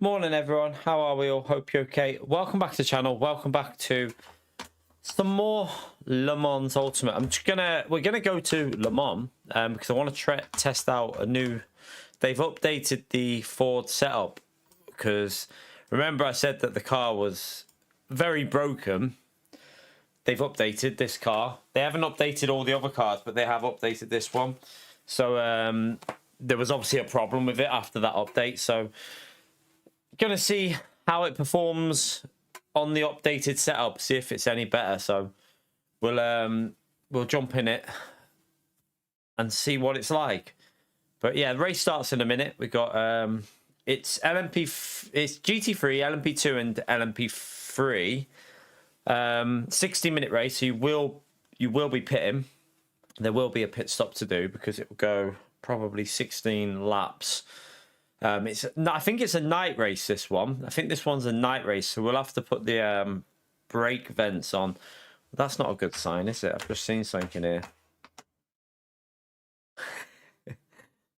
Morning everyone, how are we all? Hope you're okay. Welcome back to the channel. Welcome back to some more Le Mans Ultimate. We're gonna go to Le Mans because I want to test out a new. They've updated the Ford setup because remember I said that the car was very broken. They've updated this car. They haven't updated all the other cars, but they have updated this one. So there was obviously a problem with it after that update. So gonna see how it performs on the updated setup, see if it's any better. So we'll jump in it and see what it's like. But yeah, the race starts in a minute. We got it's it's GT3, LMP2 and LMP3. 60-minute race. So you will be pitting. There will be a pit stop to do because it will go probably 16 laps. I think it's a night race, this one. I think this one's a night race, so we'll have to put the brake vents on. That's not a good sign, is it? I've just seen something in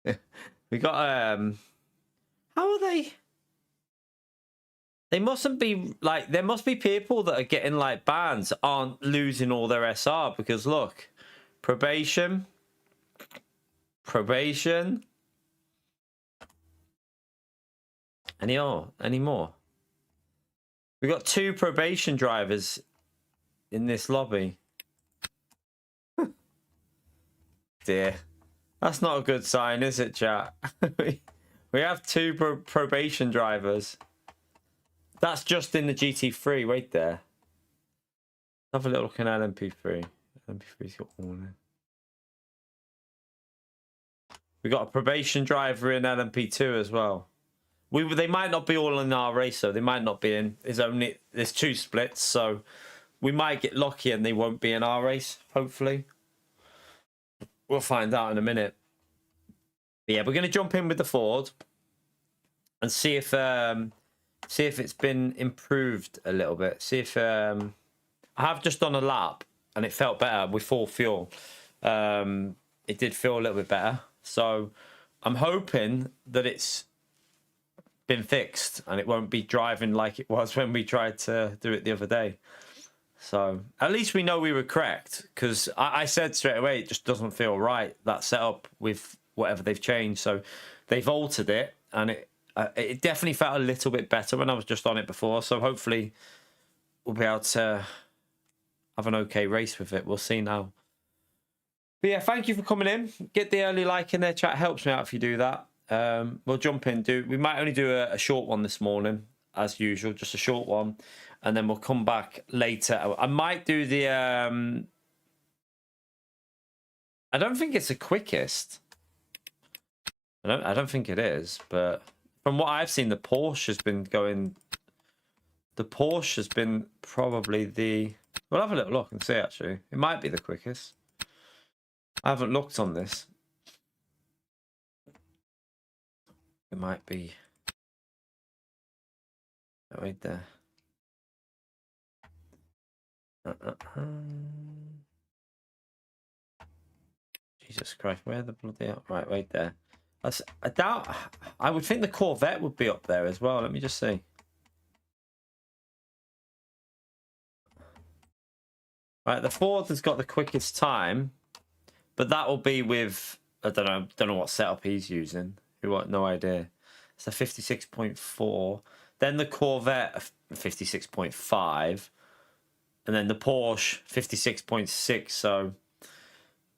here. We got how are they? They mustn't be like, there must be people that are getting like bans aren't losing all their SR because look, probation. Any more? We got 2 probation drivers in this lobby. Dear, that's not a good sign, is it, chat? We have 2 probation drivers. That's just in the GT3. Wait there. Have a little look in LMP3. LMP3's got all in. We got a probation driver in LMP2 as well. They might not be all in our race, though. They might not be in. There's 2 splits, so we might get lucky and they won't be in our race. Hopefully, we'll find out in a minute. But yeah, we're going to jump in with the Ford and see if it's been improved a little bit. See if I have just done a lap and it felt better with full fuel. It did feel a little bit better, so I'm hoping that it's been fixed and it won't be driving like it was when we tried to do it the other day. So at least we know we were correct, because I said straight away it just doesn't feel right, that setup with whatever they've changed. So they've altered it and it definitely felt a little bit better when I was just on it before. So hopefully we'll be able to have an okay race with it. We'll see now. But yeah, thank you for coming in. Get the early like in there, chat. Helps me out if you do that. We'll jump in. We might only do a short one this morning, as usual, just a short one, and then we'll come back later. I might do the. I don't think it's the quickest. I don't think it is, but from what I've seen, the Porsche has been going. The Porsche has been probably the. We'll have a little look and see. Actually, it might be the quickest. I haven't looked on this. It might be right there. Jesus Christ, where the bloody right? Wait there. I doubt. I would think the Corvette would be up there as well. Let me just see. Right, the Ford has got the quickest time, but that will be with I don't know what setup he's using. No idea. It's a 56.4. Then the Corvette 56.5, and then the Porsche 56.6. So,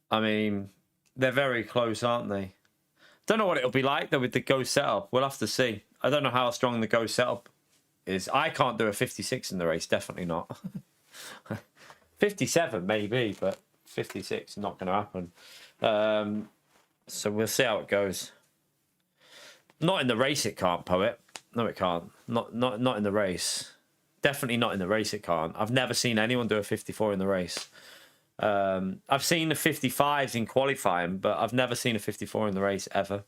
I mean, they're very close, aren't they? Don't know what it'll be like though with the Go setup. We'll have to see. I don't know how strong the Go setup is. I can't do a 56 in the race. Definitely not. 57 maybe, but 56 not going to happen. So we'll see how it goes. Not in the race, it can't, Poet. No, it can't. Not in the race. Definitely not in the race, it can't. I've never seen anyone do a 54 in the race. I've seen the 55s in qualifying, but I've never seen a 54 in the race ever.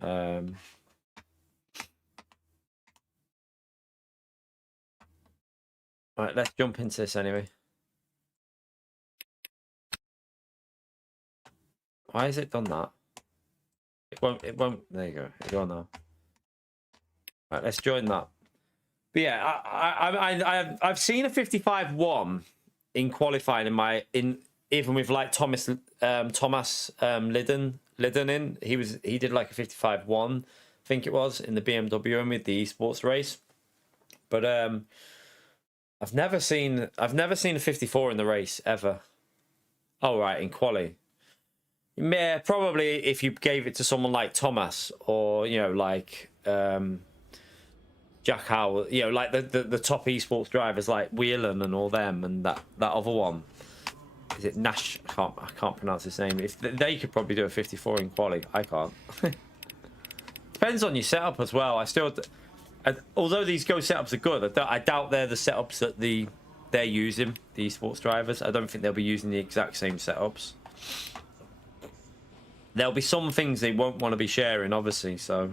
Right, let's jump into this anyway. Why has it done that? It won't, there you go. Here you go now. Right, let's join that. But yeah, I've seen a 55-1 in qualifying even with like Thomas Lydon in. He did like a 55-1, I think it was, in the BMW and with the esports race. But I've never seen a 54 in the race ever. Oh right, in quali. Yeah, probably if you gave it to someone like Thomas or like Jack Howell, like the top esports drivers like Whelan and all them, and that other one. Is it Nash? I can't pronounce his name. If they could probably do a 54 in quali, I can't. Depends on your setup as well. Although these Go setups are good, I doubt they're the setups that they're using, the esports drivers. I don't think they'll be using the exact same setups. There'll be some things they won't want to be sharing, obviously. So,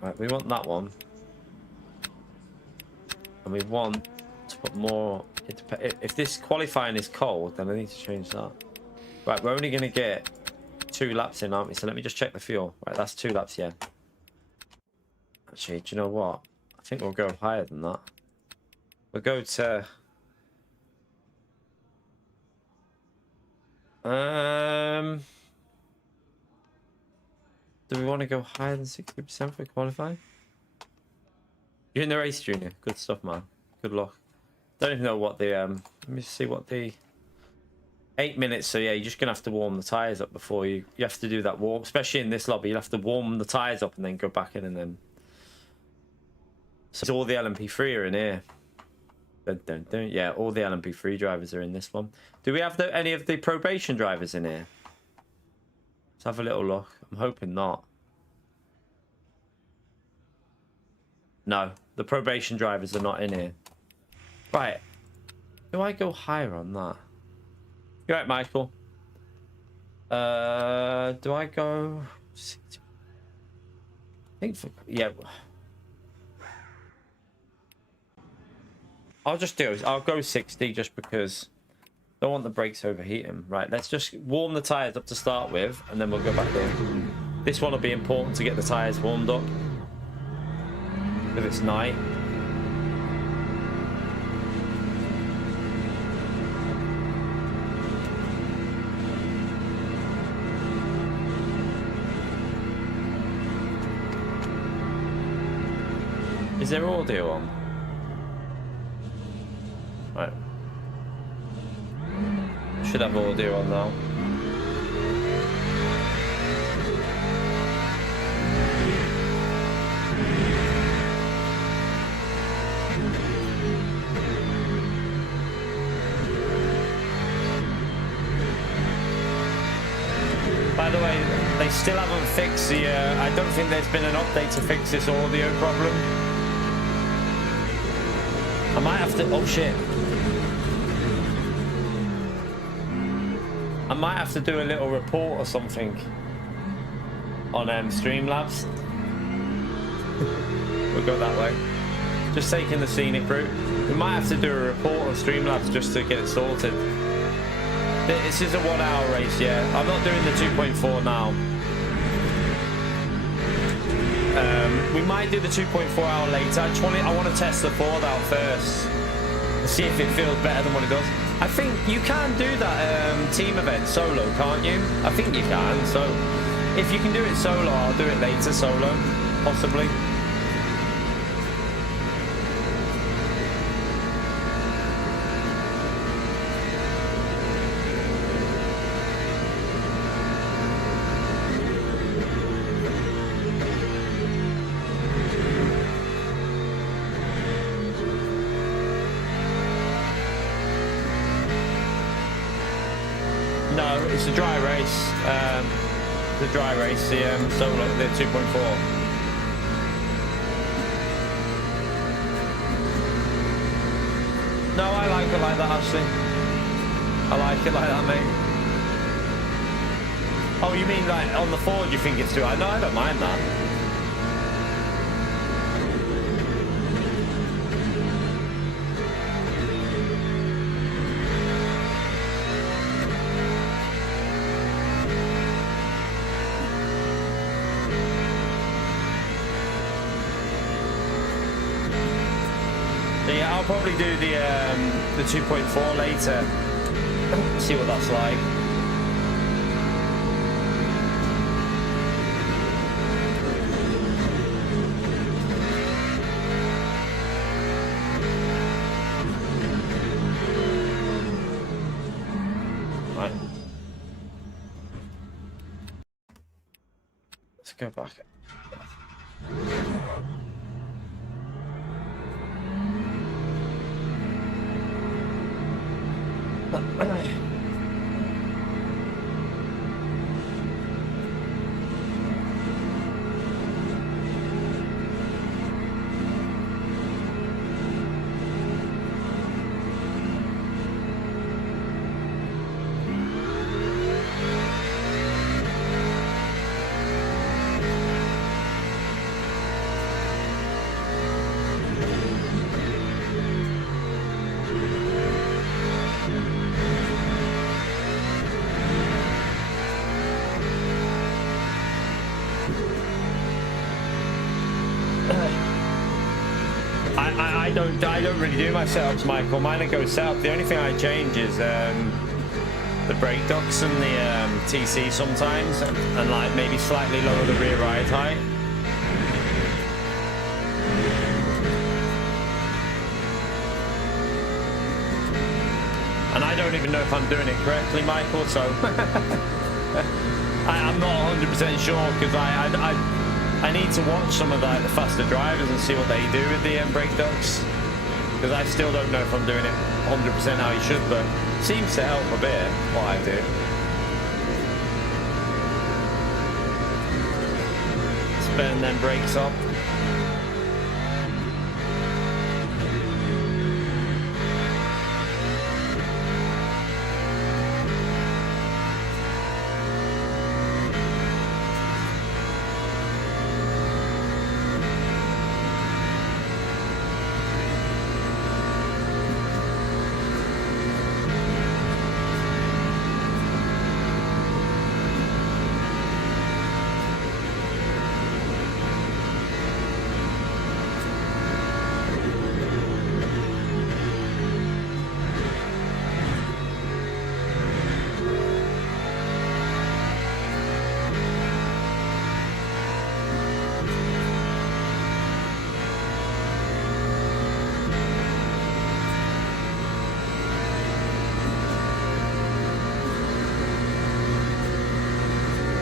right, we want that one, and we want to put more. If this qualifying is cold, then I need to change that. Right, we're only going to get 2 laps in, aren't we? So let me just check the fuel. Right, that's 2 laps, yeah. Actually, do you know what? I think we'll go higher than that. We'll go to... do we want to go higher than 60% for qualifying? You're in the race, Junior. Good stuff, man. Good luck. Don't even know what the... let me see what the... 8 minutes, so yeah, you're just going to have to warm the tyres up before you have to do that warm. Especially in this lobby, you'll have to warm the tyres up and then go back in and then... So all the LMP3 are in here. Yeah, all the LMP3 drivers are in this one. Do we have any of the probation drivers in here? Let's have a little look. I'm hoping not. No, the probation drivers are not in here. Right. Do I go higher on that? You're right, Michael. Do I go... I think for... Yeah. I'll go 60 just because I don't want the brakes overheating. Right, let's just warm the tyres up to start with, and then we'll go back in. This one will be important to get the tyres warmed up if it's night. Is there audio on? Right. Should have audio on now. By the way, they still haven't fixed the... I don't think there's been an update to fix this audio problem. I might have to... Oh, shit. I might have to do a little report or something on Streamlabs. We'll go that way. Just taking the scenic route. We might have to do a report on Streamlabs just to get it sorted. This is a 1 hour race, yeah. I'm not doing the 2.4 now. We might do the 2.4 hour later. I want to test the 4th out first. See if it feels better than what it does. I think you can do that team event solo, can't you? I think you can. So if you can do it solo, I'll do it later solo, possibly. No, it's a dry race. The dry race, the solo, the 2.4. No, I like it like that, actually. I like it like that, mate. Oh, you mean like on the Ford you think it's too high? No, I don't mind that. probably do the 2.4 later. See what that's like. Right. Let's go back. I don't really do my setups, Michael. Mine go setup. The only thing I change is the brake ducts and the TC sometimes, and like maybe slightly lower the rear ride height. And I don't even know if I'm doing it correctly, Michael. So I'm not 100% sure because I need to watch some of the faster drivers and see what they do with the brake ducts, because I still don't know if I'm doing it 100% how you should, but it seems to help a bit what I do. Let's burn them brakes up.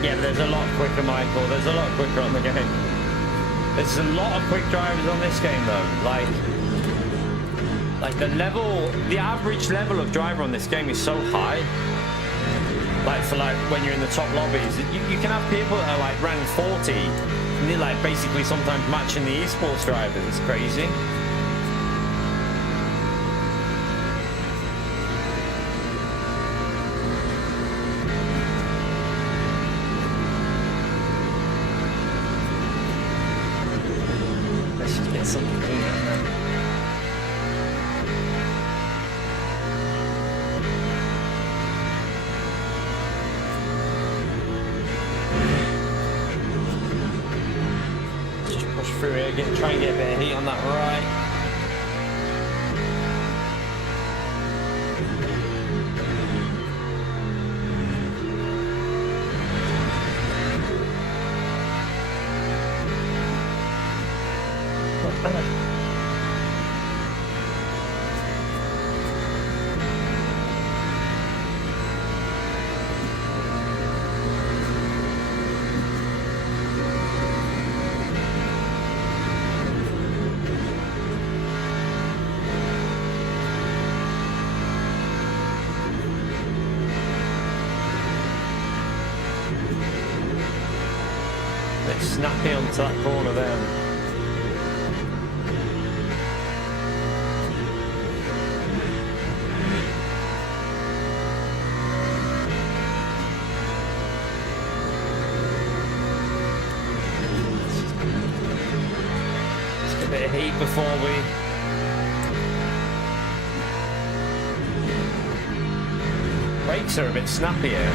Yeah, but there's a lot quicker, Michael. There's a lot quicker on the game. There's a lot of quick drivers on this game, though. Like the average level of driver on this game is so high. Like for when you're in the top lobbies, you can have people that are like rank 40, and they're like basically sometimes matching the esports drivers. It's crazy. Try and get a bit of heat on that right. Snappy onto that corner there. Let's get a bit of heat before we... Brakes are a bit snappy here.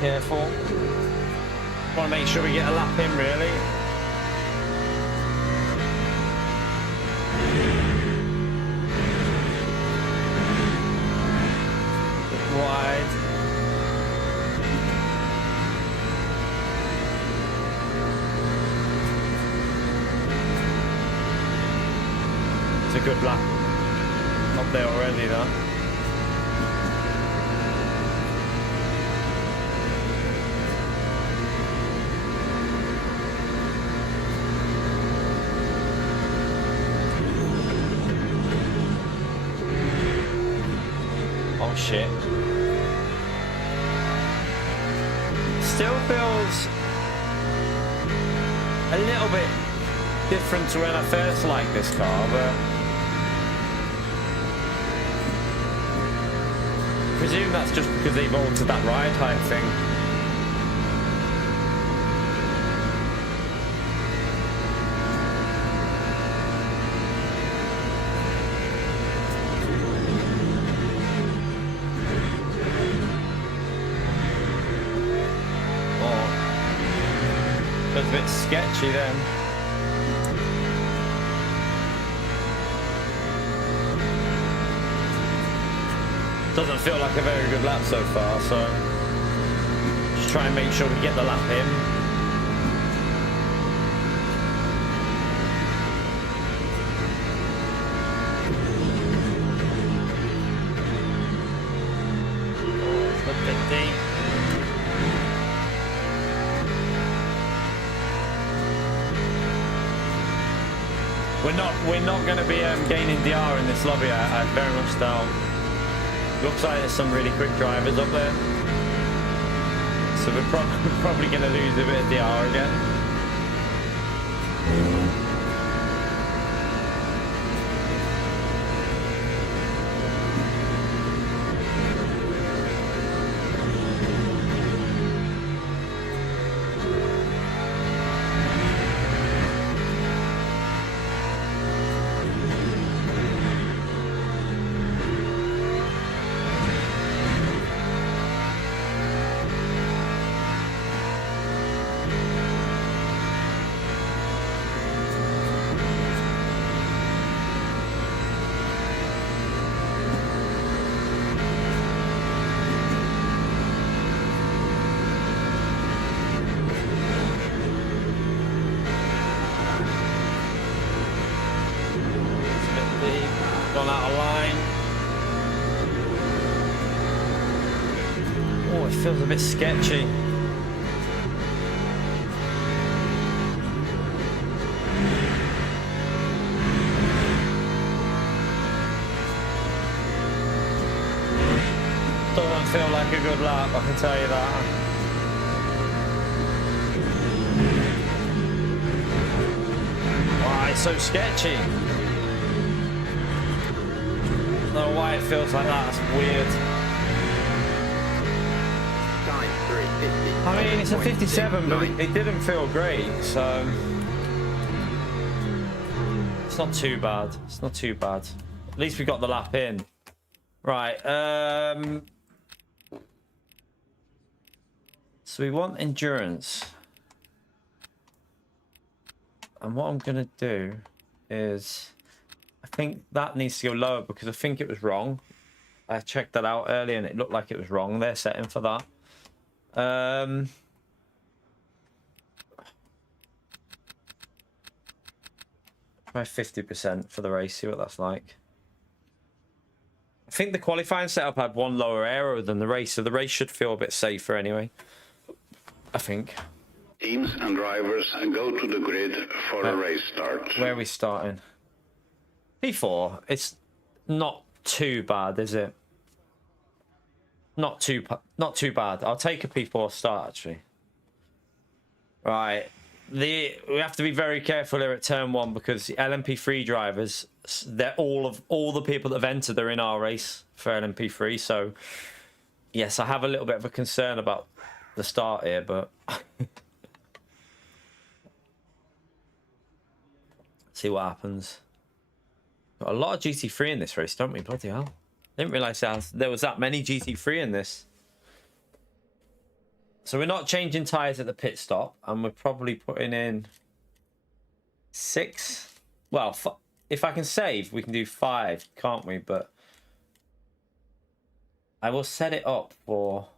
Careful. Want to make sure we get a lap in, really. Wide. It's a good lap. Up there already, though. Oh shit. Still feels a little bit different to when I first liked this car, but I presume that's just because they've altered that ride height thing. A bit sketchy then. Doesn't feel like a very good lap so far, so just try and make sure we get the lap in. Oh, it's a bit deep. We're not going to be gaining DR in this lobby. I very much doubt. Looks like there's some really quick drivers up there, so we're probably going to lose a bit of DR again. Gone out of line. Oh, it feels a bit sketchy. Doesn't feel like a good lap, I can tell you that. Why, it's so sketchy. I don't know why it feels like that. That's weird. I mean, it's a 57, but it didn't feel great, so it's not too bad. It's not too bad. At least we got the lap in. Right. So we want endurance, and what I'm gonna do is, I think that needs to go lower because I think it was wrong. I checked that out earlier and it looked like it was wrong. They're setting for that. Try 50% for the race, see what that's like. I think the qualifying setup had one lower aero than the race, so the race should feel a bit safer anyway. I think. Teams and drivers go to the grid for a race start. Where are we starting? P4. It's not too bad, is it? Not too bad. I'll take a P4 start actually. Right. We have to be very careful here at turn 1 because the LMP3 drivers, they're all the people that have entered are in our race for LMP3. So yes, I have a little bit of a concern about the start here, but see what happens. Got a lot of GT3 in this race, don't we? Bloody hell. Didn't realise there was that many GT3 in this. So we're not changing tyres at the pit stop, and we're probably putting in 6. Well, if I can save, we can do 5, can't we? But I will set it up for...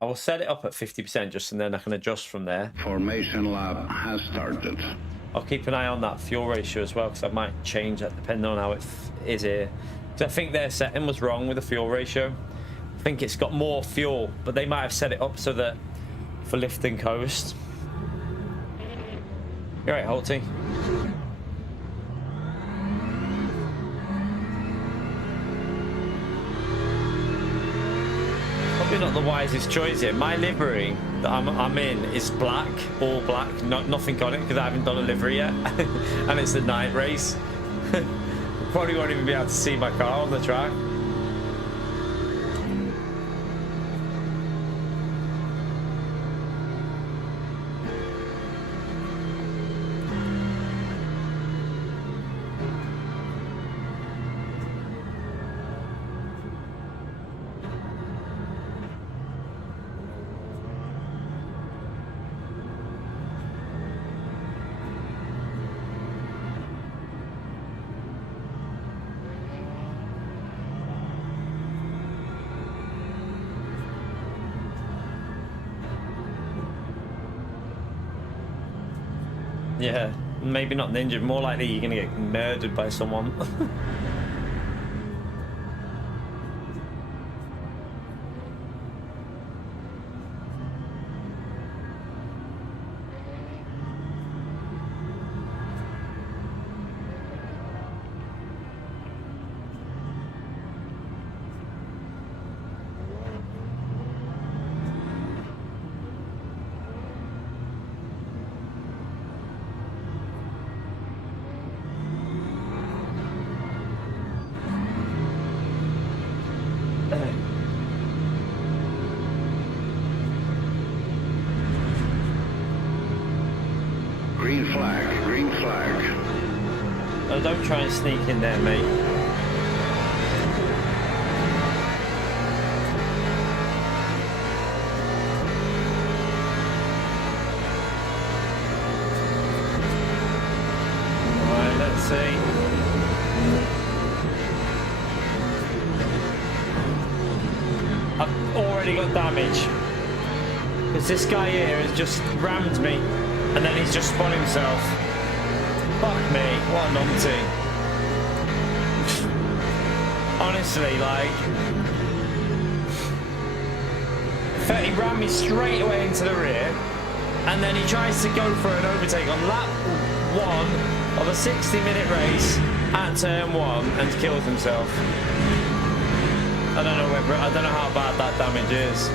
I will set it up at 50% just, and then I can adjust from there. Formation lap has started. I'll keep an eye on that fuel ratio as well, because I might change that depending on how it is here. Because I think their setting was wrong with the fuel ratio. I think it's got more fuel, but they might have set it up so that for lift and coast. You're right, Holty. Probably not the wisest choice here. My livery that I'm in is black, all black, nothing on it because I haven't done a livery yet, and it's the night race. Probably won't even be able to see my car on the track. Yeah, maybe not ninja. More likely you're gonna get murdered by someone. Green flag, green flag. Oh, don't try and sneak in there, mate. Alright, let's see. I've already got damage. Because this guy here has just rammed me. And then he's just spun himself. Fuck me, what a numpty. Honestly, like... He ran me straight away into the rear. And then he tries to go for an overtake on lap 1 of a 60-minute race at turn 1 and kills himself. I don't know how bad that damage is.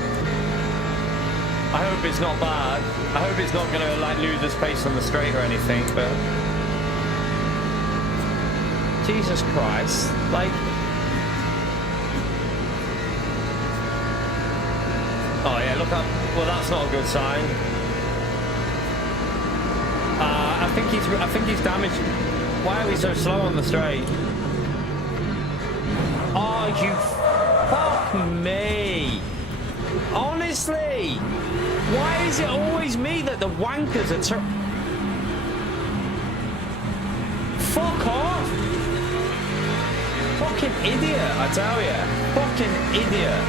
I hope it's not bad. I hope it's not gonna like lose the space on the straight or anything, but Jesus Christ, like oh yeah, look up. Well, that's not a good sign. I think he's damaged. Why are we so slow on the straight? Oh, you fuck me. Honestly, why is it always me that the wankers are fuck off? Fucking idiot, I tell ya. Fucking idiot.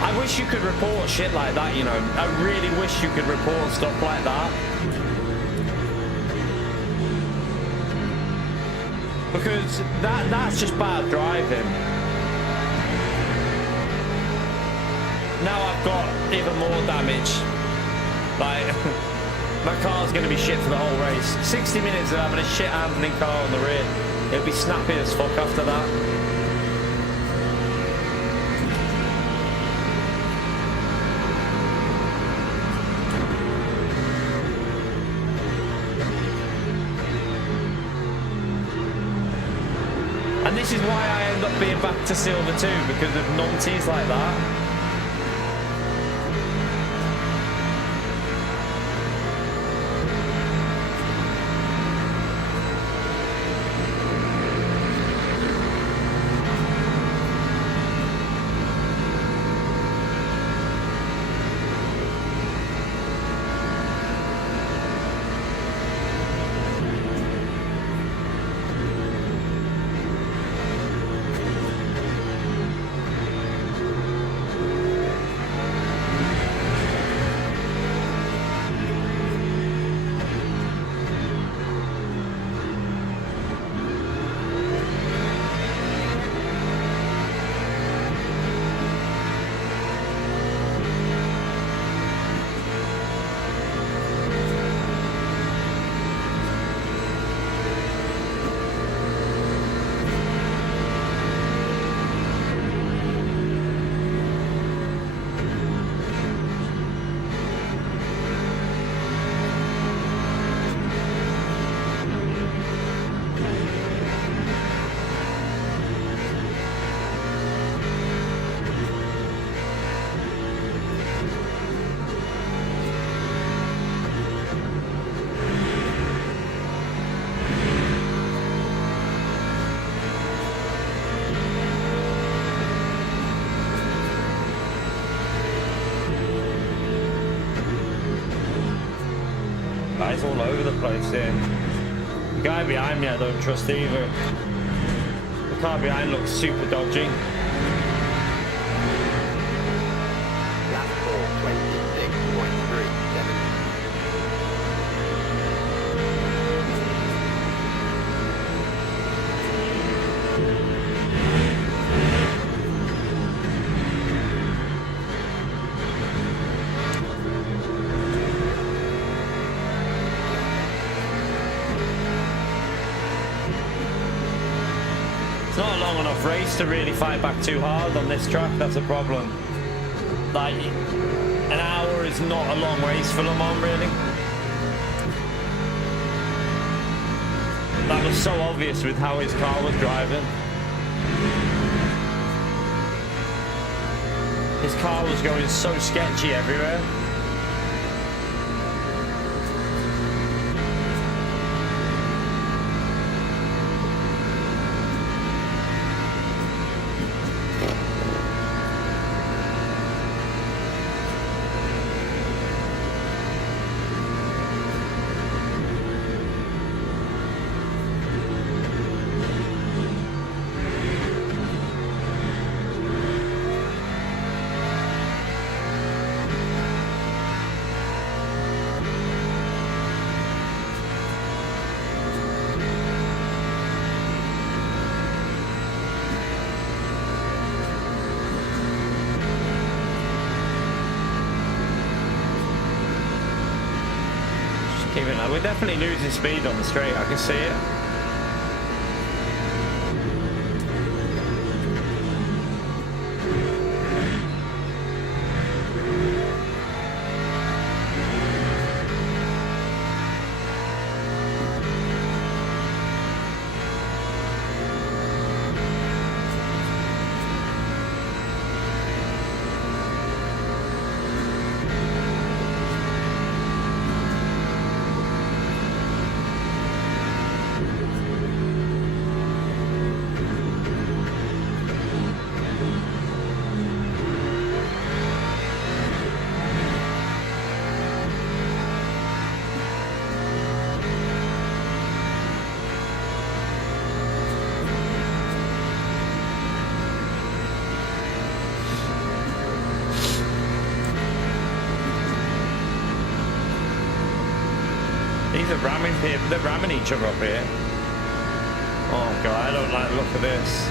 I wish you could report shit like that, you know. I really wish you could report stuff like that. Because that's just bad driving. Now I've got even more damage. Like, my car's going to be shit for the whole race. 60 minutes of having a shit handling car on the rear. It'll be snappy as fuck after that. this is why I end up being back to silver too, because of numpties like that. Guys all over the place here. The guy behind me I don't trust either. The car behind looks super dodgy. Last call 26.37. It's not a long enough race to really fight back too hard on this track. That's a problem. Like, an hour is not a long race for Le Mans, really. That was so obvious with how his car was driving. His car was going so sketchy everywhere. We're definitely losing speed on the straight, I can see it. These are ramming people. They're ramming each other up here. Oh god, I don't like the look of this.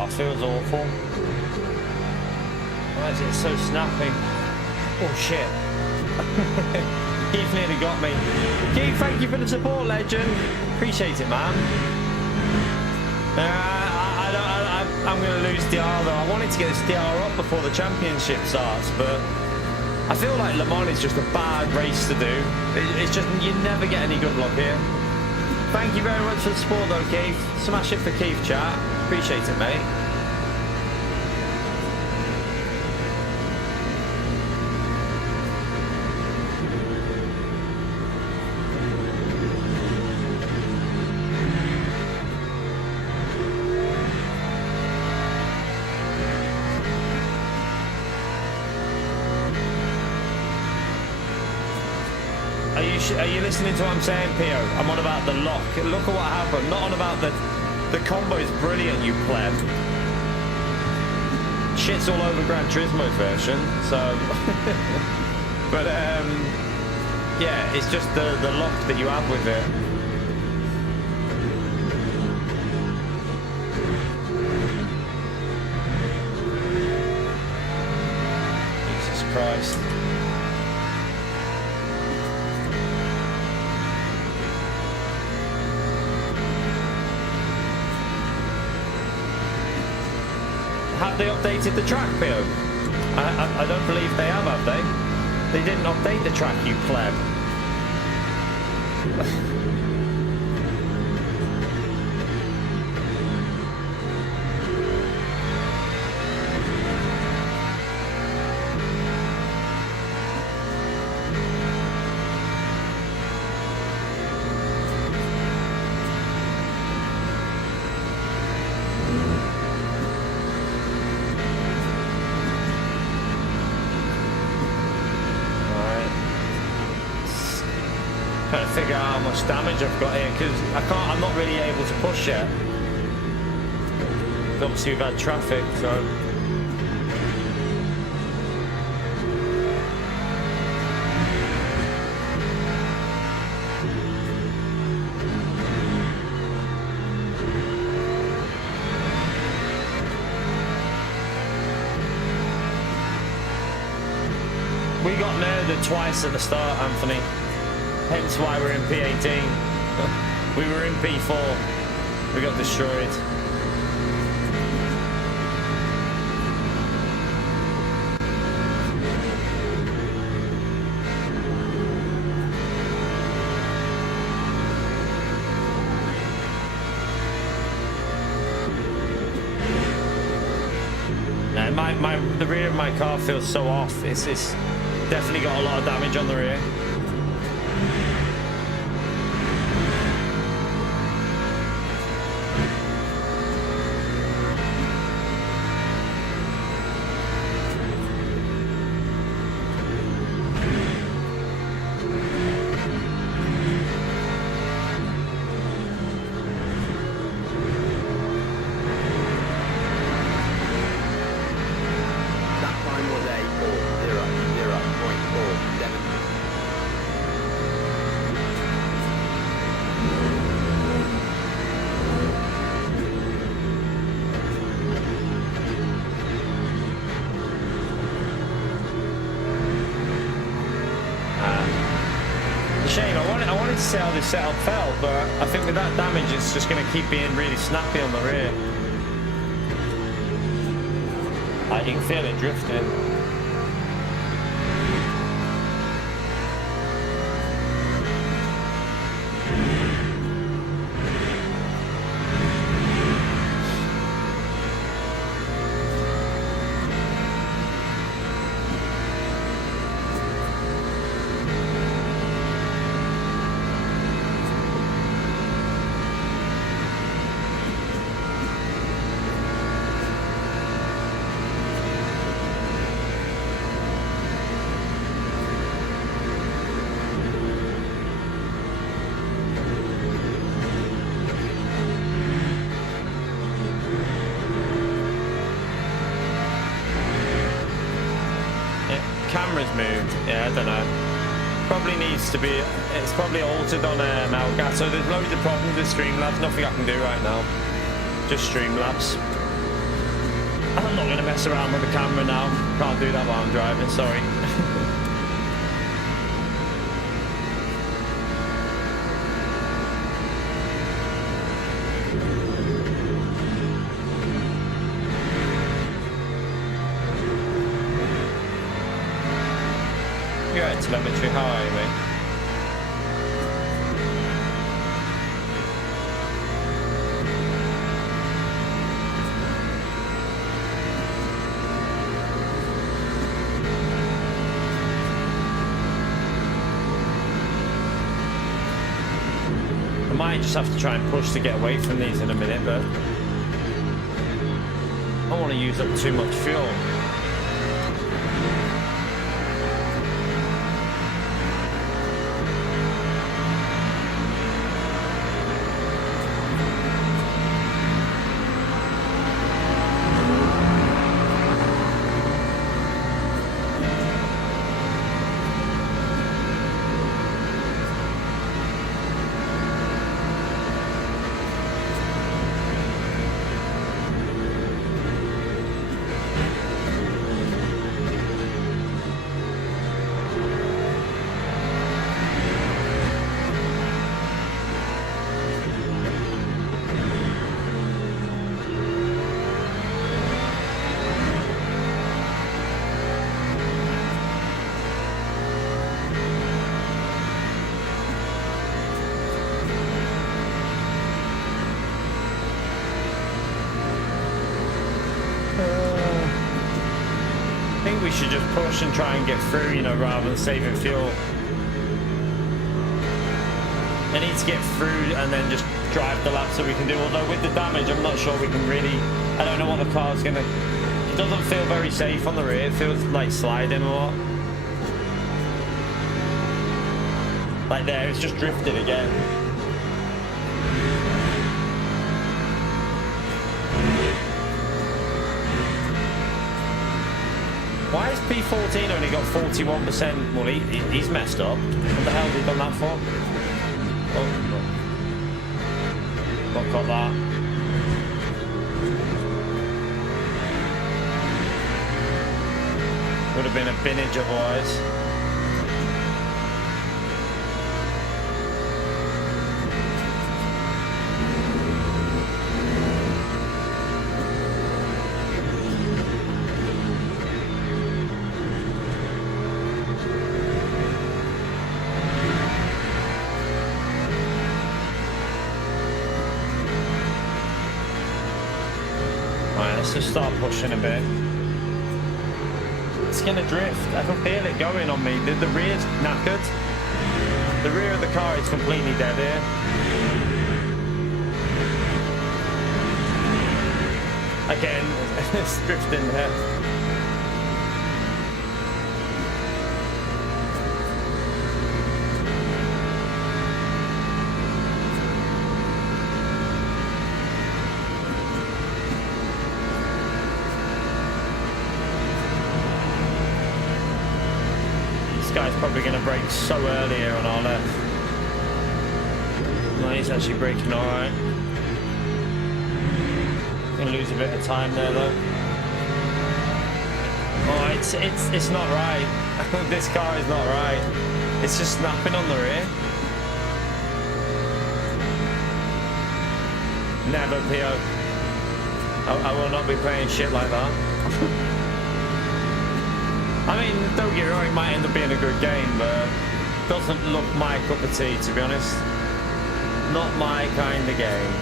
Oh, it feels awful. Why is it so snappy? Oh shit. Keith nearly got me. Keith, thank you for the support, legend. Appreciate it, man. I'm going to lose DR though. I wanted to get this DR up before the championship starts, but I feel like Le Mans is just a bad race to do. It's just, you never get any good luck here. Thank you very much for the support though, Keith. Smash it for Keith, chat. Appreciate it, mate. Are you listening to what I'm saying, Pio? I'm on about the lock. Look at what happened. Not on about the combo is brilliant, you pleb. Shit's all over Gran Turismo's version, so. But yeah, it's just the lock that you have with it. Jesus Christ. Have they updated the track, Pio? I don't believe they have they? They didn't update the track, you pleb. Figure out how much damage I've got here because I'm not really able to push yet. Obviously we've had traffic, so we got murdered twice at the start, Anthony. Hence why we're in P18. We were in P4. We got destroyed. No, the rear of my car feels so off. It's definitely got a lot of damage on the rear. See how this setup felt, but I think with that damage it's just going to keep being really snappy on the rear. I can feel it drifting. Moved. Yeah, I don't know. Probably needs to be. It's probably altered on Elgato. There's loads of problems with Streamlabs. Nothing I can do right now. Just Streamlabs. I'm not going to mess around with the camera now. Can't do that while I'm driving, sorry. You're at telemetry, how are you, mate? I might just have to try and push to get away from these in a minute, but I don't want to use up too much fuel. I think we should just push and try and get through, you know, rather than saving fuel. I need to get through and then just drive the laps that we can do. Although with the damage, I'm not sure we can really. I don't know what the car's gonna. It doesn't feel very safe on the rear. It feels like sliding a lot. Like there, it's just drifted again. Why has P14 only got 41%? Well, he's messed up. What the hell has he done that for? Oh, no. Not got that. Would have been a binnage otherwise. Let's just start pushing a bit. It's gonna drift. I can feel it going on me. The rear's knackered. The rear of the car is completely dead here. Again, it's drifting there. This guy's probably going to brake so early here on our left. No, he's actually braking all right. Going to lose a bit of time there though. Oh, it's not right. This car is not right. It's just snapping on the rear. Never, Pio. I will not be playing shit like that. I mean, don't get me wrong, it might end up being a good game, but it doesn't look my cup of tea, to be honest. Not my kind of game.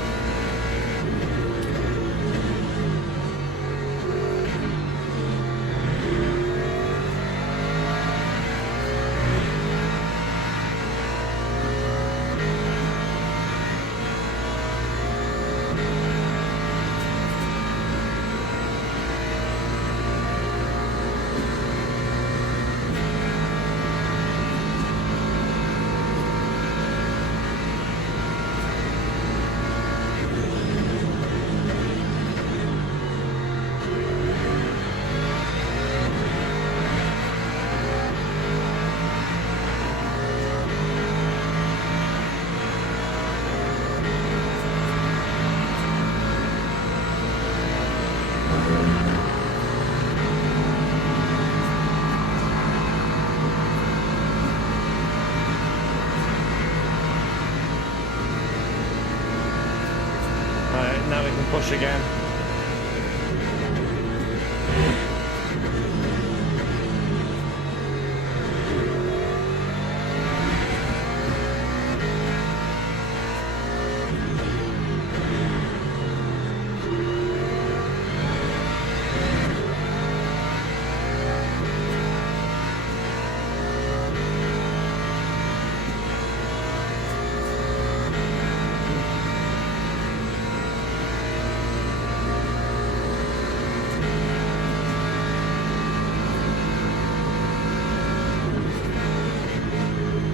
push again.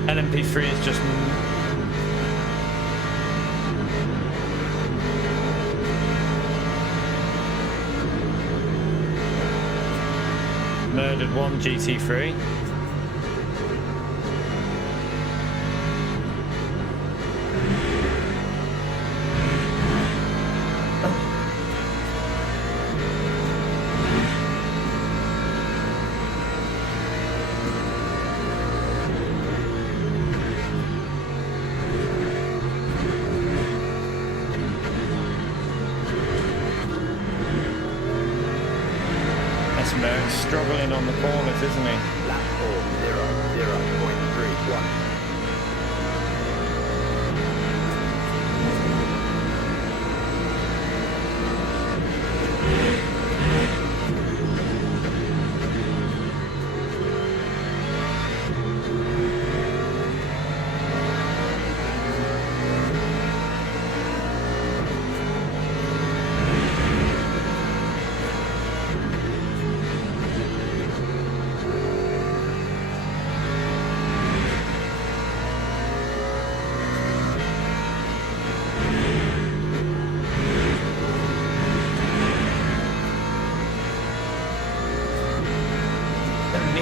LMP3 is just murdered one GT3. Struggling on the corners, isn't he? Lap 4, 0, 0.31.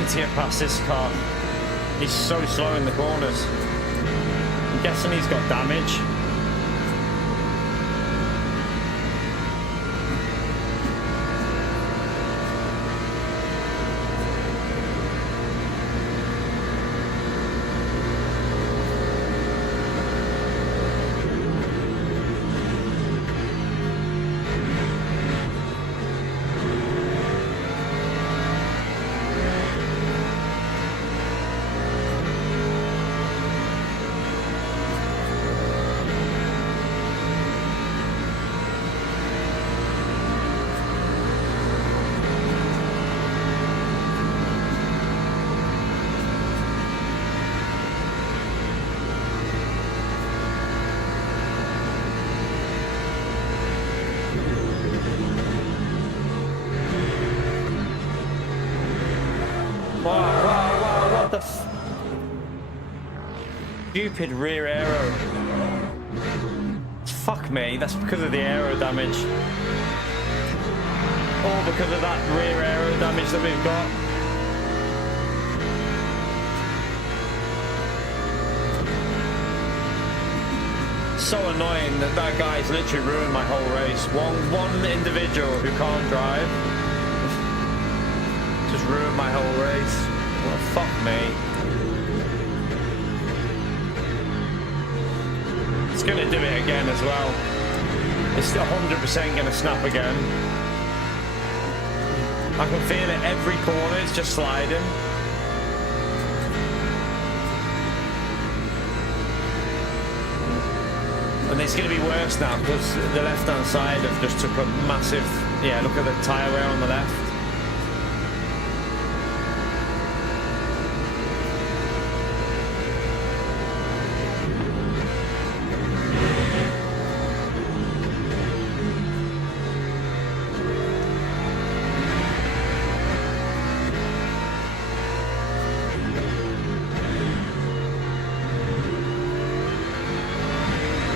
To get past this car. He's so slow in the corners. I'm guessing he's got damage. What the stupid rear aero. Fuck me, that's because of the aero damage. All because of that rear aero damage that we've got. So annoying that that guy's literally ruined my whole race. One individual who can't drive just ruined my whole race. Well, fuck me. It's gonna do it again as well. It's 100% gonna snap again. I can feel it every corner, it's just sliding. And it's going to be worse now because the left-hand side have just took a massive... Yeah, look at the tyre wear on the left.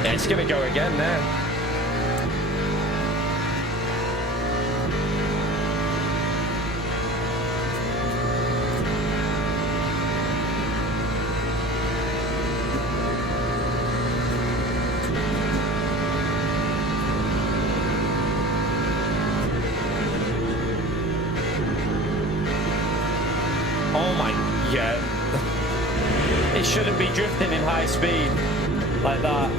It's going to go again there. Oh my, yeah. It shouldn't be drifting in high speed like that.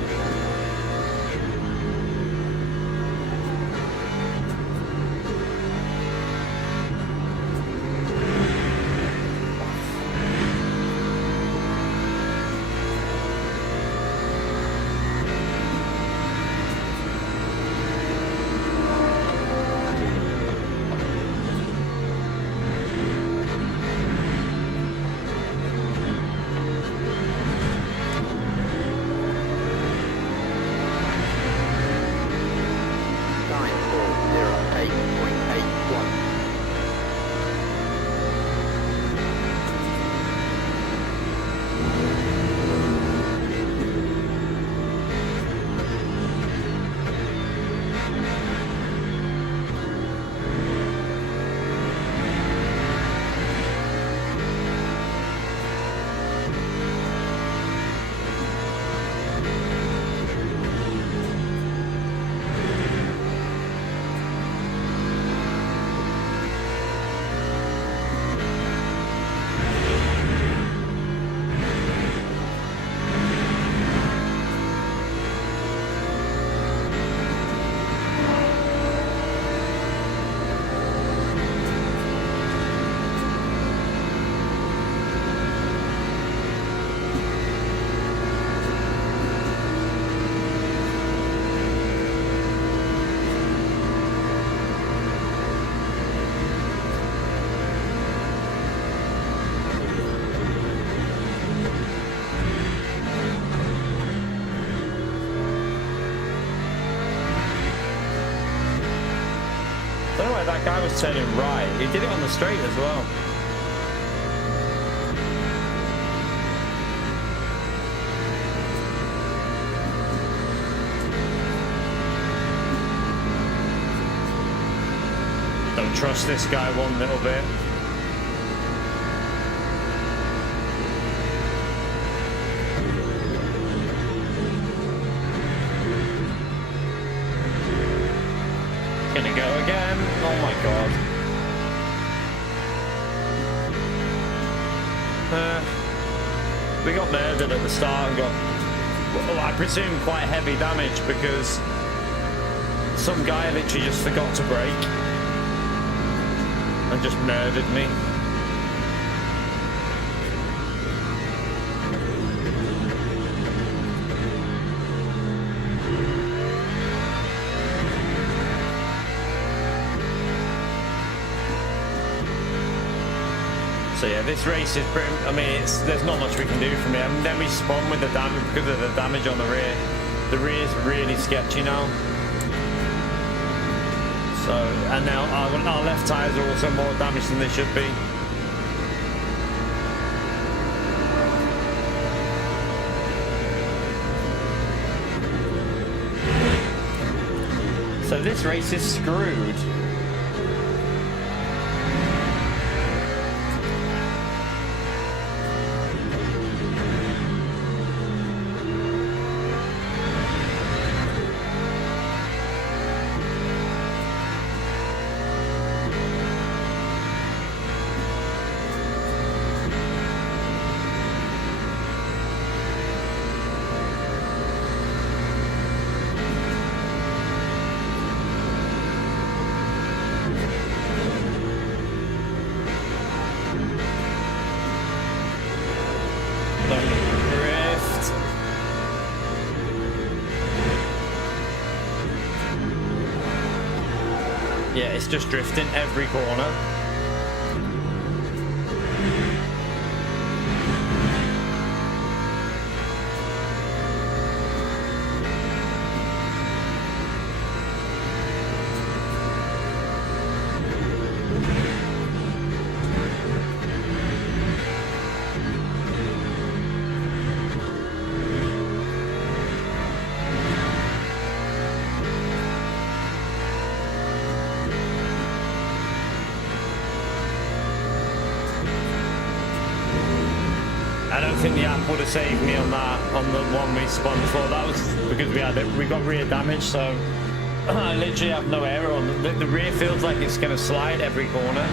was turning right. He did it on the straight as well. Don't trust this guy one little bit. Gonna go again. Oh my god. We got murdered at the start and got, well, I presume, quite heavy damage because some guy literally just forgot to brake and just murdered me. So yeah, this race is pretty, I mean, there's not much we can do from here. And then we spun with the damage because of the damage on the rear. The rear is really sketchy now. So, and now our left tyres are also more damaged than they should be. So this race is screwed. Yeah, it's just drifting every corner. I don't think the app would have saved me on that, on the one we spun for. That was because we got rear damage, so I literally have no aero on the rear. Feels like it's going to slide every corner,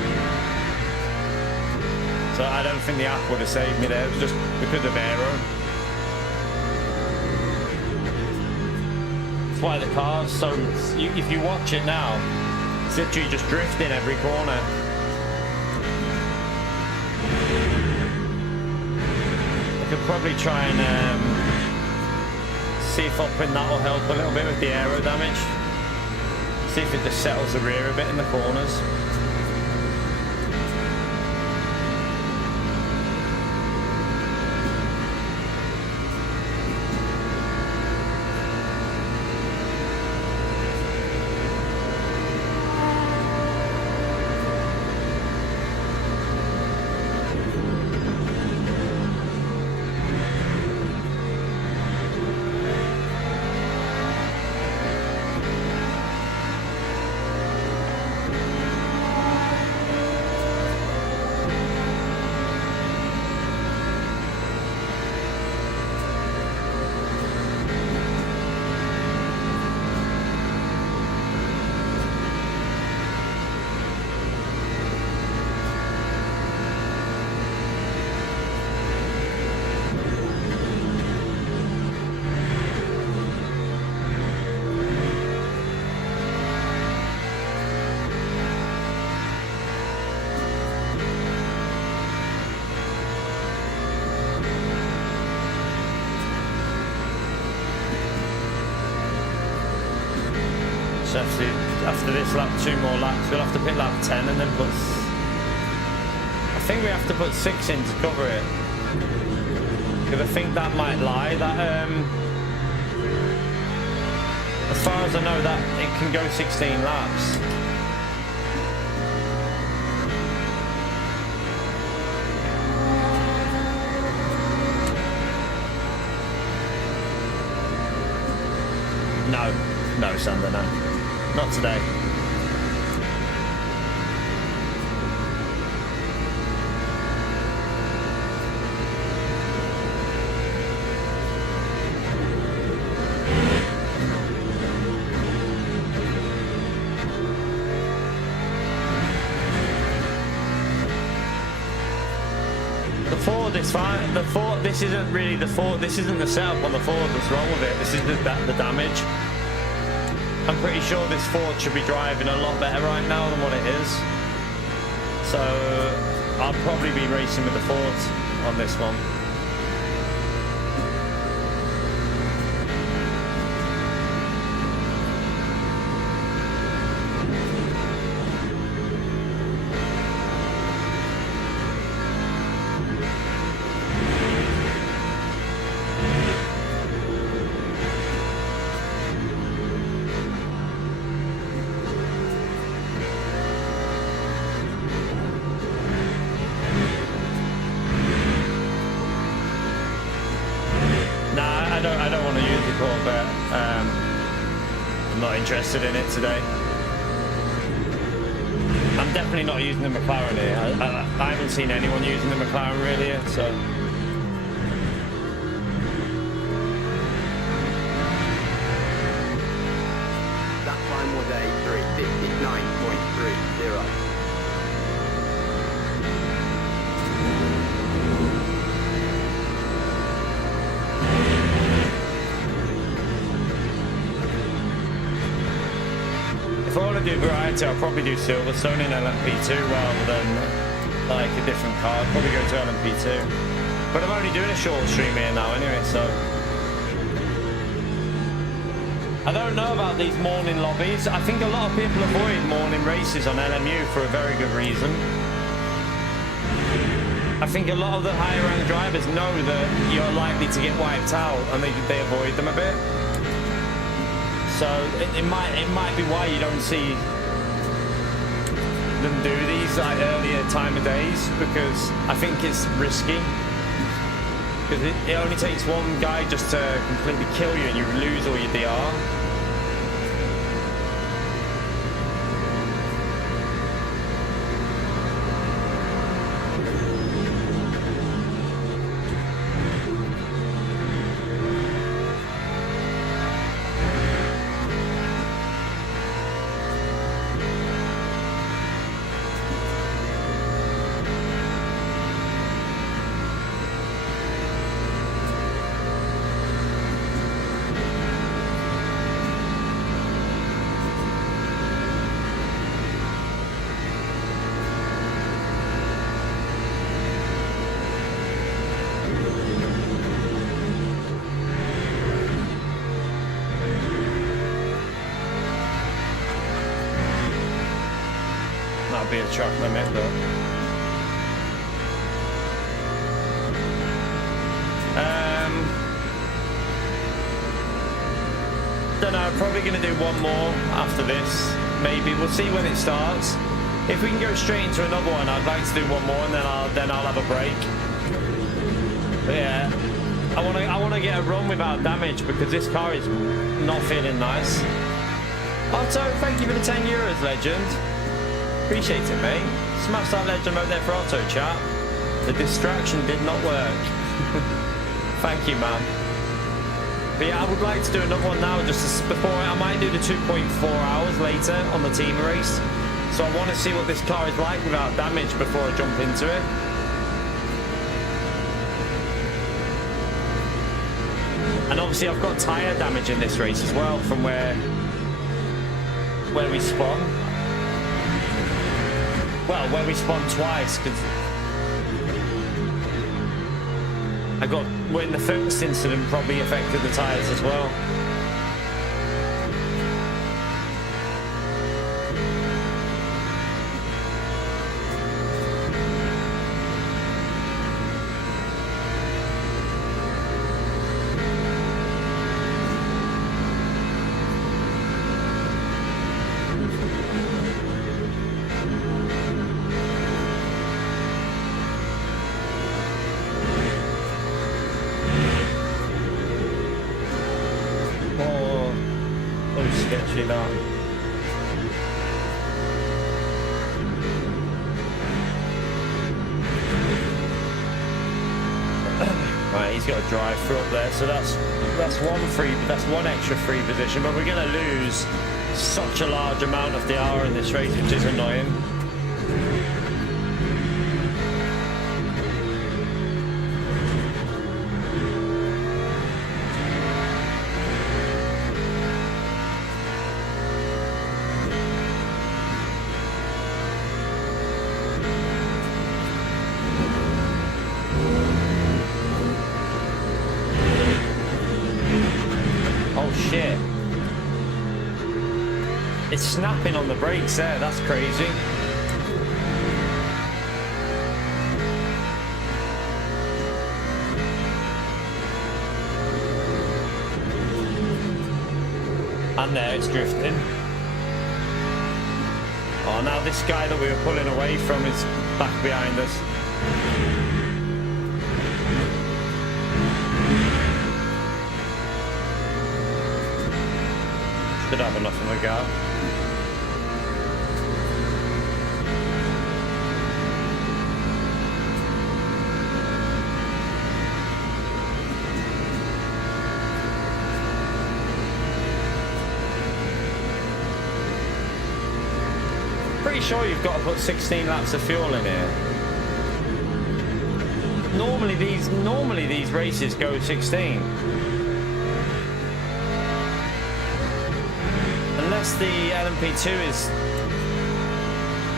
so I don't think the app would have saved me there. It was just because of aero. That's why the car's so. If you watch it now, it's literally just drifting every corner. Could probably try and see if upping that will help a little bit with the aero damage. See if it just settles the rear a bit in the corners. So after this lap, 2 more laps, we'll have to pit lap 10 and then put... I think we have to put 6 in to cover it. Because I think that might lie. That as far as I know, that it can go 16 laps. No, Sander, no. Not today. The Ford is fine. The Ford, this isn't really the Ford. This isn't the setup on the Ford that's wrong with it. This is the damage. I'm pretty sure this Ford should be driving a lot better right now than what it is. So I'll probably be racing with the Ford on this one. I don't want to use the Corsair. I'm not interested in it today. I'm definitely not using the McLaren here. I haven't seen anyone using the McLaren really yet, so. That time was a 359.30. If I want to do variety, I'll probably do Silverstone in LMP2 rather than like a different car. I'll probably go to LMP2. But I'm only doing a short stream here now anyway, so. I don't know about these morning lobbies. I think a lot of people avoid morning races on LMU for a very good reason. I think a lot of the higher rank drivers know that you're likely to get wiped out and they avoid them a bit. So it might be why you don't see them do these like earlier time of days, because I think it's risky. Because it only takes one guy just to completely kill you and you lose all your DR. That'll be a truck limit, but don't know, probably gonna do one more after this. Maybe we'll see when it starts. If we can go straight into another one, I'd like to do one more and then I'll have a break. But yeah, I wanna get a run without damage because this car is not feeling nice. Otto, thank you for the €10, legend. Appreciate it, mate. Smash that legend out there for Otto, chat. The distraction did not work. Thank you, man. But yeah, I would like to do another one now, just before I might do the 2.4 hours later on the team race. So I want to see what this car is like without damage before I jump into it. And obviously I've got tyre damage in this race as well from where we spun. Well, where we spun twice, because when the first incident probably affected the tyres as well. literally that. Right, he's got a drive through up there, so that's one extra free position, but we're going to lose such a large amount of the hour in this race, which is annoying. Shit. It's snapping on the brakes there, that's crazy. And there it's drifting. Oh, now this guy that we were pulling away from is back behind us. Should have enough of a gap. Pretty sure you've got to put 16 laps of fuel in here. Normally these races go 16. Unless the LMP2 is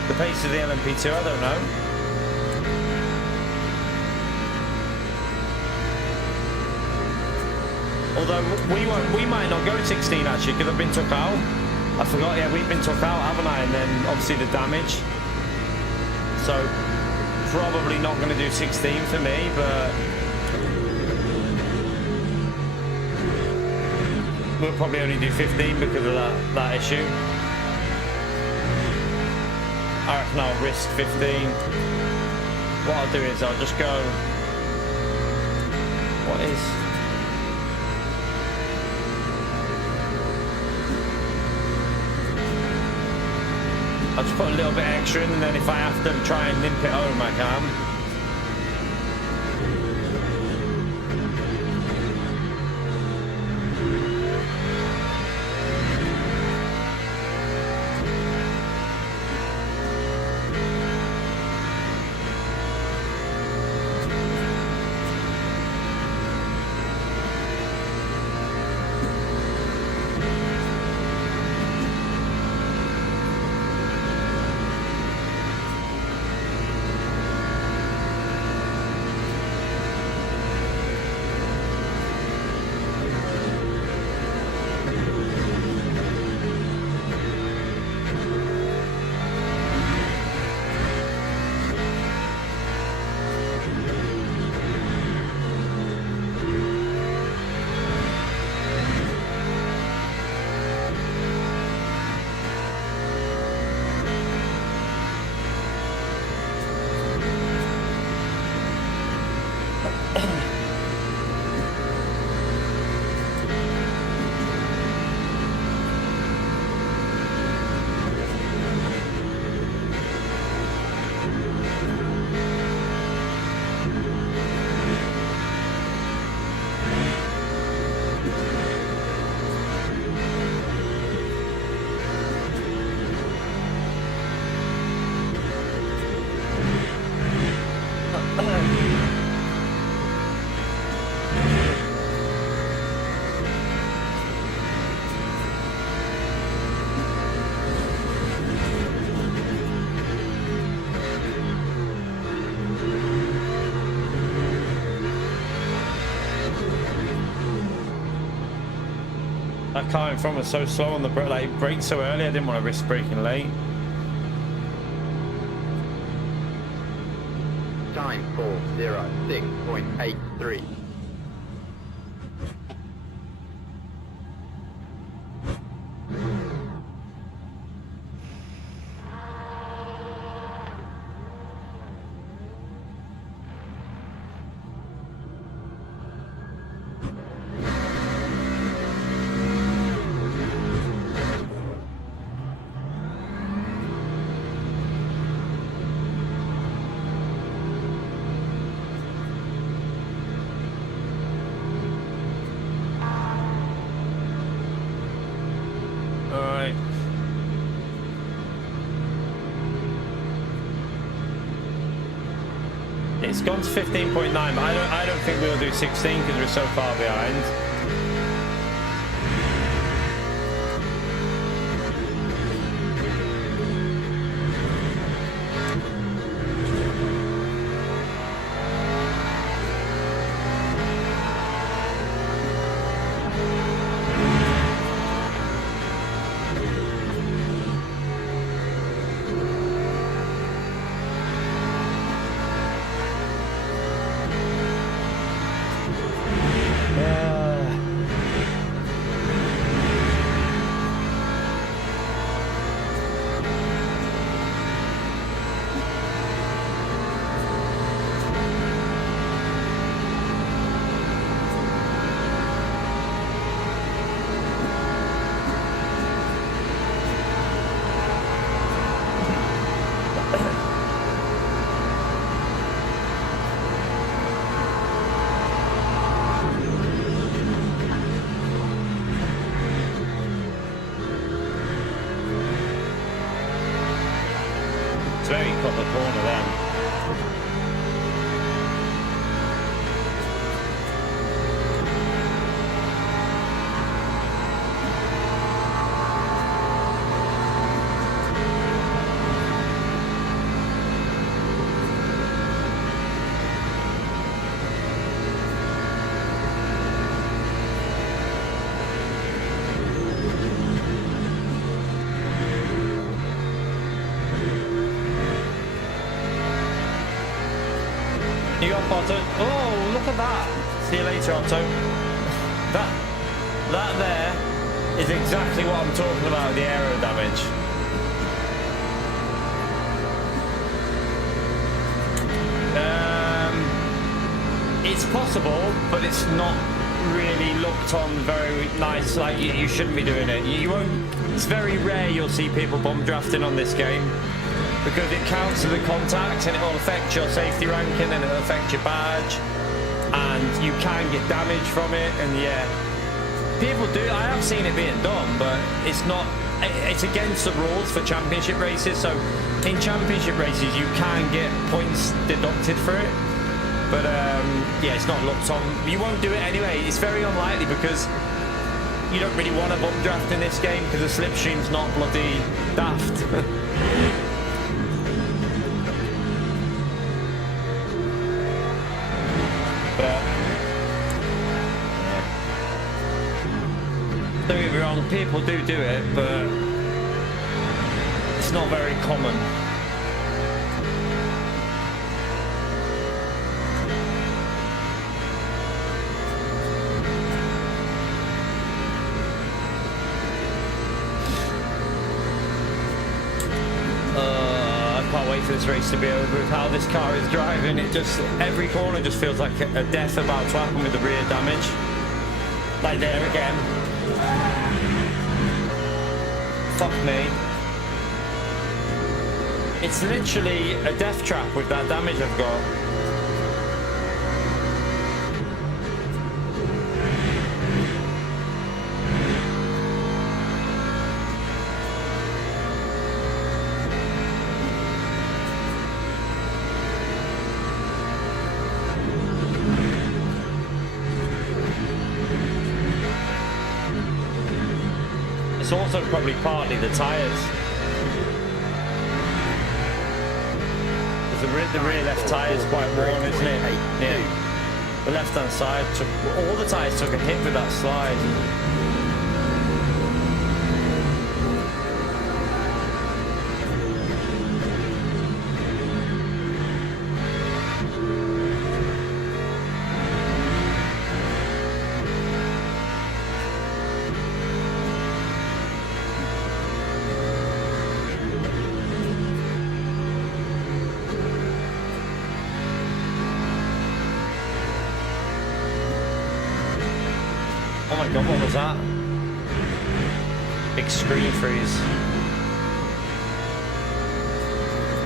the pace of the LMP2, I don't know. Although we might not go 16 actually, because I've been took out. I forgot, yeah, we've been took out, haven't I? And then obviously the damage. So probably not going to do 16 for me, but we'll probably only do 15 because of that issue. I reckon I'll risk 15. What I'll do is I'll just go... What is... I'll just put a little bit extra in, and then if I have to try and limp it home, I can. That car in front was so slow on the brake, like it braked so early, I didn't want to risk braking late. Time 4:06.83. It's gone to 15.9, but I don't think we'll do 16 because we're so far behind. It's very cut the corner then. You got Otto. Oh, look at that. See you later, Otto. That there is exactly what I'm talking about, the aero damage. It's possible, but it's not really looked on very nice. Like you shouldn't be doing it. You won't. It's very rare you'll see people bomb drafting on this game, because it counts to the contacts and it will affect your safety ranking and it'll affect your badge, and you can get damage from it. And yeah, people do. I have seen it being done, but it's not. It's against the rules for championship races. So in championship races, you can get points deducted for it. But yeah, it's not looked on. You won't do it anyway. It's very unlikely because you don't really want to bomb draft in this game because the slipstream's not bloody daft. But yeah. Don't get me wrong, people do it, but it's not very common. For this race to be over with how this car is driving. It just, every corner just feels like a death about to happen with the rear damage. Like there again. Fuck me. It's literally a death trap with that damage I've got. It's also probably partly the tyres. The rear left tyre is quite worn, isn't it? Yeah. The left hand side took, all the tyres took a hit with that slide. Oh my god, what was that? Big screen freeze.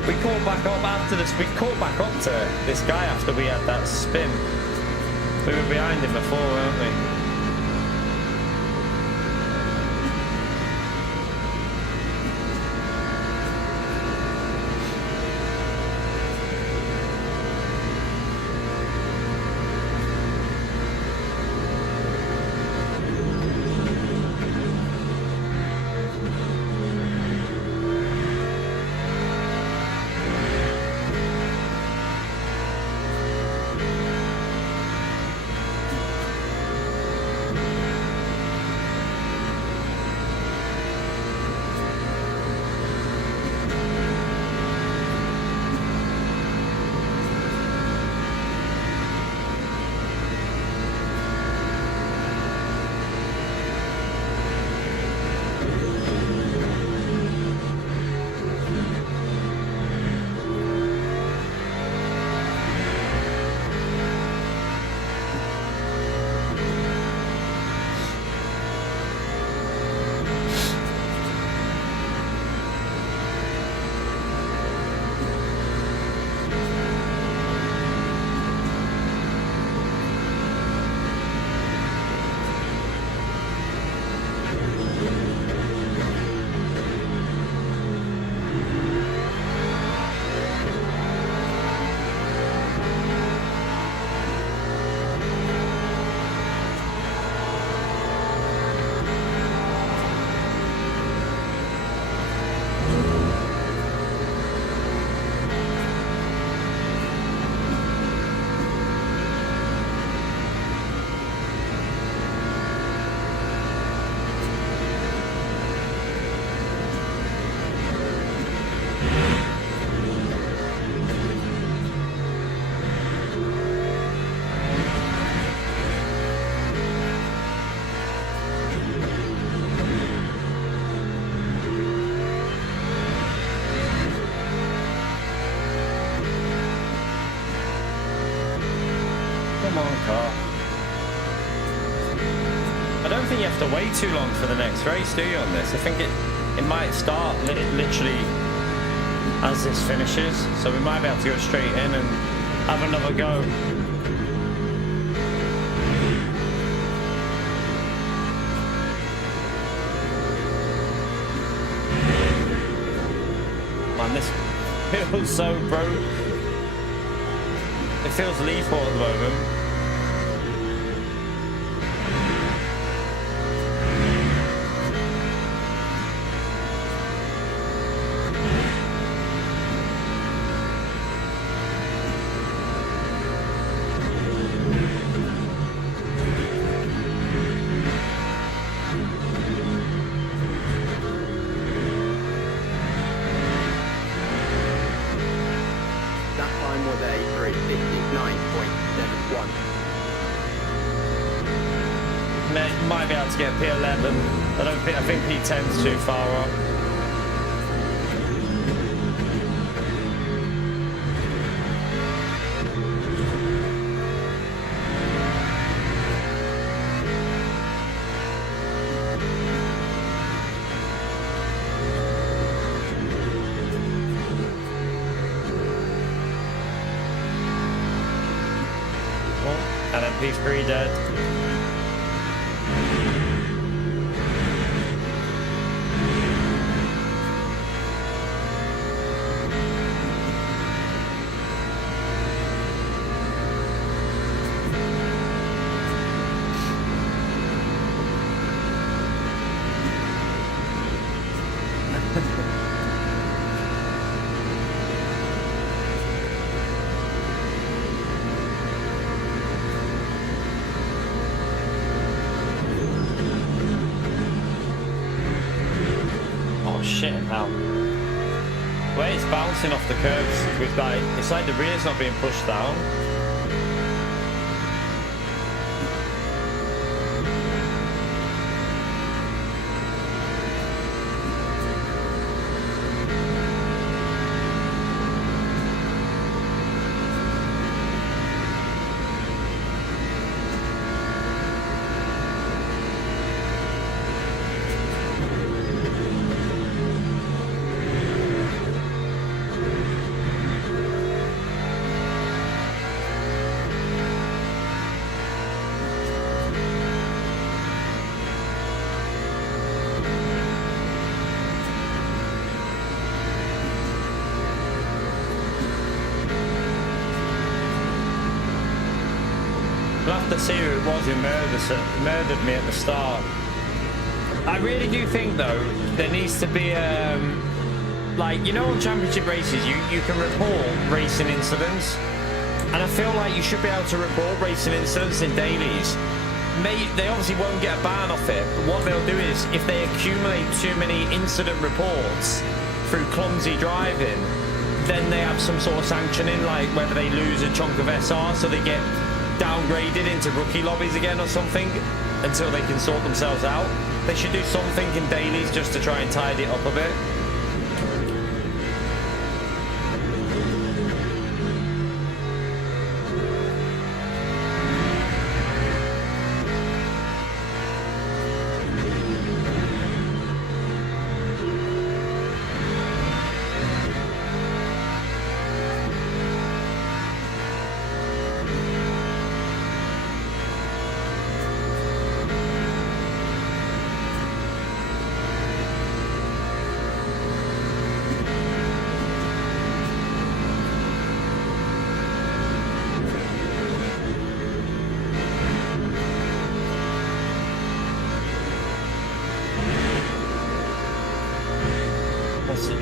We caught back up after this. We caught back up to this guy after we had that spin. We were behind him before, weren't we? Come on, car. I don't think you have to wait too long for the next race, do you, on this? I think it might start literally as this finishes, so we might be able to go straight in and have another go. Man, this feels so broke. It feels lethal at the moment. Might be able to get P11. I think P10's too far up. Oh, and then P3 dead. Shit, how? Where it's bouncing off the curbs with like, it's like the rear's not being pushed down. We'll have to see who it was who murdered me at the start. I really do think though there needs to be like, you know, on championship races you can report racing incidents, and I feel like you should be able to report racing incidents in dailies. They obviously won't get a ban off it, but what they'll do is if they accumulate too many incident reports through clumsy driving, then they have some sort of sanctioning, like whether they lose a chunk of SR so they get downgraded into rookie lobbies again or something until they can sort themselves out. They should do something in dailies just to try and tidy it up a bit.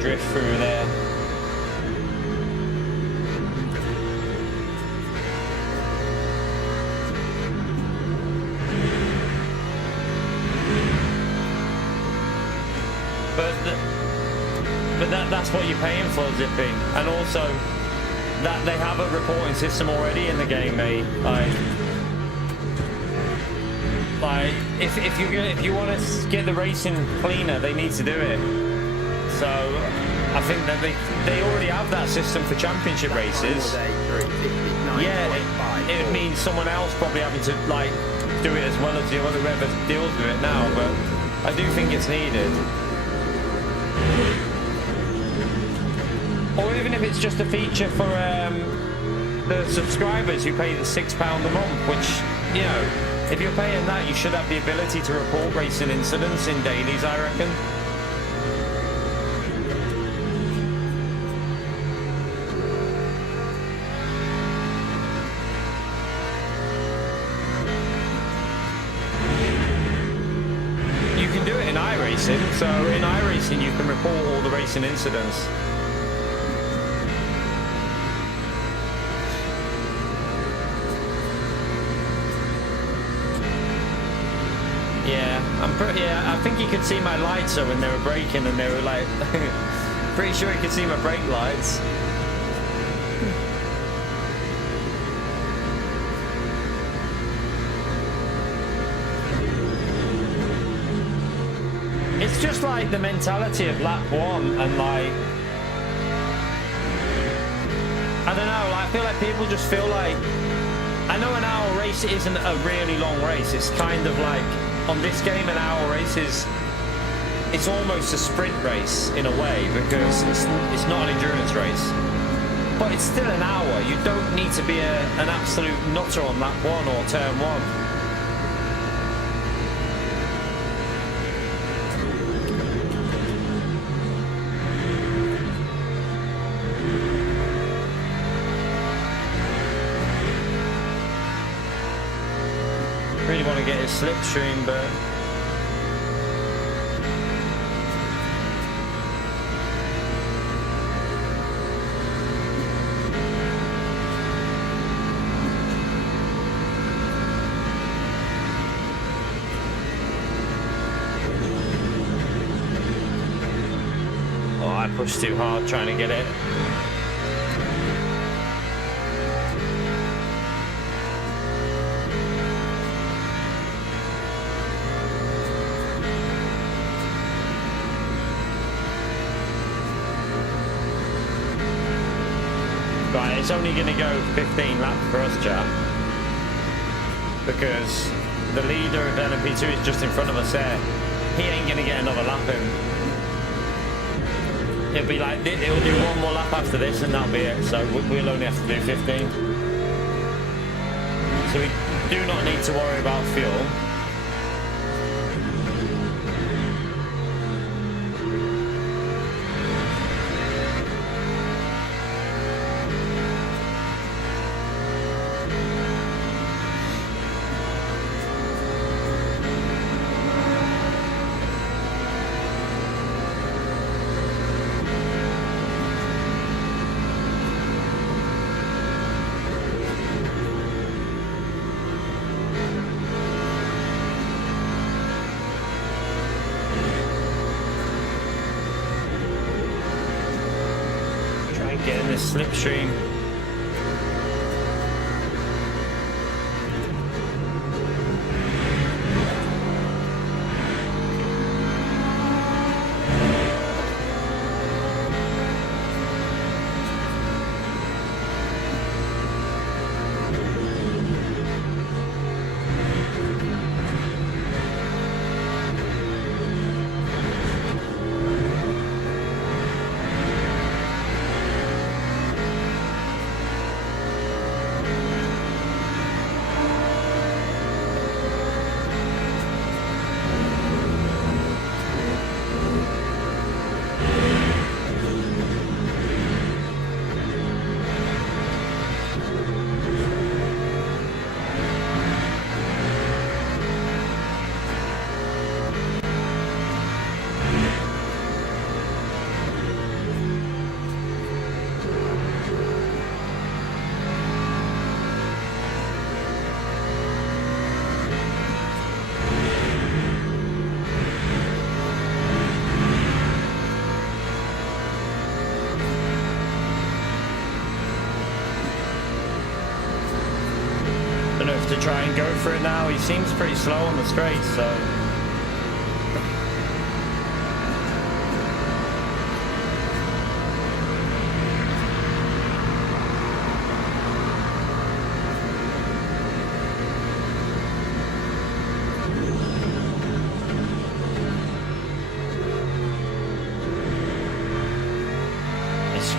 Drift through there. But that's what you're paying for, Zippy, and also that they have a reporting system already in the game, mate. Like if you want to get the racing cleaner, they need to do it. So I think that they already have that system for championship races. Yeah, it would mean someone else probably having to like do it as well as the other whoever deals with it now. But I do think it's needed. Or even if it's just a feature for the subscribers who pay the £6 a month, which, you know, if you're paying that, you should have the ability to report racing incidents in dailies, I reckon. You can do it in iRacing, so in iRacing you can report all the racing incidents. Yeah, I think you could see my lights though when they were braking, and they were like, pretty sure you could see my brake lights. It's just like the mentality of lap one, and like, I don't know, like, I feel like people just feel like, I know an hour race isn't a really long race. It's kind of like, on this game, an hour race is, it's almost a sprint race in a way, because it's not an endurance race. But it's still an hour. You don't need to be an absolute nutter on lap one or turn one. Really want to get his slipstream, but oh, I pushed too hard trying to get it. It's only going to go 15 laps for us, chat, because the leader of LMP2 is just in front of us there. He ain't going to get another lap in. It'll be like, it'll do one more lap after this and that'll be it. So we'll only have to do 15. So we do not need to worry about fuel. Getting this slipstream. To try and go for it now. He seems pretty slow on the straight, so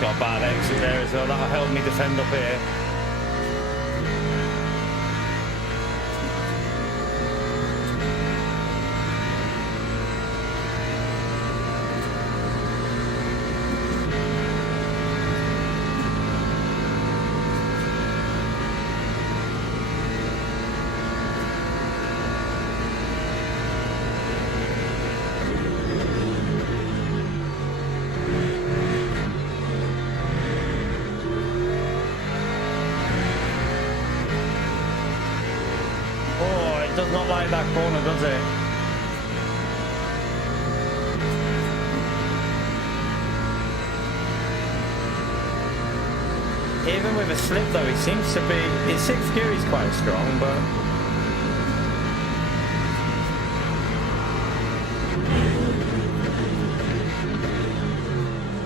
got a bad exit there as well. That'll help me defend up here. Does not like that corner, does it? Even with a slip though, he seems to be... His 6th gear is quite strong, but...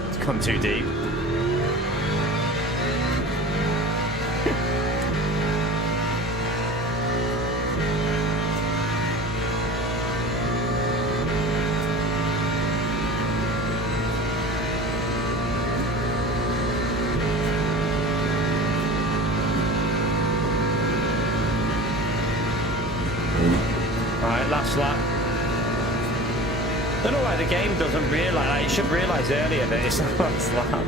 It's gone too deep. Last lap. Don't know why the game doesn't realise. Like, it should realise earlier that it's the last lap.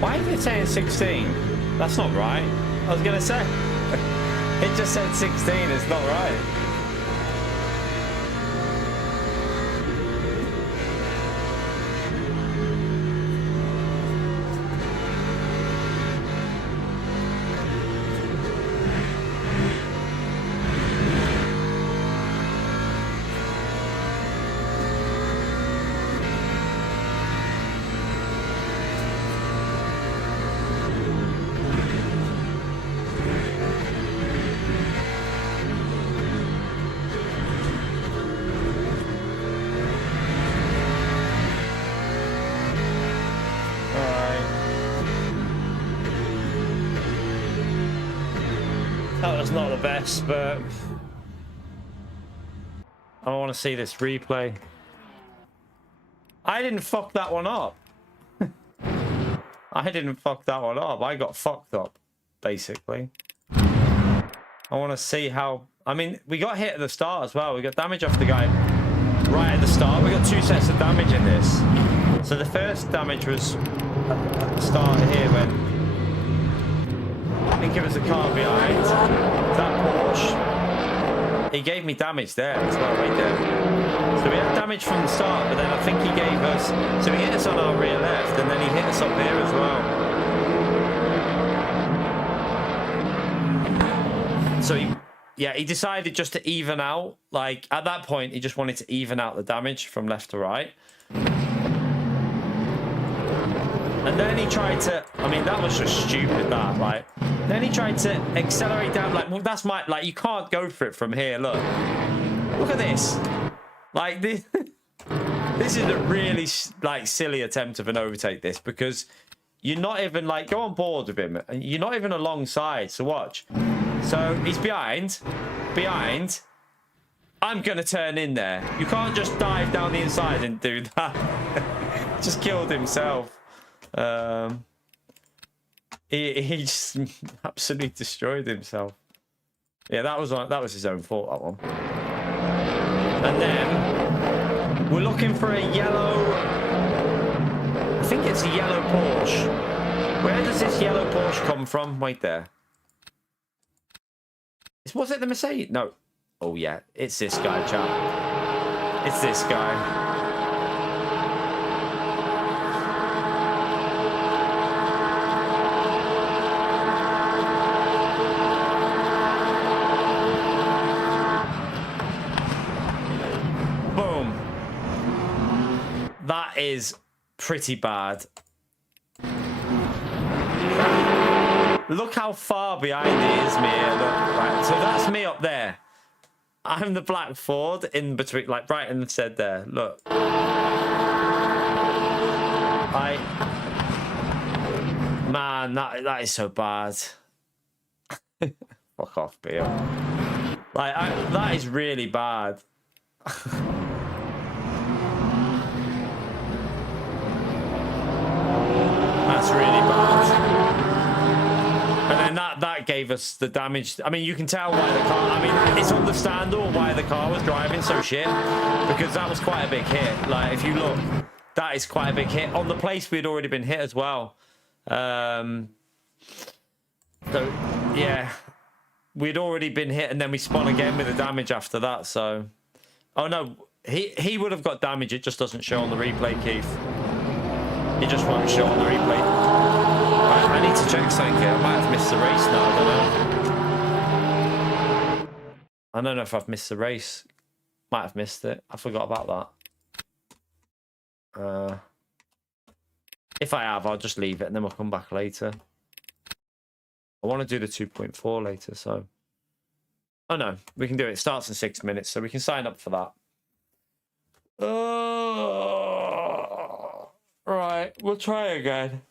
Why is it saying 16? That's not right. I was gonna say. It just said 16, it's not right. That was not the best, but I want to see this replay. I didn't fuck that one up. I didn't fuck that one up. I got fucked up, basically. I want to see how... I mean, we got hit at the start as well. We got damage off the guy right at the start. We got 2 sets of damage in this. So the first damage was at the start here when... I think it was the car behind that Porsche. He gave me damage there as well, right there. So we had damage from the start, but then I think he gave us... So he hit us on our rear left, and then he hit us up here as well. So he decided just to even out. Like, at that point, he just wanted to even out the damage from left to right. And then he tried to... I mean, that was just stupid, that, like... Then he tried to accelerate down, like, well, that's my... Like, you can't go for it from here, look. Look at this. Like, this... This is a really, like, silly attempt of an overtake, this, because you're not even, like, go on board with him. And you're not even alongside, so watch. So, he's behind. Behind. I'm going to turn in there. You can't just dive down the inside and do that. Just killed himself. He just absolutely destroyed himself. Yeah, that was his own fault, that one. And then we're looking for a yellow... I think it's a yellow Porsche. Where does this yellow Porsche come from? Wait there. Was it the Mercedes? No. Oh, yeah. It's this guy, chap. It's this guy. is pretty bad. Look how far behind it is me here. Look, right, so that's me up there. I'm the black Ford in between, like right in the said there. Look. Man, that is so bad. Fuck off, Bill. Like, that is really bad. That's really bad. And then that gave us the damage. I mean, you can tell why the car... I mean, it's understandable why the car was driving so shit. Because that was quite a big hit. Like, if you look, that is quite a big hit. On the place, we'd already been hit as well. So, yeah. We'd already been hit, and then we spun again with the damage after that, so... Oh, no. He would have got damage. It just doesn't show on the replay, Keith. It just won't show on the replay. I need to check something here. I might have missed the race now. I don't know if I've missed the race. Might have missed it. I forgot about that. If I have, I'll just leave it and then we'll come back later. I want to do the 2.4 later, so... Oh, no. We can do it. It starts in 6 minutes, so we can sign up for that. Right. We'll try again.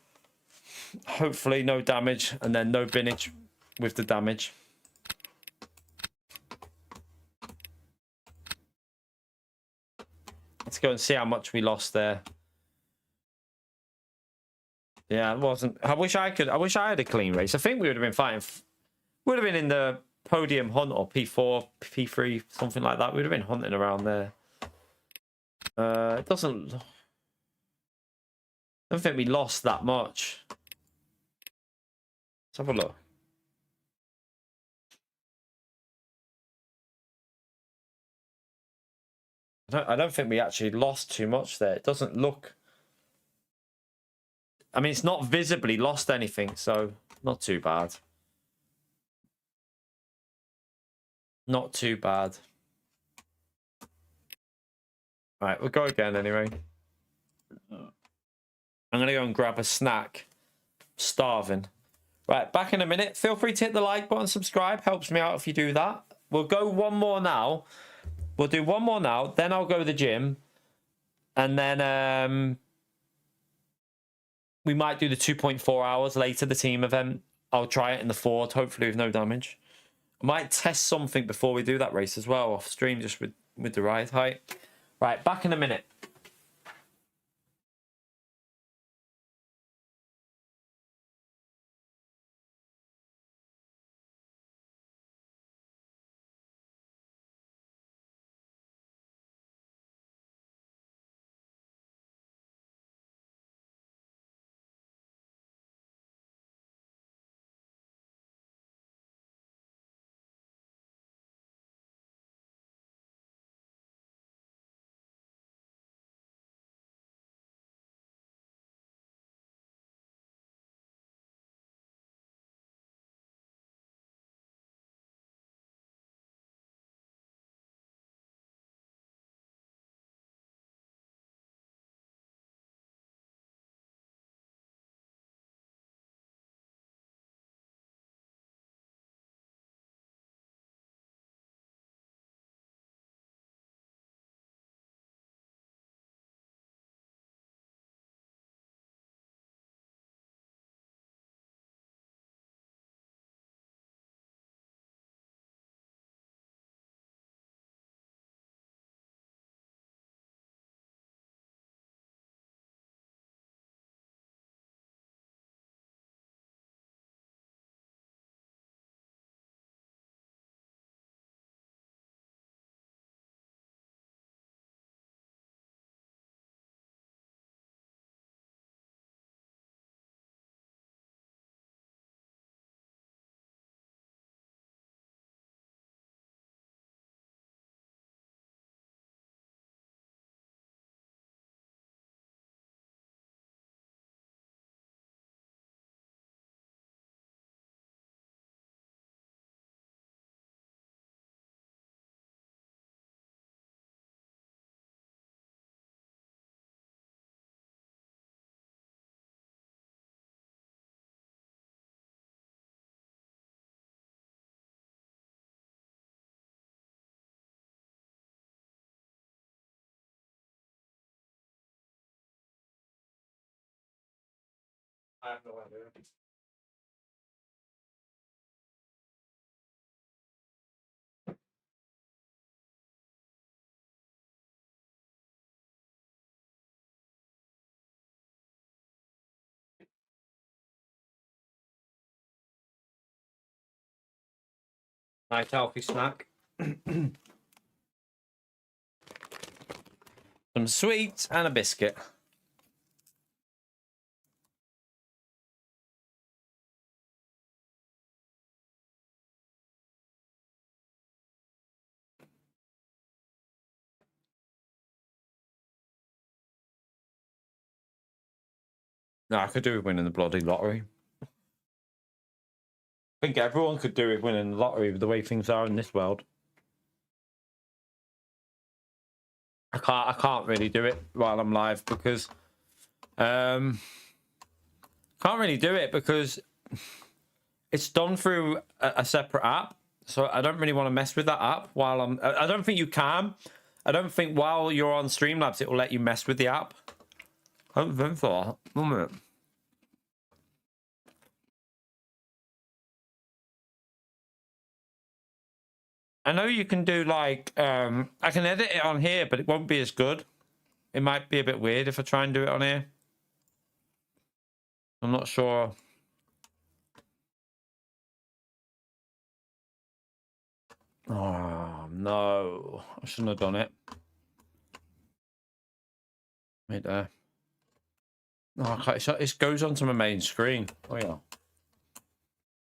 Hopefully no damage, and then no binage with the damage. Let's go and see how much we lost there. Yeah, it wasn't. I wish I had a clean race. I think we would have been fighting. Would have been in the podium hunt or P4, P3, something like that. We'd have been hunting around there. It doesn't. I don't think we lost that much. Let's have a look. I don't think we actually lost too much there. It doesn't look... I mean, it's not visibly lost anything, so not too bad. Not too bad. Right, we'll go again anyway. I'm going to go and grab a snack. Starving. Right, back in a minute. Feel free to hit the like button, subscribe. Helps me out if you do that. We'll go one more now. We'll do one more now. Then I'll go to the gym. And then we might do the 2.4 hours later, the team event. I'll try it in the Ford, hopefully with no damage. I might test something before we do that race as well, off stream, just with the ride height. Right, back in a minute. I have no idea. Nice healthy snack. Some sweets and a biscuit. No, I could do with winning the bloody lottery. I think everyone could do with winning the lottery with the way things are in this world. I can't really do it while I'm live because can't really do it because it's done through a separate app. So I don't really want to mess with that app while I don't think you can. I don't think while you're on Streamlabs it will let you mess with the app. I don't think so. 1 minute. I know you can do like I can edit it on here, but it won't be as good. It might be a bit weird if I try and do it on here. I'm not sure. Oh no, I shouldn't have done it. Right there. Oh, okay. It goes onto my main screen. Oh yeah.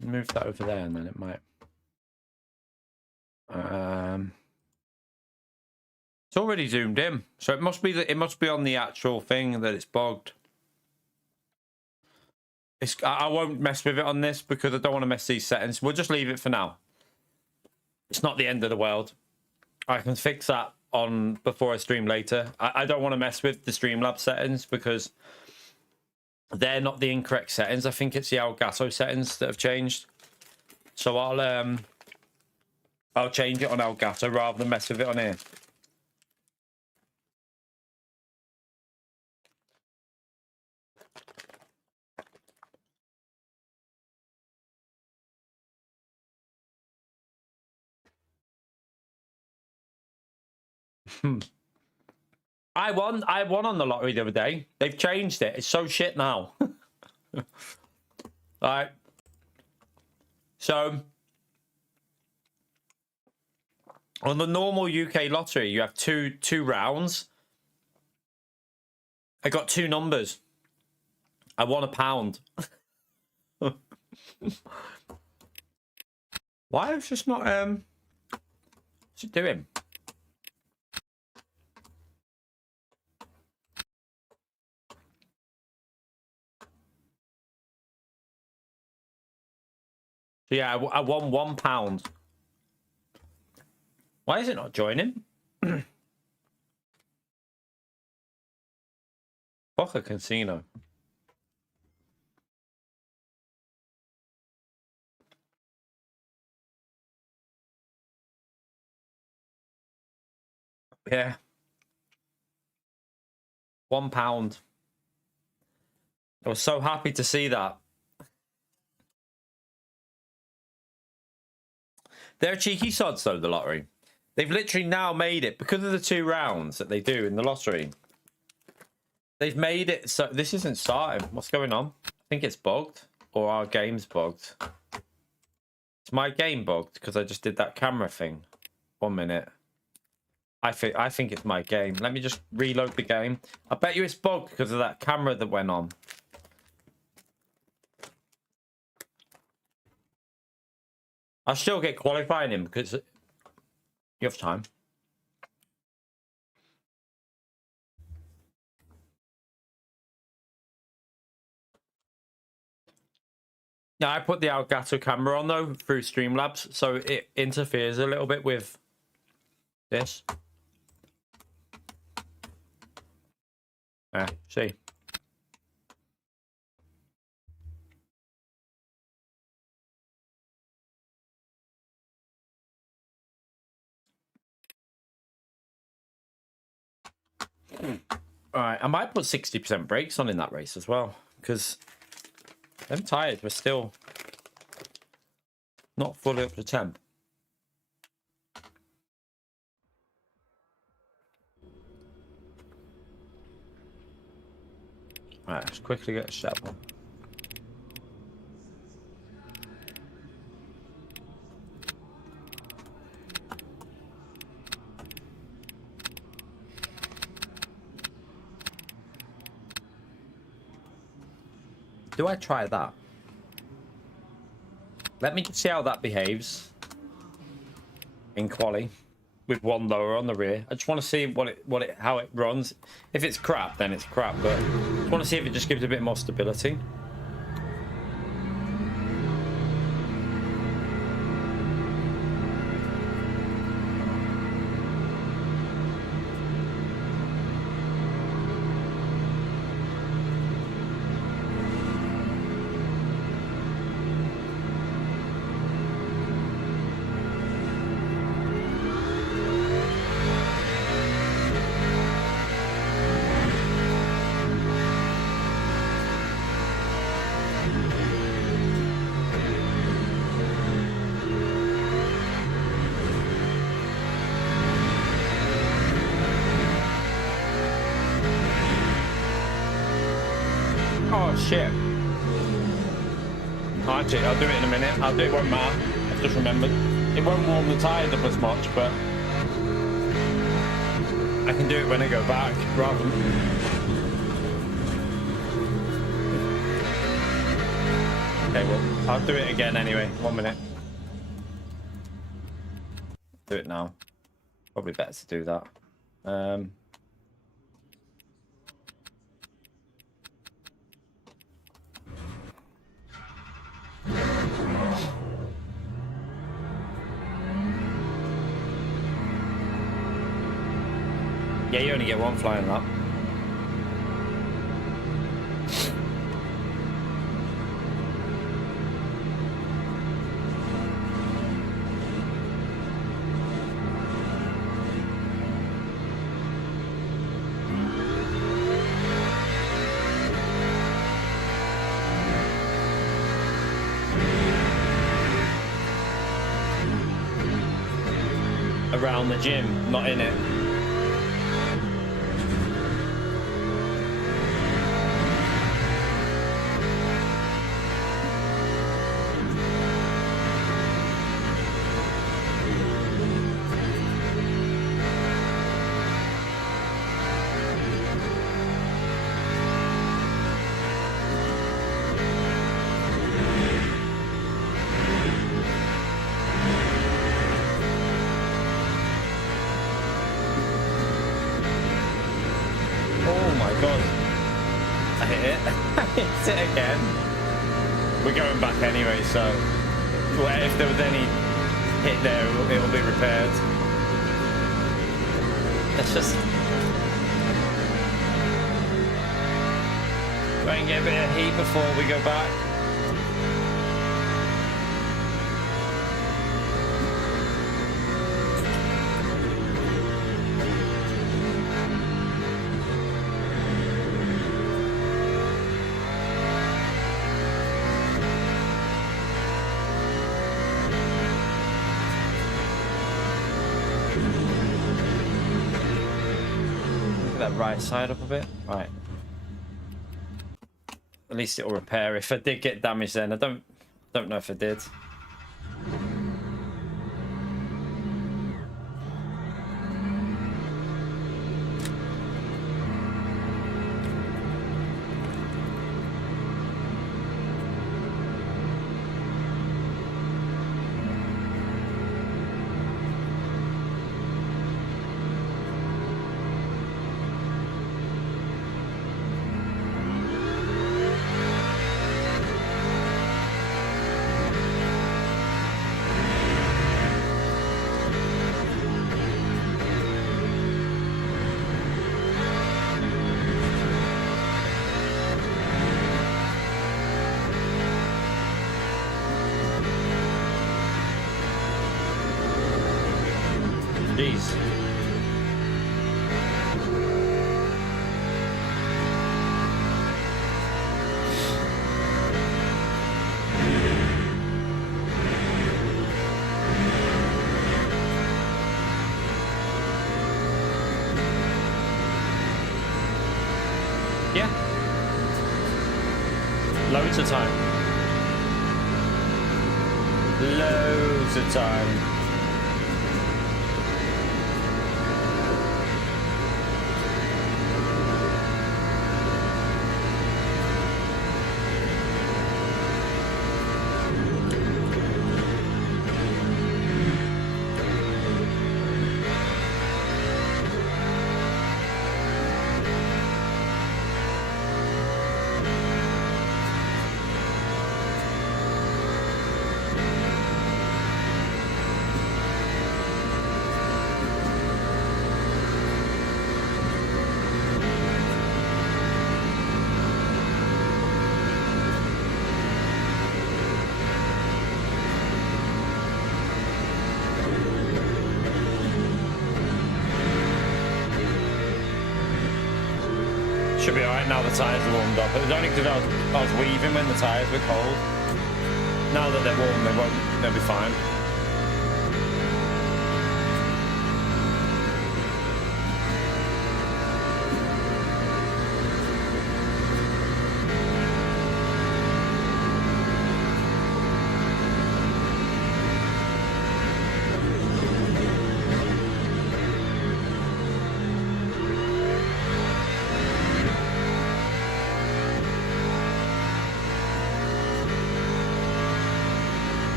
Move that over there, and then it might. It's already zoomed in, so it must be that it must be on the actual thing that it's bogged. I won't mess with it on this because I don't want to mess these settings. We'll just leave it for now. It's not the end of the world. I can fix that on before I stream later. I don't want to mess with the Streamlabs settings because they're not the incorrect settings. I think it's the Elgato settings that have changed. So I'll change it on Elgato rather than mess with it on here. I won on the lottery the other day. They've changed it. It's so shit now. Alright. So on the normal UK lottery, you have two rounds. I got 2 numbers. I won £1. Why is this not what's it doing? So yeah, I won £1. Why is it not joining? Fuck a casino. Yeah. £1. I was so happy to see that. They're cheeky sods, though, the lottery. They've literally now made it, because of the 2 rounds that they do in the lottery, they've made it so... This isn't starting. What's going on? I think it's bugged, or our game's bugged. It's my game bugged, because I just did that camera thing. 1 minute. I think it's my game. Let me just reload the game. I bet you it's bugged because of that camera that went on. I'll still get qualifying him because you have time. Yeah, I put the Elgato camera on though through Streamlabs, so it interferes a little bit with this. Yeah, see. All right, I might put 60% brakes on in that race as well, because I'm tired. We're still not fully up to 10. Right, let's quickly get a shovel. Do I try that? Let me just see how that behaves in quali with one lower on the rear. I just want to see how it runs. If it's crap, then it's crap, but I just want to see if it just gives a bit more stability. Oh shit. Oh, actually, I'll do it in a minute. It won't matter. I've just remembered. It won't warm the tyres up as much, but I can do it when I go back rather than... Okay, well, I'll do it again anyway. 1 minute. Do it now. Probably better to do that. Yeah, you only get one flying lap. Around the gym, not in it. It again. We're going back anyway, so if there was any hit there, it'll be repaired. Let's just try and get a bit of heat before we go back. Right side up a bit. Right. At least it'll repair. If I did get damaged then, I don't know if I did. Jeez. Loads of time. Loads of time. Should be alright now the tyres are warmed up. It was only because I was weaving when the tyres were cold. Now that they're warm, they'll be fine.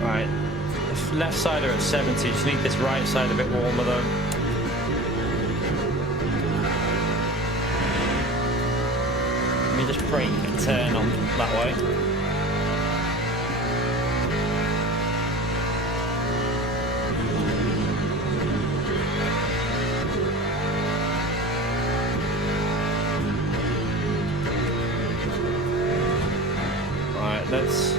Right, left side are at 70, just need this right side a bit warmer though. Let me just brake and turn on that way. Alright, let's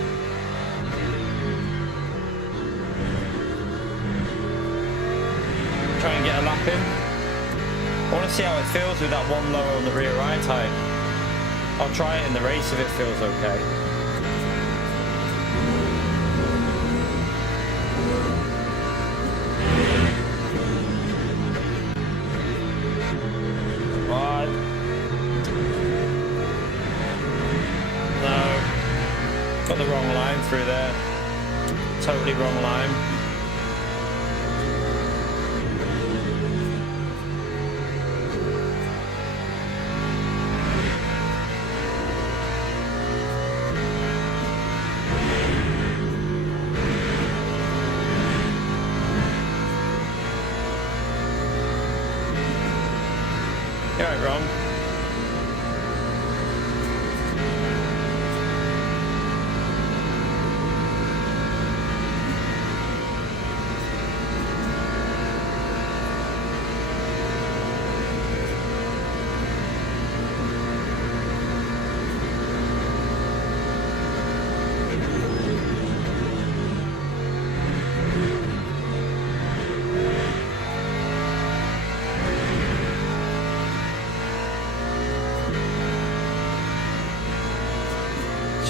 try and get a lap in. I want to see how it feels with that one lower on the rear right tire. I'll try it in the race if it feels okay. What? No. Got the wrong line through there. Totally wrong line. You're right, Ron.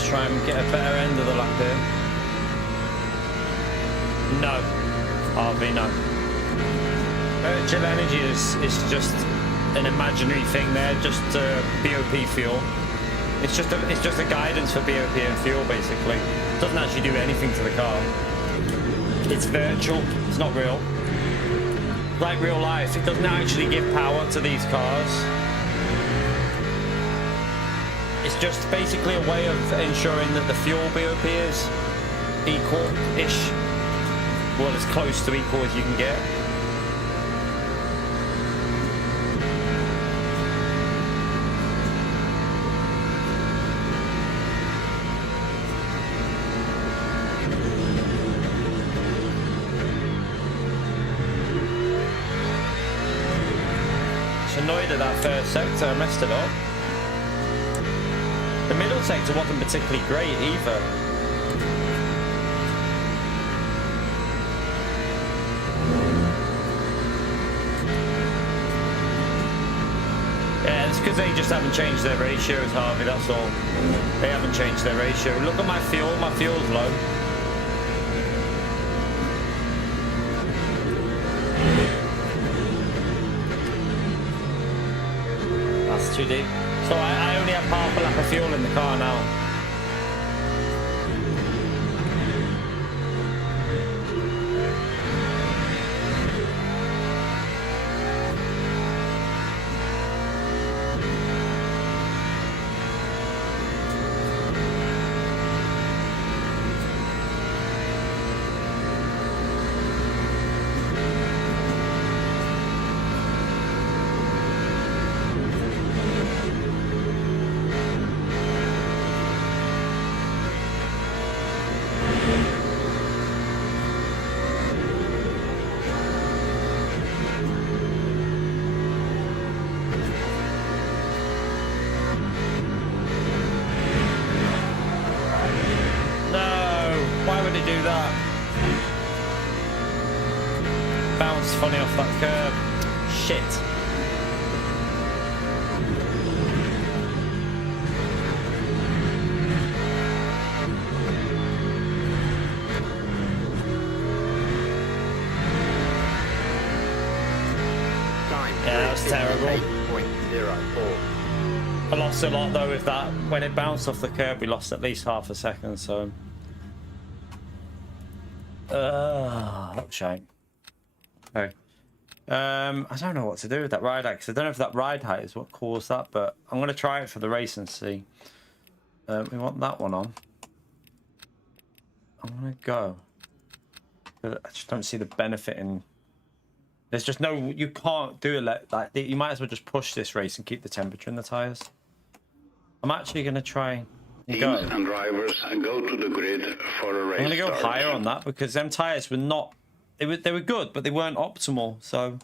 Try and get a better end of the lap here. No. RV, no. Virtual energy is just an imaginary thing there, just BOP fuel. It's just a guidance for BOP and fuel basically. It doesn't actually do anything to the car. it's virtual. It's not real. Like real life, it doesn't actually give power to these cars. It's just basically a way of ensuring that the fuel BOP is equal-ish. Well, as close to equal as you can get. Annoyed at that first sector, I messed it up. The middle sector wasn't particularly great either. Yeah, it's because they just haven't changed their ratios, Harvey, that's all. They haven't changed their ratio. Look at my fuel's low. Too deep. So I only have half a lap of fuel in the car now. Funny off that curb. Shit. Yeah, that was terrible. 8.04. I lost a lot though with that. When it bounced off the curb, we lost at least half a second, so. That was shame. Okay. I don't know what to do with that ride height, because I don't know if that ride height is what caused that, but I'm going to try it for the race and see. We want that one on. I'm going to go. But I just don't see the benefit in... There's just no... You can't do it like... You might as well just push this race and keep the temperature in the tyres. I'm actually going to try... Teams and drivers go to the grid for a race. I'm going to go start. higher on that, because them tyres were not... They were good, but they weren't optimal. So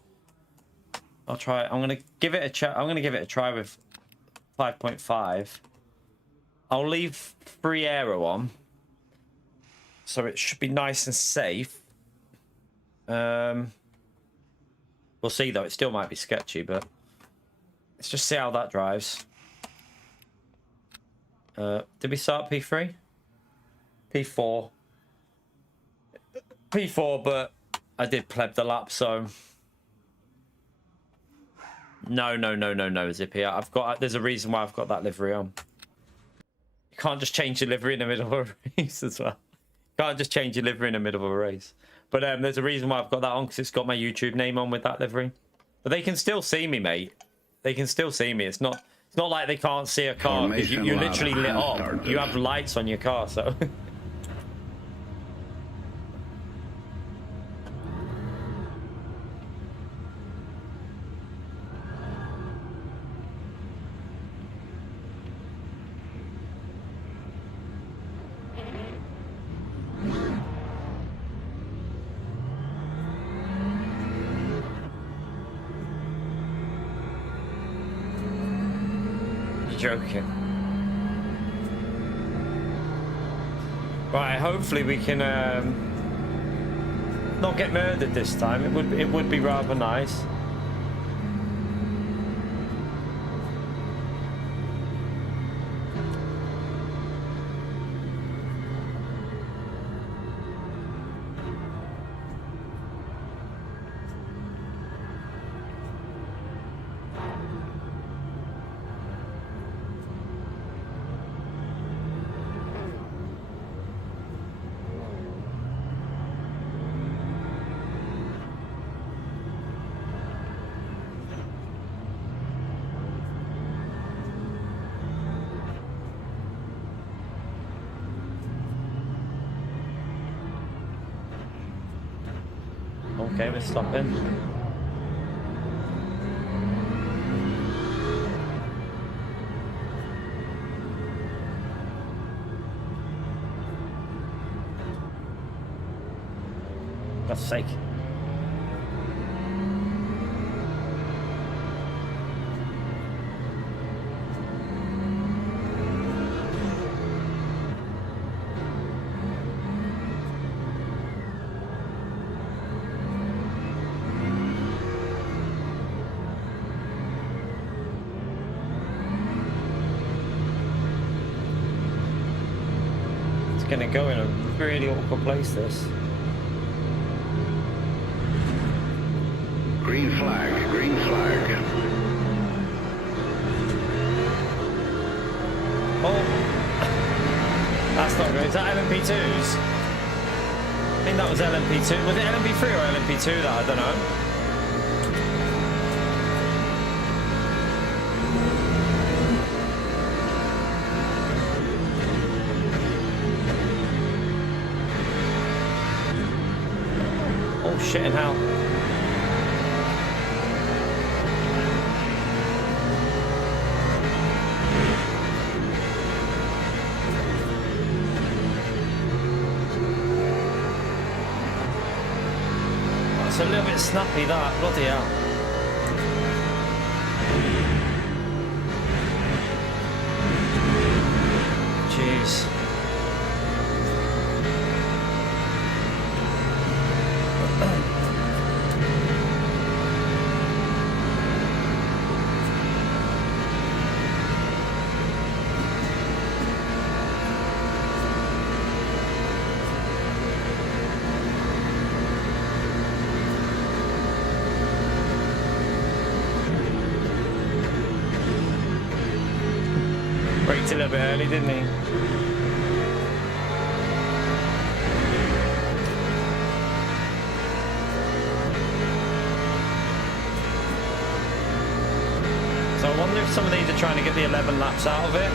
I'll try. I'm gonna give it a try with 5.5. I'll leave free aero on, so it should be nice and safe. We'll see though. It still might be sketchy, but let's just see how that drives. Did we start P3? P4. P4, but I did pleb the lap, so no, Zippy. There's a reason why I've got that livery on. You can't just change your livery in the middle of a race as well. You can't just change your livery in the middle of a race. But there's a reason why I've got that on, because it's got my YouTube name on with that livery. But they can still see me, mate. They can still see me. It's not like they can't see a car, because you're literally lit up. You have lights on your car, so. Joking. Right, hopefully we can not get murdered this time. It would be rather nice. Okay, we're stopping. God's sake. It's gonna go in a really awkward place, this. Green flag, green flag. Oh, that's not good. Is that LMP2s? I think that was LMP2. Was it LMP3 or LMP2 that? I don't know. Oh shit in hell. It's a little bit snappy, that. Bloody hell. Jeez. Braked a little bit early, didn't he? So I wonder if some of these are trying to get the 11 laps out of it.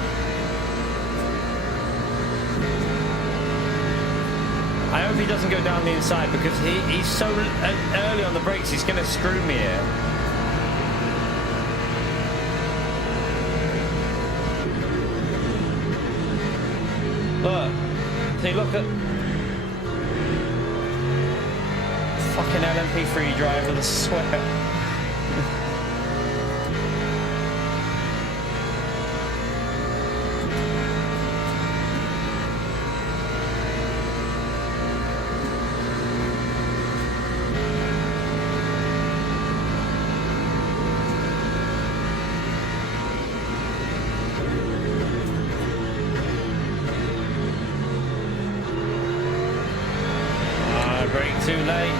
I hope he doesn't go down the inside because he's so early on the brakes, he's going to screw me here. Look, see, look at fucking LMP3 driver, the sweat. Too late.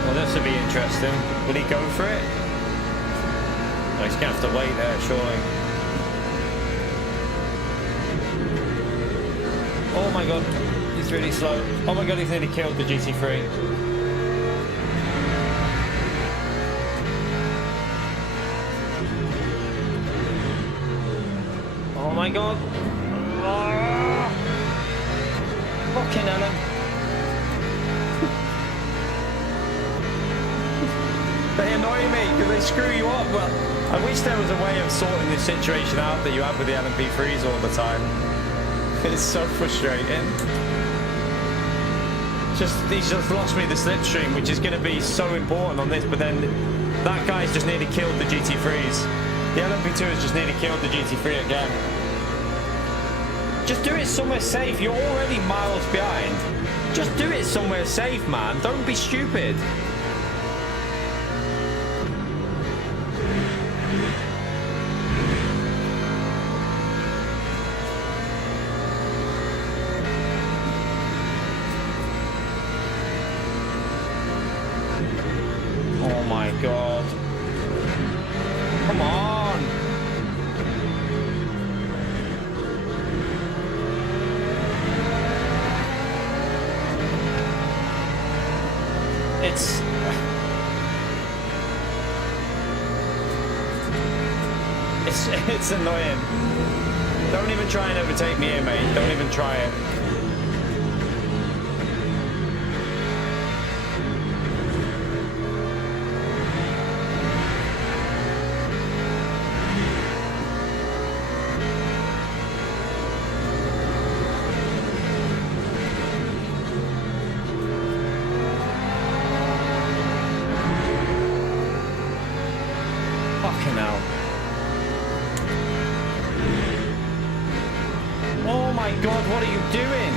Well, this will be interesting. Will he go for it? No, he's gonna have to wait there, surely. Oh my god. He's really slow. Oh my god, he's nearly killed the GT3. Oh my god. Oh. Fucking Ellen. They annoy me because they screw you up. Well, I wish there was a way of sorting this situation out that you have with the LMP3s all the time. It's so frustrating. He's just lost me the slipstream, which is going to be so important on this, but then that guy's just nearly killed the GT3s. The LMP2 has just nearly killed the GT3 again. Just do it somewhere safe. You're already miles behind. Just do it somewhere safe, man. Don't be stupid. Oh my god. Come on. It's annoying. Don't even try and overtake me here, mate. Don't even try it. Fucking hell. Oh my god, what are you doing?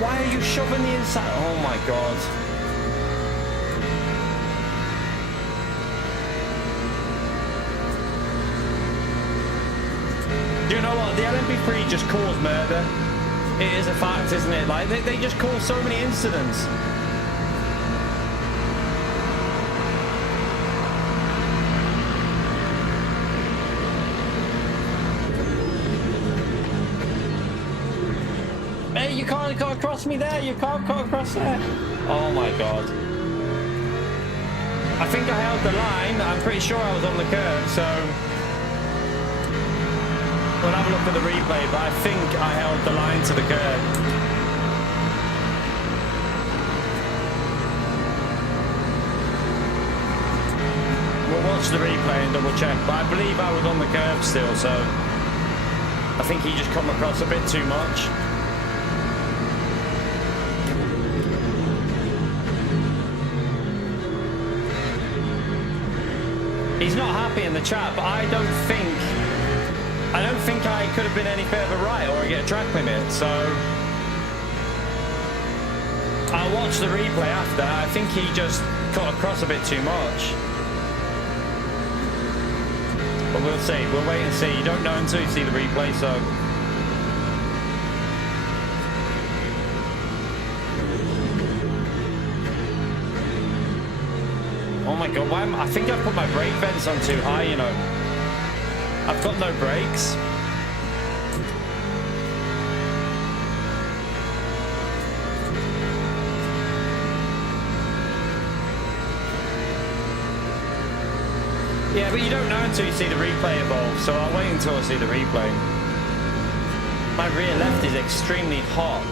Why are you shoving the inside? Oh my god. Do you know what? The LMP3 just caused murder. It is a fact, isn't it? Like, they just cause so many incidents. Hey, you can't cut across me there. You can't cut across there. Oh my god. I think I held the line. I'm pretty sure I was on the curve, so we'll have a look at the replay, but I think I held the line to the curve. We'll watch the replay and double check, but I believe I was on the curve still, so I think he just come across a bit too much. He's not happy in the chat, but I don't think I could have been any further right or get a track limit, so I'll watch the replay after. I think he just cut across a bit too much. But we'll see. We'll wait and see. You don't know until you see the replay, so oh my god, I think I've put my brake vents on too high, you know. I've got no brakes. Yeah, but you don't know until you see the replay evolve, so I'll wait until I see the replay. My rear left is extremely hot.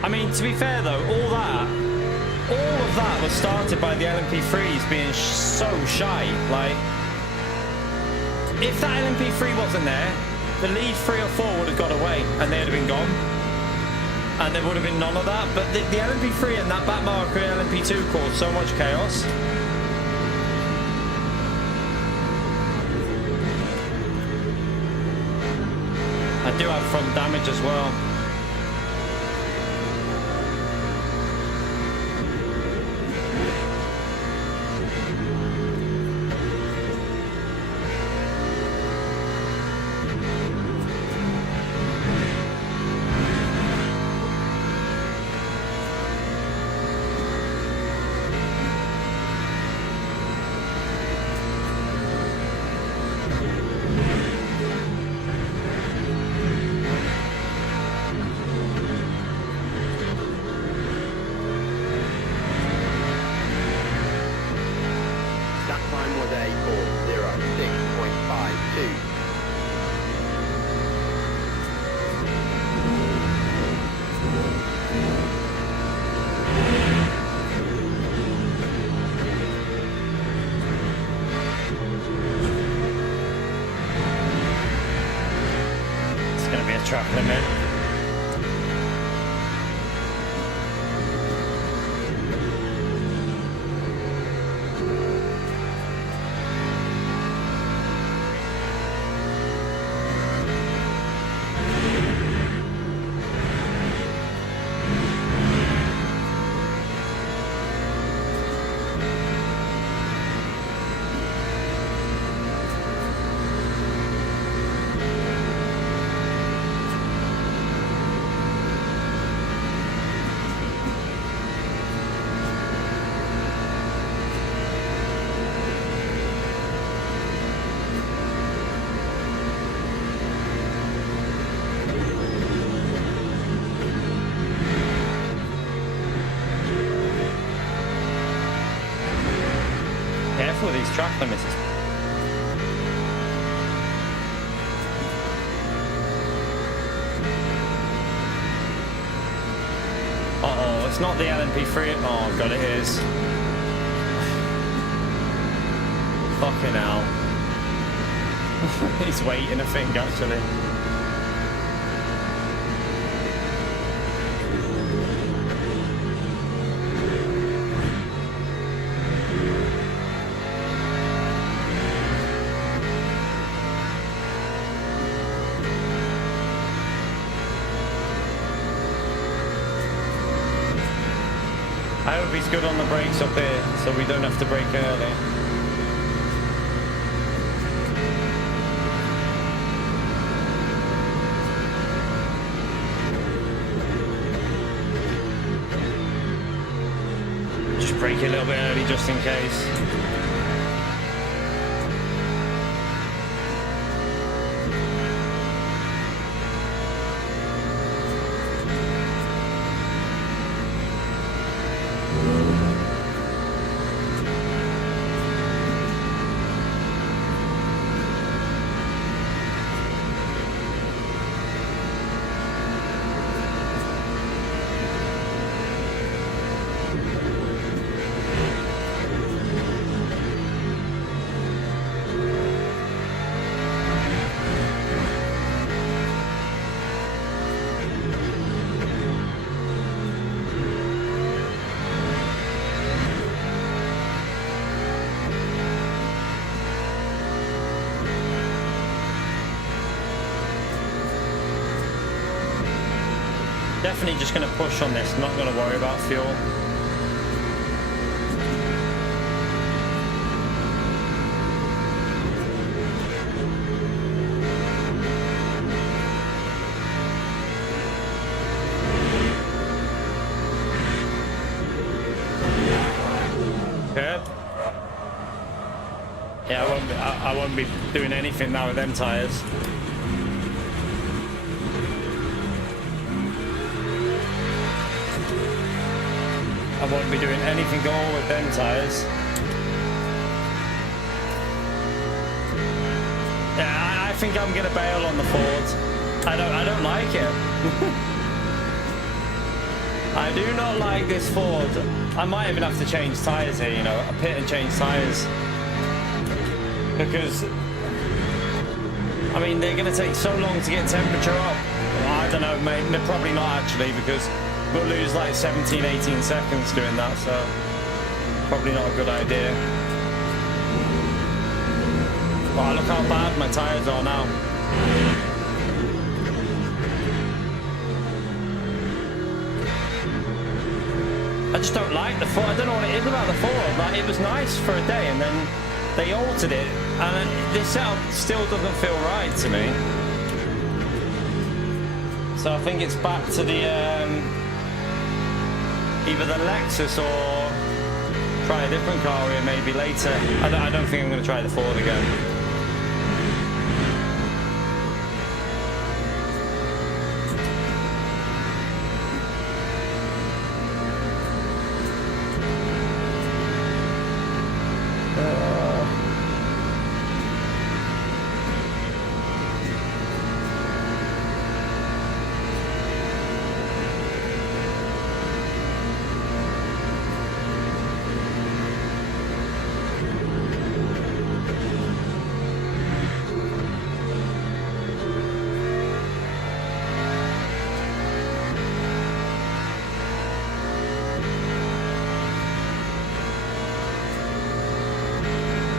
I mean, to be fair though, all of that was started by the LMP3s being so shy. Like, if that LMP3 wasn't there, the lead 3 or 4 would have got away and they'd have been gone. And there would have been none of that. But the LMP3 and that back marker LMP2 caused so much chaos. I do have front damage as well. Track limit. careful with these track limiters. Uh-oh, it's not the LMP3. Oh, God, it is. Fucking hell. He's waiting, I think, actually. I hope he's good on the brakes up here, so we don't have to brake early. Just brake a little bit early, just in case. Definitely just going to push on this, not going to worry about fuel. Curb. Yeah, I won't be doing anything now with them tyres. I won't be doing anything at all with them tyres. Yeah, I think I'm gonna bail on the Ford. I don't like it. I do not like this Ford. I might even have to change tyres here, you know, a pit and change tyres. Because, I mean, they're gonna take so long to get temperature up. Well, I don't know, mate, probably not actually, because we'll lose like 17, 18 seconds doing that, so probably not a good idea. Wow, look how bad my tyres are now. I just don't like the Ford. I don't know what it is about the Ford. Like, it was nice for a day, and then they altered it, and this setup still doesn't feel right to me. So I think it's back to the either the Lexus or try a different car here maybe later. I don't think I'm going to try the Ford again.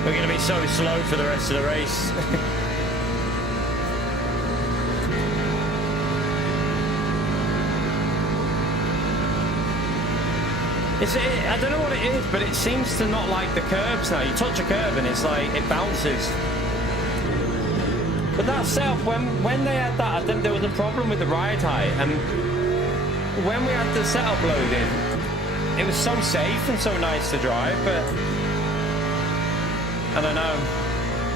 We're going to be so slow for the rest of the race. I don't know what it is, but it seems to not like the curbs now. You touch a curb and it's like, it bounces. But that setup, when they had that, I think there was a problem with the ride height. And when we had the setup loaded, it was so safe and so nice to drive, but I don't know.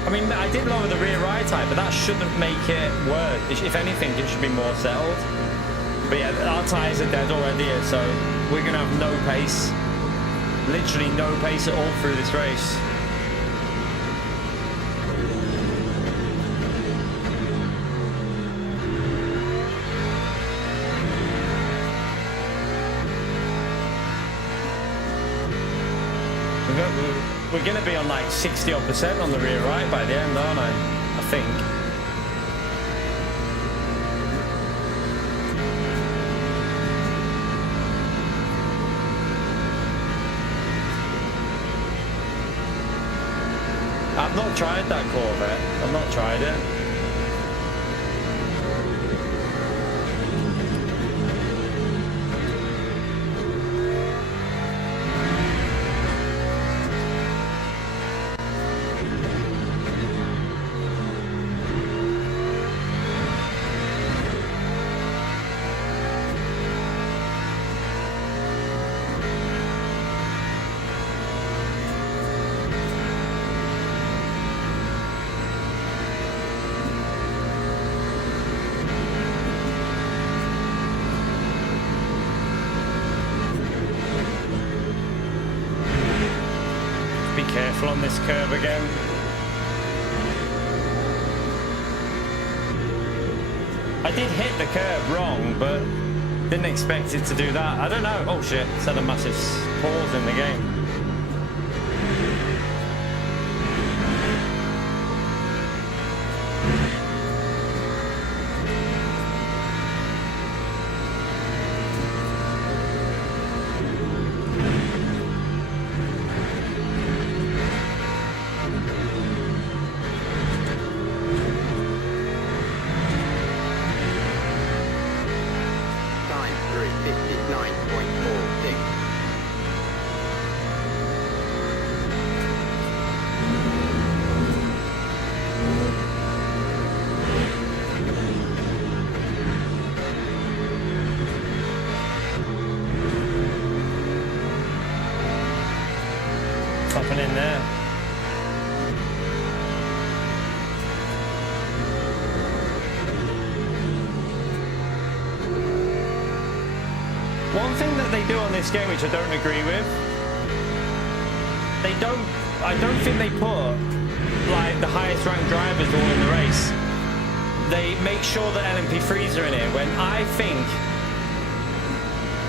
I mean, I did lower the rear ride height, but that shouldn't make it worse. If anything, it should be more settled. But yeah, our tyres are dead already here, so we're going to have no pace. Literally no pace at all through this race. we're going to be on like 60% on the rear right by the end, aren't I think. I've not tried that Corvette. I've not tried it. Careful on this curve again. I did hit the curve wrong, but didn't expect it to do that. I don't know. Oh shit, it's had a massive pause in the game. In there. One thing that they do on this game, which I don't agree with, I don't think they put like the highest ranked drivers all in the race. They make sure that LMP3s are in it, when I think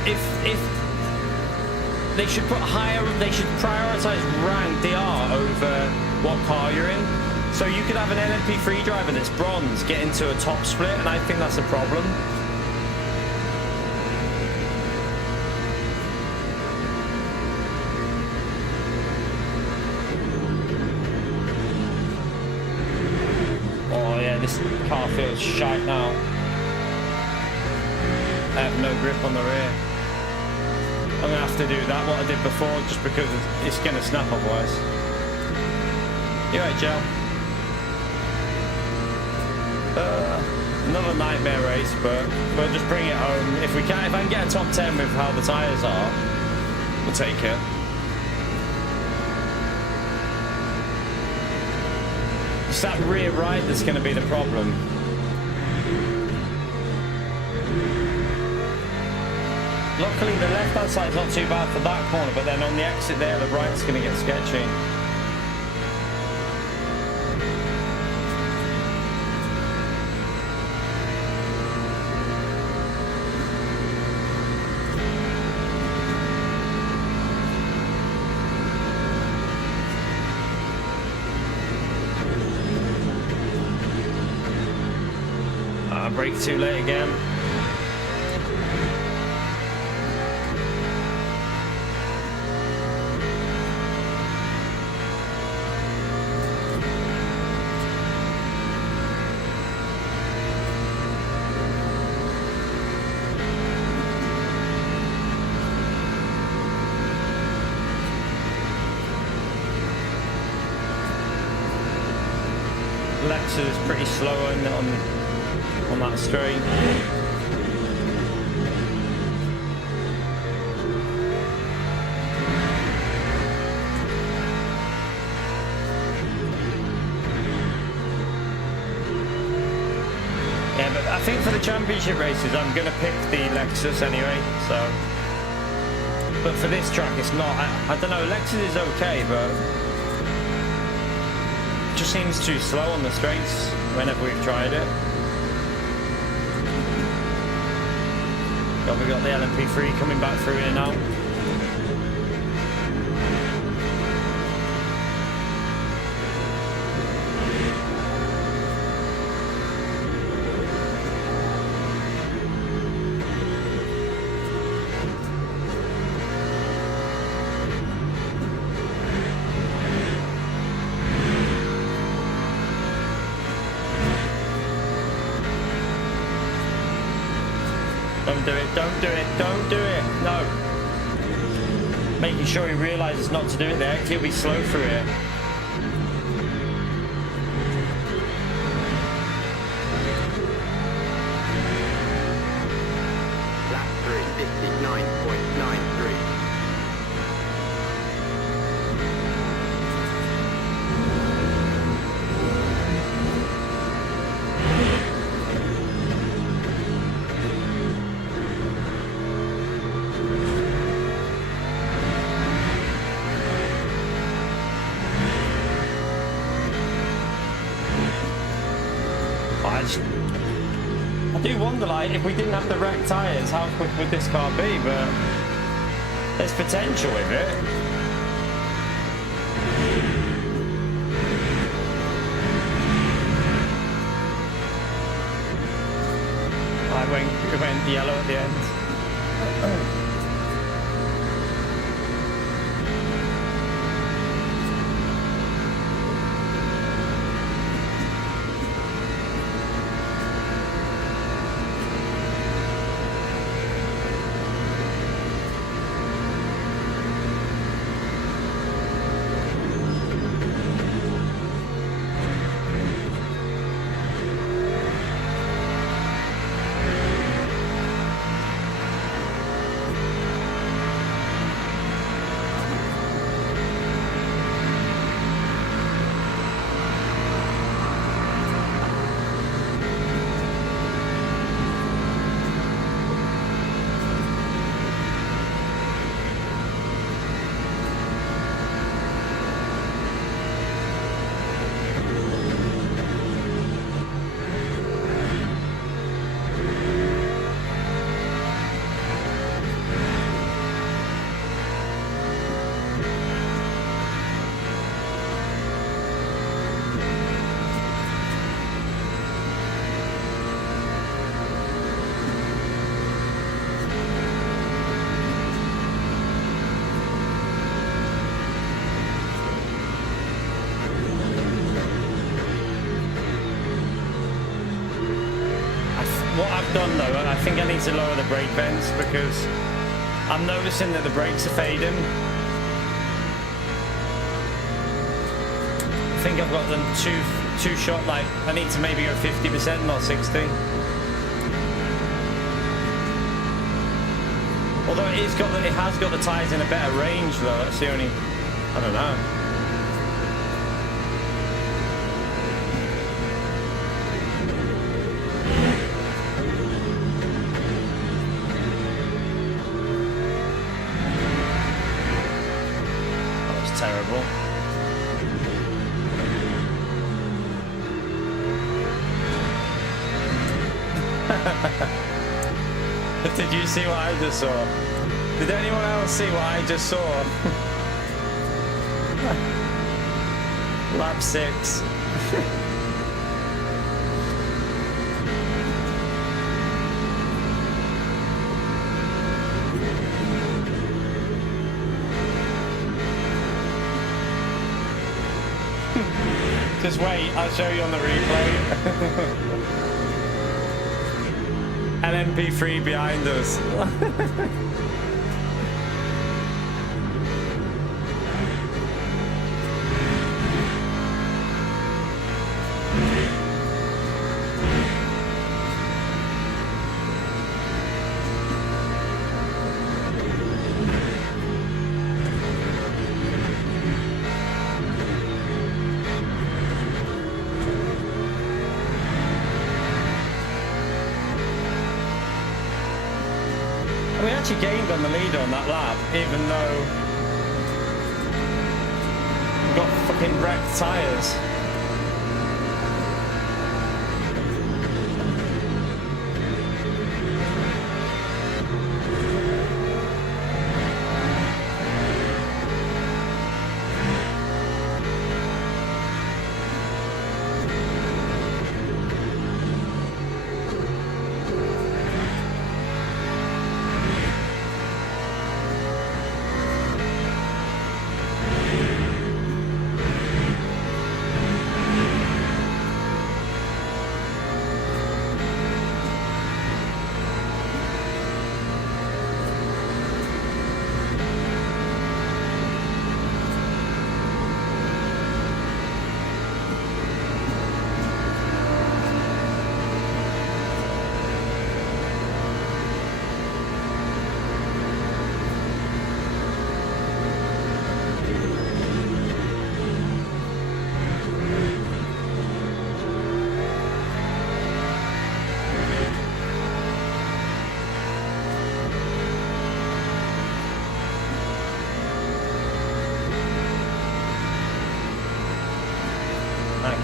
if they should put they should prioritize rank DR over what car you're in. So you could have an LMP3 driver that's bronze get into a top split, and I think that's a problem. Oh yeah, this car feels shite now. I have no grip on the rear. I'm going to have to do that, what I did before, just because it's going to snap otherwise. You right, Joe? Another nightmare race, but we'll just bring it home. If I can get a top 10 with how the tyres are, we'll take it. It's that rear right that's going to be the problem. Luckily, the left-hand side's not too bad for that corner, but then on the exit there, the right's going to get sketchy. Brake too late again. Lexus is pretty slow on that straight. Yeah, but I think for the championship races, I'm going to pick the Lexus anyway. So, but for this track, it's not. I don't know. Lexus is okay, but it just seems too slow on the straights whenever we've tried it. We've got the LMP3 coming back through here now. Don't do it. Don't do it. Don't do it. No. Making sure he realizes not to do it there. He'll be slow through it. Lap 3:59.93. I do wonder, like, if we didn't have the wrecked tyres, how quick would this car be? But there's potential with it. It went yellow at the end. What I've done though, I think I need to lower the brake vents because I'm noticing that the brakes are fading. I think I've got them too shot. Like I need to maybe go 50%, not 60. Although it has got the tyres in a better range though. That's the only, I don't know. Terrible. Did you see what I just saw? Did anyone else see what I just saw? Lap 6. Just wait, I'll show you on the replay. LMP3 behind us. We actually gained on the leader on that lap, even though we've got fucking wrecked tyres.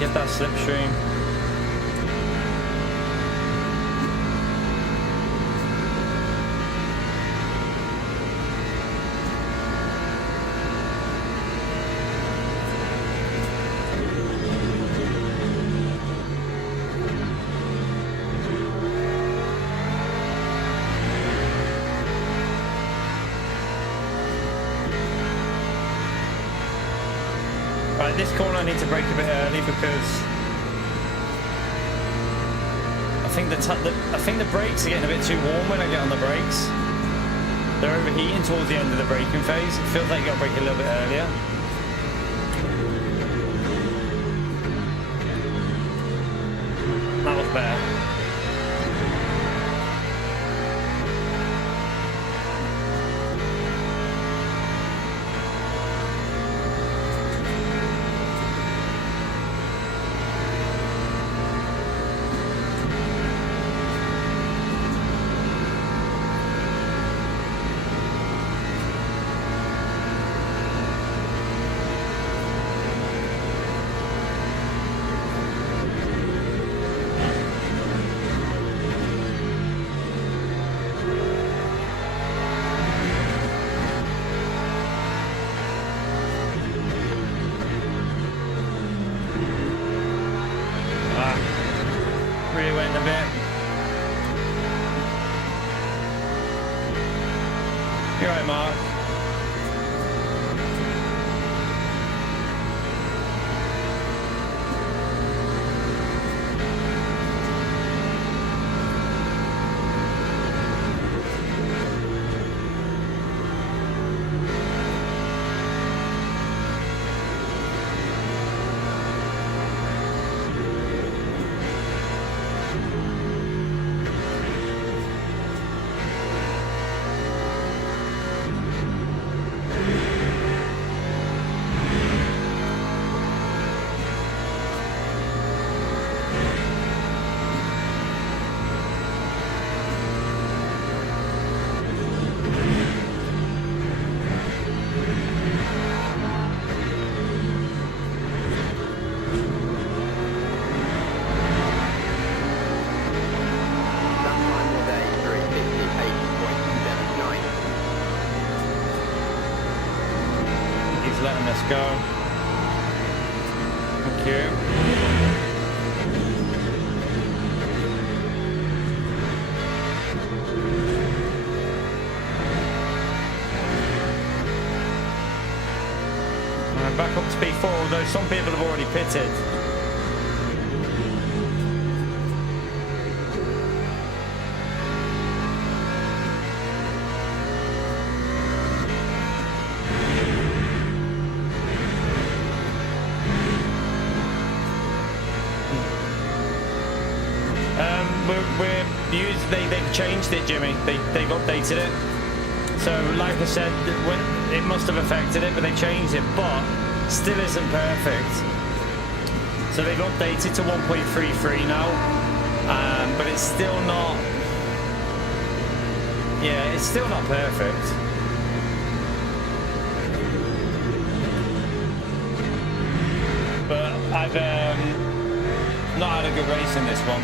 get that slipstream. Right, this corner I need to brake a bit early because I think the brakes are getting a bit too warm when I get on the brakes. They're overheating towards the end of the braking phase. It feels like you got to brake a little bit earlier. That was better. Really went a bit. You're right, Mark. Letting us go. Thank you. Back up to P4, although some people have already pitted. They've changed it, Jimmy. They've updated it. So, like I said, it must have affected it, but they changed it. But still isn't perfect. So they've updated to 1.33 now, but it's still not. Yeah, it's still not perfect. But I've not had a good race in this one.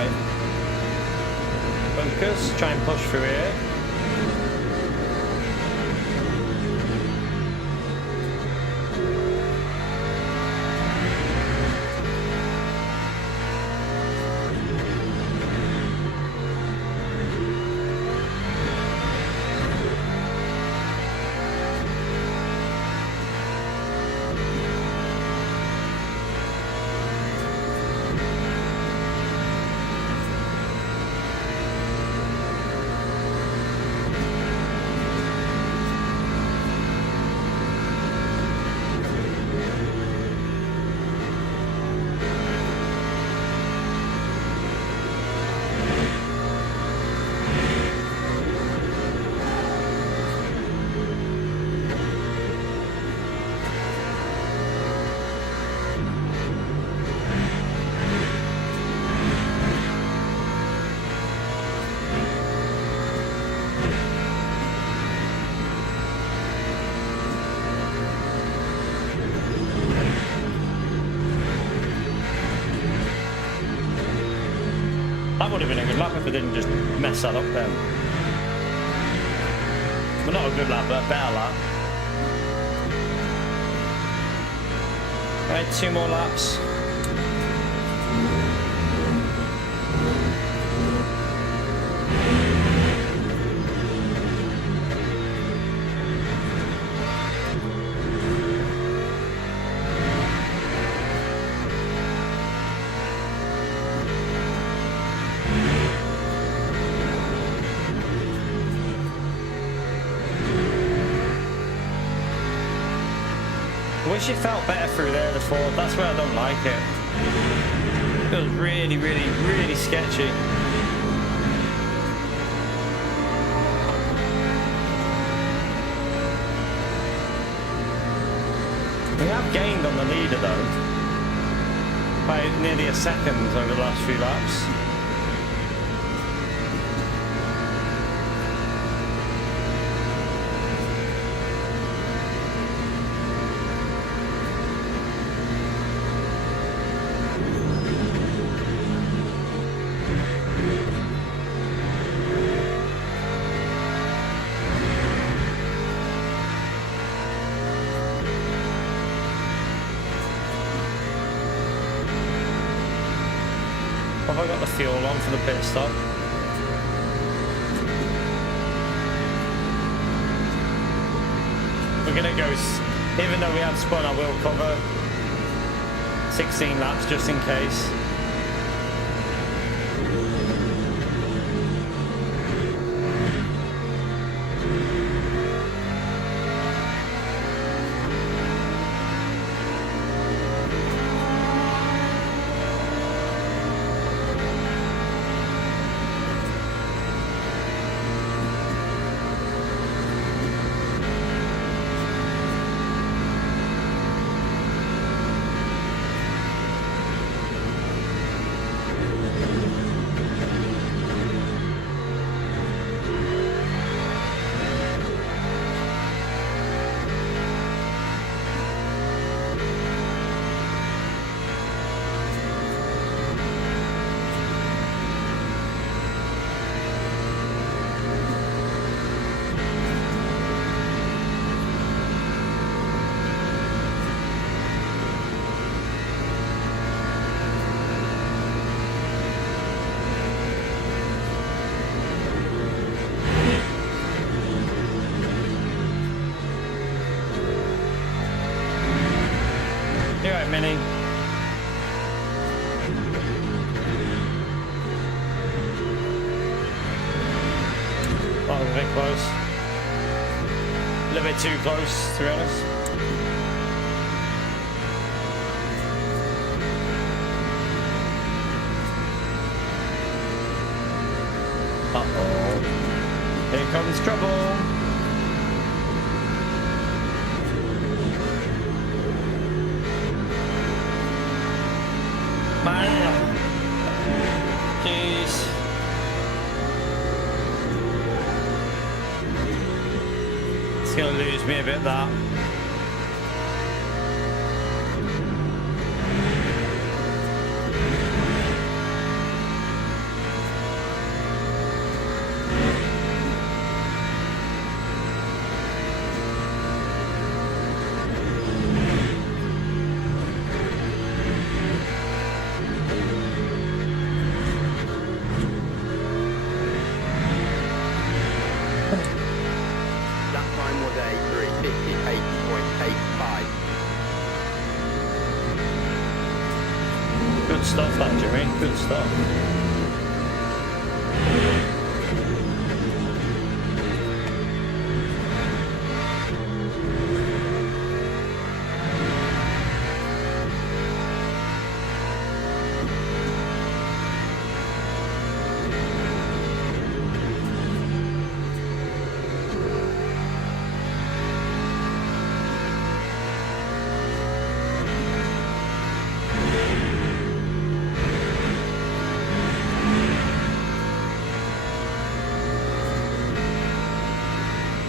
Right. Focus, try and push through here. That would have been a good lap if I didn't just mess that up then. Well, not a good lap, but a better lap. Right, 2 more laps. I wish it felt better through there, the Ford. That's where I don't like it. It feels really, really, really sketchy. We have gained on the leader though, by nearly a second over the last few laps. Have I got the fuel on for the pit stop? We're gonna go, even though we have spun, I will cover 16 laps just in case. You're right, Minnie. That was a bit close. A little bit too close, to be honest. Uh-oh. Here comes trouble. Jeez. It's gonna lose me a bit, that. Good stuff.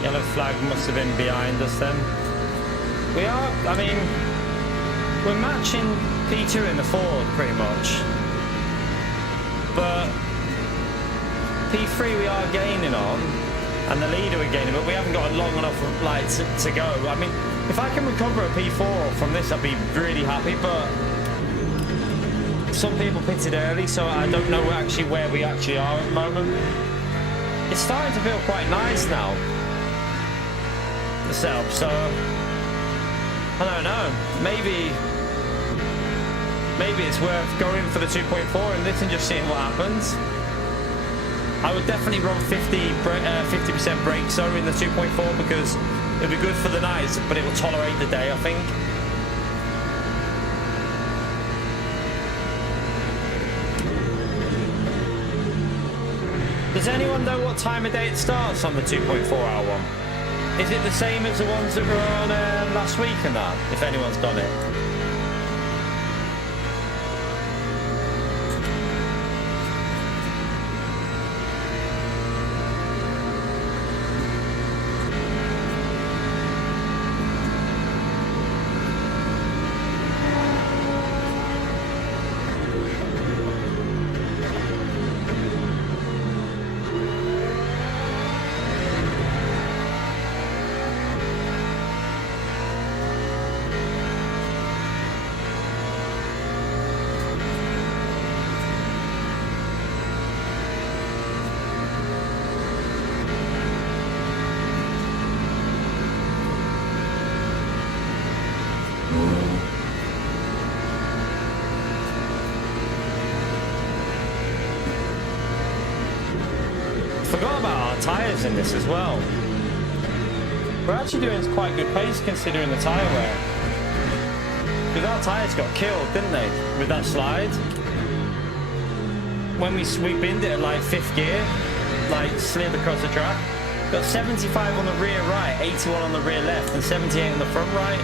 Yellow flag must have been behind us then. We are, I mean, we're matching P2 in the Ford pretty much. But P3 we are gaining on, and the leader we're gaining, but we haven't got a long enough like to go. I mean, if I can recover a P4 from this, I'd be really happy, but some people pitted early, so I don't know actually where we actually are at the moment. It's starting to feel quite nice now, the setup, so I don't know, maybe it's worth going for the 2.4 and this and just seeing what happens. I would definitely run 50% brake zone in the 2.4 because it'll be good for the night, but it will tolerate the day, I think. Does anyone know what time of day it starts on the 2.4 hour one? Is it the same as the ones that were on last week and that, if anyone's done it? Forgot about our tyres in this as well. We're actually doing quite good pace considering the tyre wear. Because our tyres got killed, didn't they? With that slide. When we binned it at like 5th gear, like slid across the track. Got 75 on the rear right, 81 on the rear left, and 78 on the front right.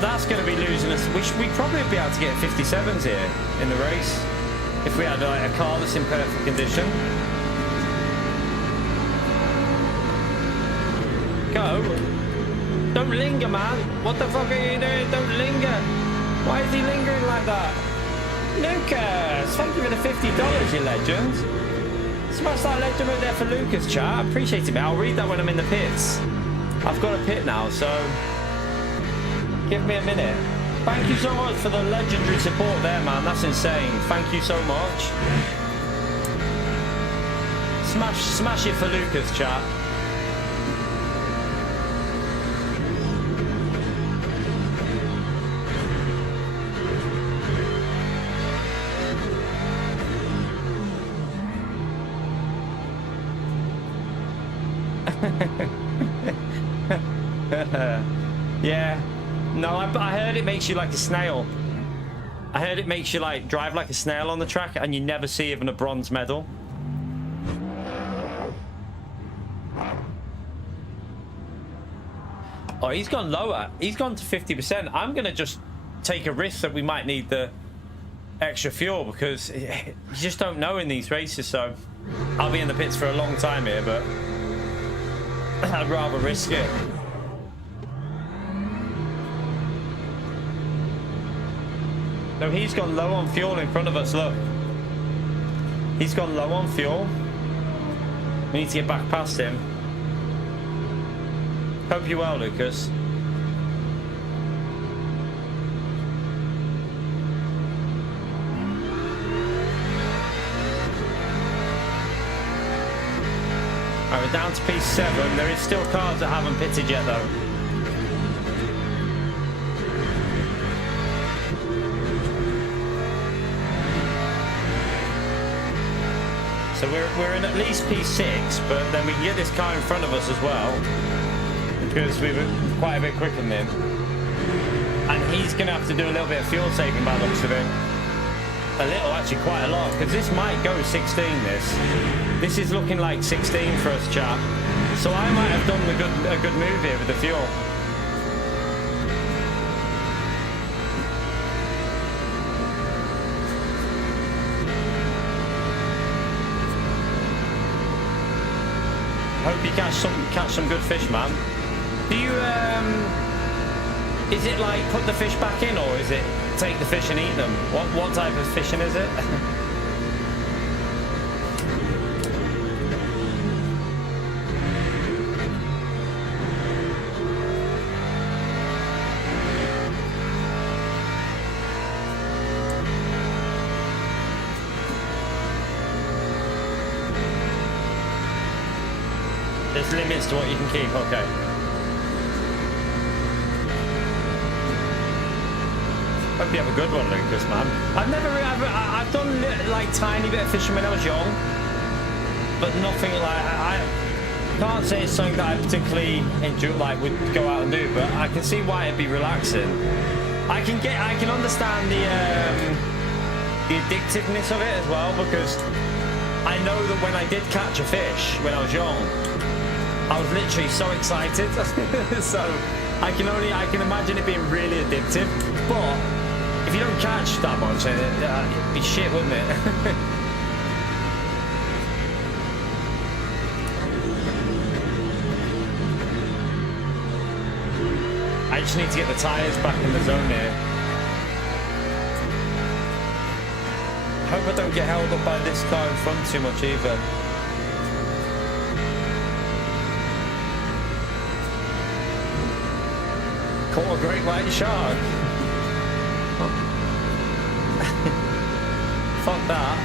That's going to be losing us. We'd probably be able to get 57s here in the race if we had like a car that's in perfect condition. Go. Don't linger, man. What the fuck are you doing? Don't linger. Why is he lingering like that? Lucas, thank you for the $50, you legend. Smash that legend right there for Lucas, chat. I appreciate it, man. I'll read that when I'm in the pits. I've got a pit now, so give me a minute. Thank you so much for the legendary support there, man. That's insane. Thank you so much. Smash it for Lucas, chat. Yeah. No, I heard it makes you like a snail. I heard it makes you like drive like a snail on the track and you never see even a bronze medal. Oh, he's gone lower. He's gone to 50%. I'm going to just take a risk that we might need the extra fuel because you just don't know in these races. So I'll be in the pits for a long time here, but I'd rather risk it. No, he's gone low on fuel in front of us, look. He's gone low on fuel. We need to get back past him. Hope you're well, Lucas. Alright, we're down to P7. There is still cars that haven't pitted yet, though. So we're in at least P6, but then we can get this car in front of us as well because we were quite a bit quicker than him. And he's going to have to do a little bit of fuel saving by the looks of it. A little, actually quite a lot, because this might go 16, this is looking like 16 for us, chap. So I might have done a good move here with the fuel. Hope you catch some good fish, man. Do you is it like put the fish back in, or is it take the fish and eat them? What type of fishing is it? There's limits to what you can keep, okay. Hope you have a good one, Lucas, man. I've done like tiny bit of fishing when I was young, but nothing like, I can't say it's something that I particularly enjoy, like would go out and do, but I can see why it'd be relaxing. I can understand the addictiveness of it as well, because I know that when I did catch a fish when I was young, I was literally so excited. So I can imagine it being really addictive. But if you don't catch that much, it'd be shit, wouldn't it? I just need to get the tyres back in the zone here. Hope I don't get held up by this car in front too much either. Caught a great white shark. Fuck that.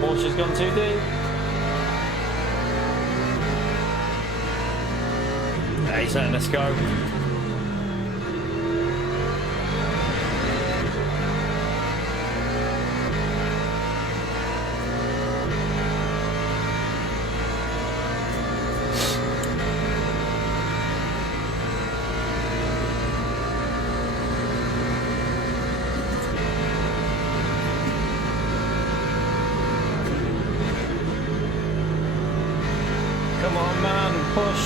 Porsche's gone too deep. Yeah, he's letting us go. Come on, man, push.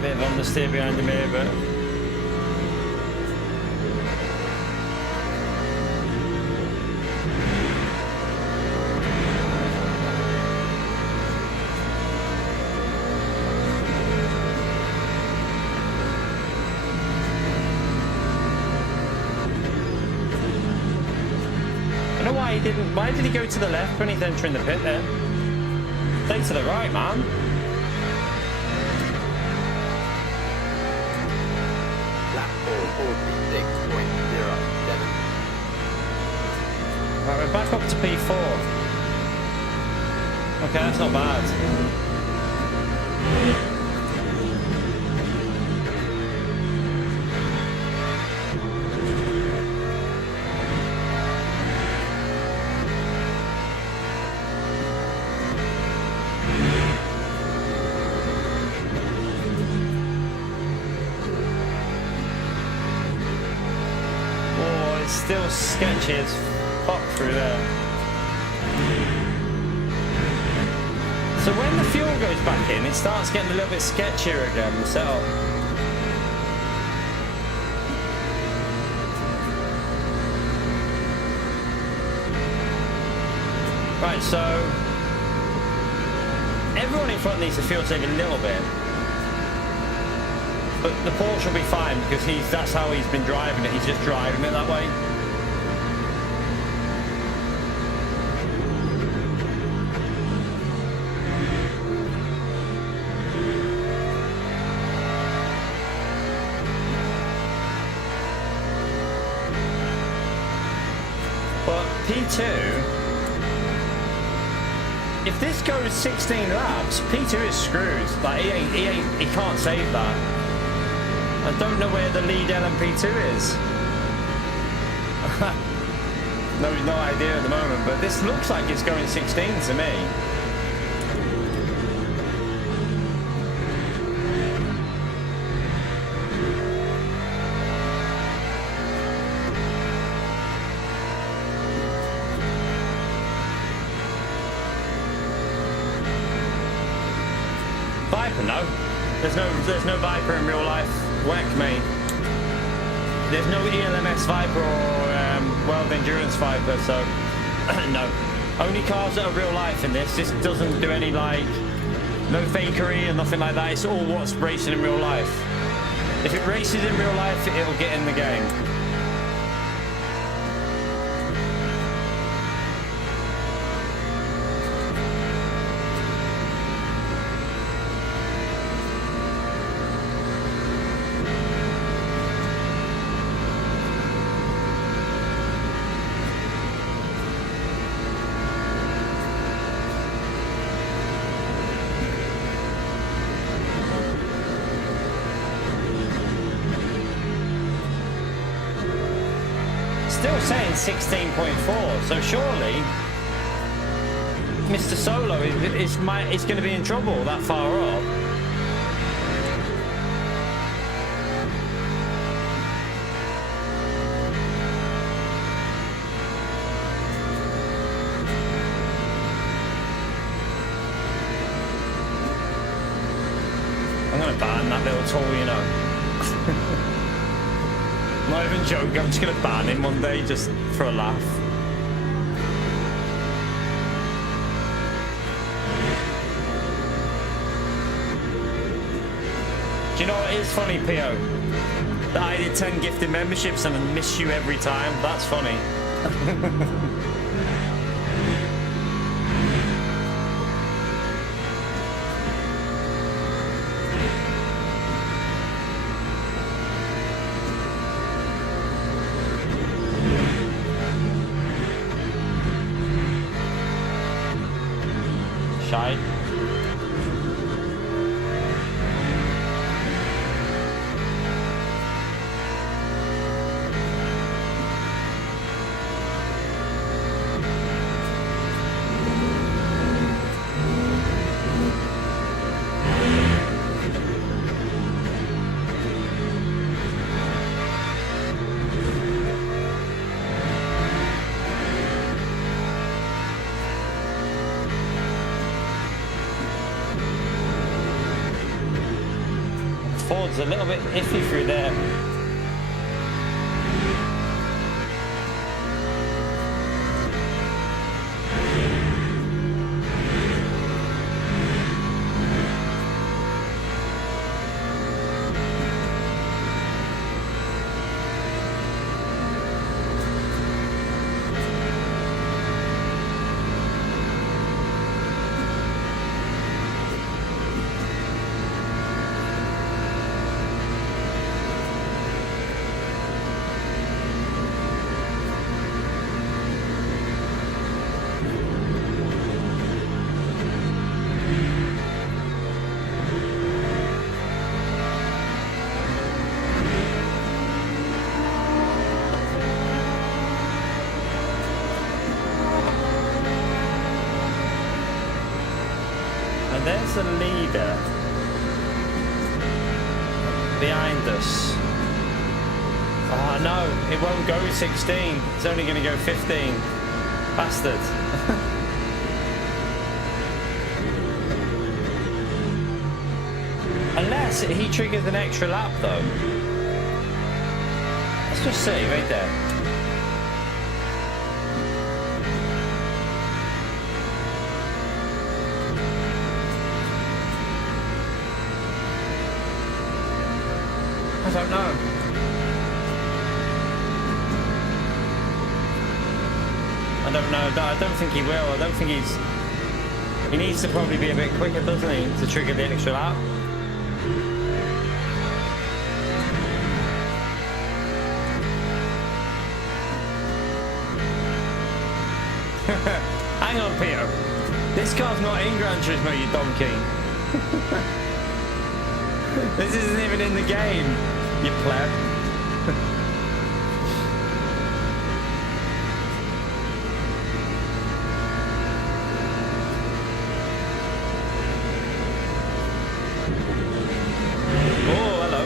Bit of understeer behind him here, but why did he go to the left when he's entering the pit there? Stay to the right, man. Lap 446.07. Right, we're back up to P4. Okay, that's not bad. Still sketchy as fuck through there. So when the fuel goes back in, it starts getting a little bit sketchier again, the setup. Right, so everyone in front needs to fuel save a little bit. But the Porsche will be fine because that's how he's been driving it. He's just driving it that way. P2, if this goes 16 laps, P2 is screwed. Like he can't save that. I don't know where the lead LMP2 is. No idea at the moment, but this looks like it's going 16 to me. Viper, no. There's no Viper in real life. Whack me. There's no ELMS Viper or World Endurance Viper, so no. Only cars that are real life in this. This doesn't do any like no fakery and nothing like that. It's all what's racing in real life. If it races in real life, it'll get in the game. Still saying 16.4, so surely Mr. Solo is going to be in trouble that far up. I'm going to ban that little tool, you know. I'm not even joking, I'm just going to ban him one day just for a laugh. Do you know what is funny, P.O.? That I did 10 gifted memberships and I miss you every time. That's funny. Shy. Ford's a little bit iffy through there. And there's the leader behind us. Oh no, it won't go 16. It's only going to go 15. Bastard. Unless he triggers an extra lap though. Let's just see right there. I don't know. I don't know. I don't think he will. I don't think he's... He needs to probably be a bit quicker, doesn't he, to trigger the extra lap? Hang on, Peter. This car's not in Gran Turismo, you donkey. This isn't even in the game, you pleb. Oh, hello.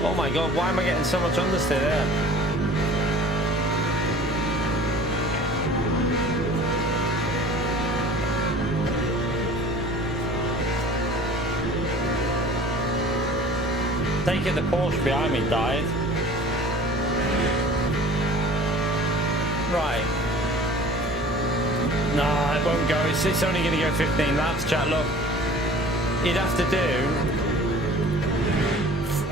Oh my god, why am I getting so much understeer there? Take it, the Porsche behind me died. Right. Nah, it won't go. It's only going to go 15 laps, chat. Look, you'd have to do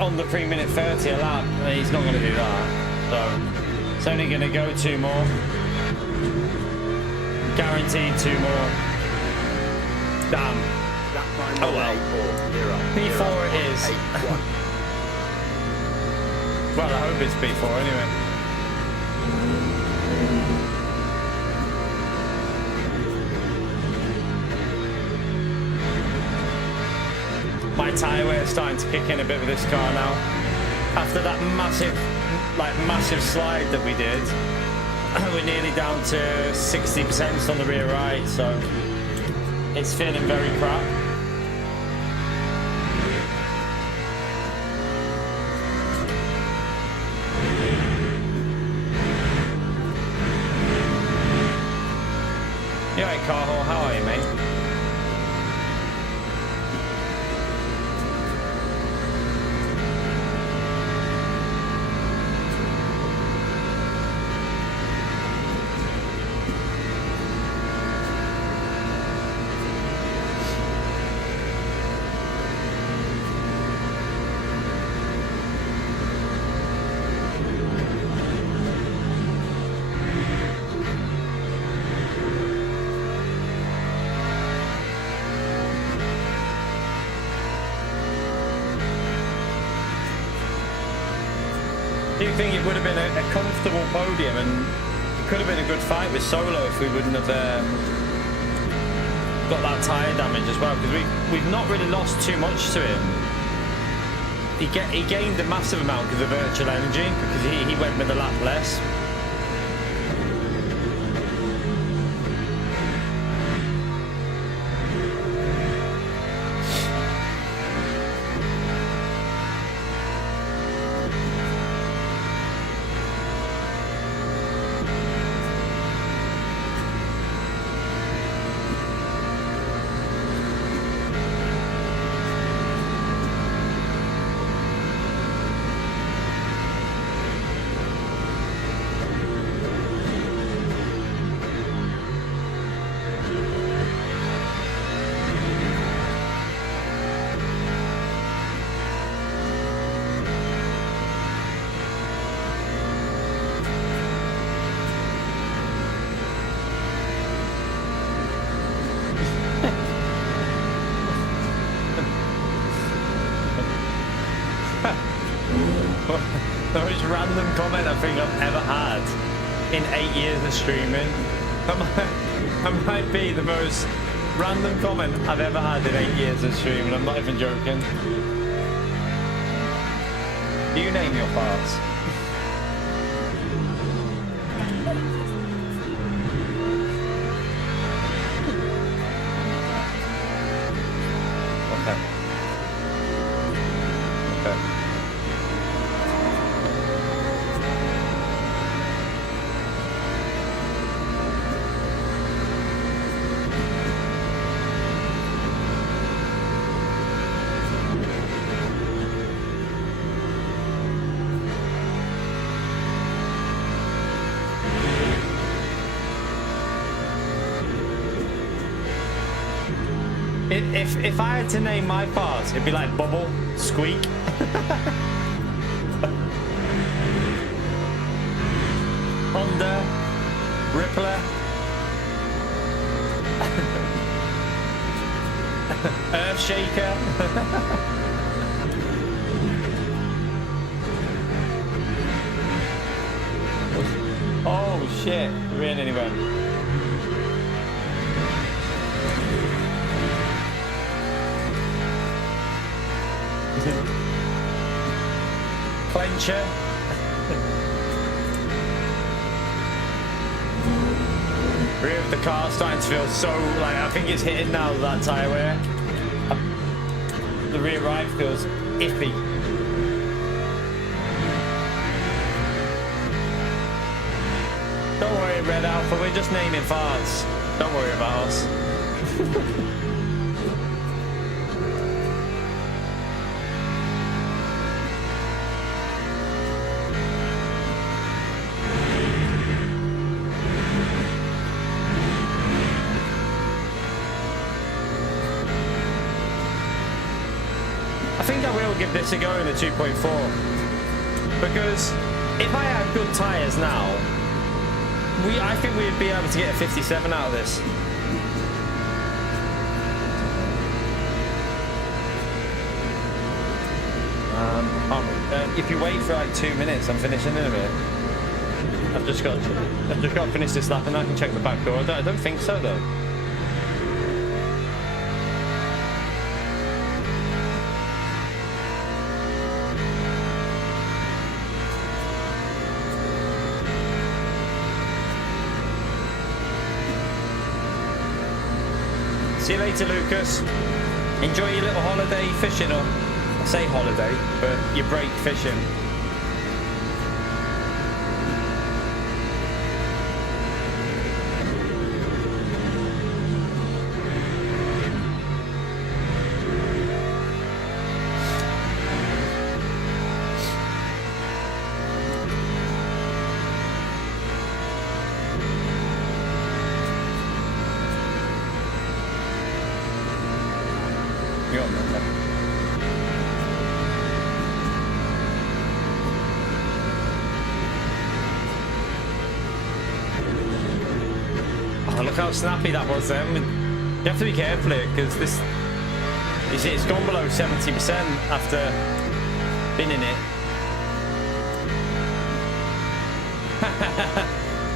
on the 3-minute 30 a lap. He's not going to do that. So it's only going to go 2 more. Guaranteed 2 more. Damn. Oh well. P4 it is. Well, I hope it's P4 anyway. My tyre wear is starting to kick in a bit with this car now. After that massive slide that we did, we're nearly down to 60% on the rear right, so it's feeling very crap. You alright, Carhol? How are you, mate? Do you think it would have been a comfortable podium, and it could have been a good fight with Solo if we wouldn't have got that tyre damage as well? Because we've not really lost too much to him. He gained a massive amount of the virtual energy because he went with a lap less. The most random comment I think I've ever had in 8 years of streaming. I might be the most random comment I've ever had in 8 years of streaming. I'm not even joking. You name your parts. Okay. Okay. if I had to name my parts, it'd be like bubble, squeak. Honda, Rippler, Earth Shaker. Oh shit, we're in anyway. Clencher. Rear of the car starting to feel so like I think it's hitting now that tyre wear. The rear right feels iffy. Don't worry, Red Alpha, we're just naming farts. Don't worry about us. I think I will give this a go in the 2.4 because if I had good tyres now, I think we'd be able to get a 57 out of this. If you wait for like 2 minutes, I'm finishing in a minute. I've just got to finish this lap and I can check the back door. I don't think so though. See you later, Lucas. Enjoy your little holiday fishing, or I say holiday, but your break fishing. Oh, look how snappy that was then. You have to be careful here because this it's gone below 70% after binning it.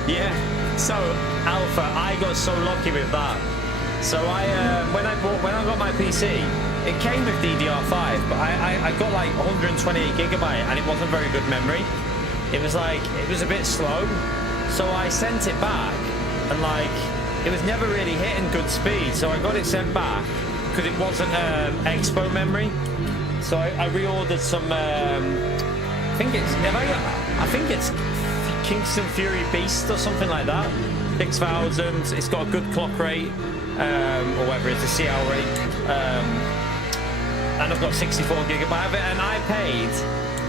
Yeah, so Alpha, I got so lucky with that. So when I got my PC, it came with DDR5, but I got like 128 gigabyte and it wasn't very good memory. It was a bit slow. So I sent it back and like it was never really hitting good speed. So I got it sent back because it wasn't Expo memory. So I reordered some. I think it's Kingston Fury Beast or something like that. 6,000. It's got a good clock rate, or whether it's a CL rate. And I've got 64 gigabyte of it, and I paid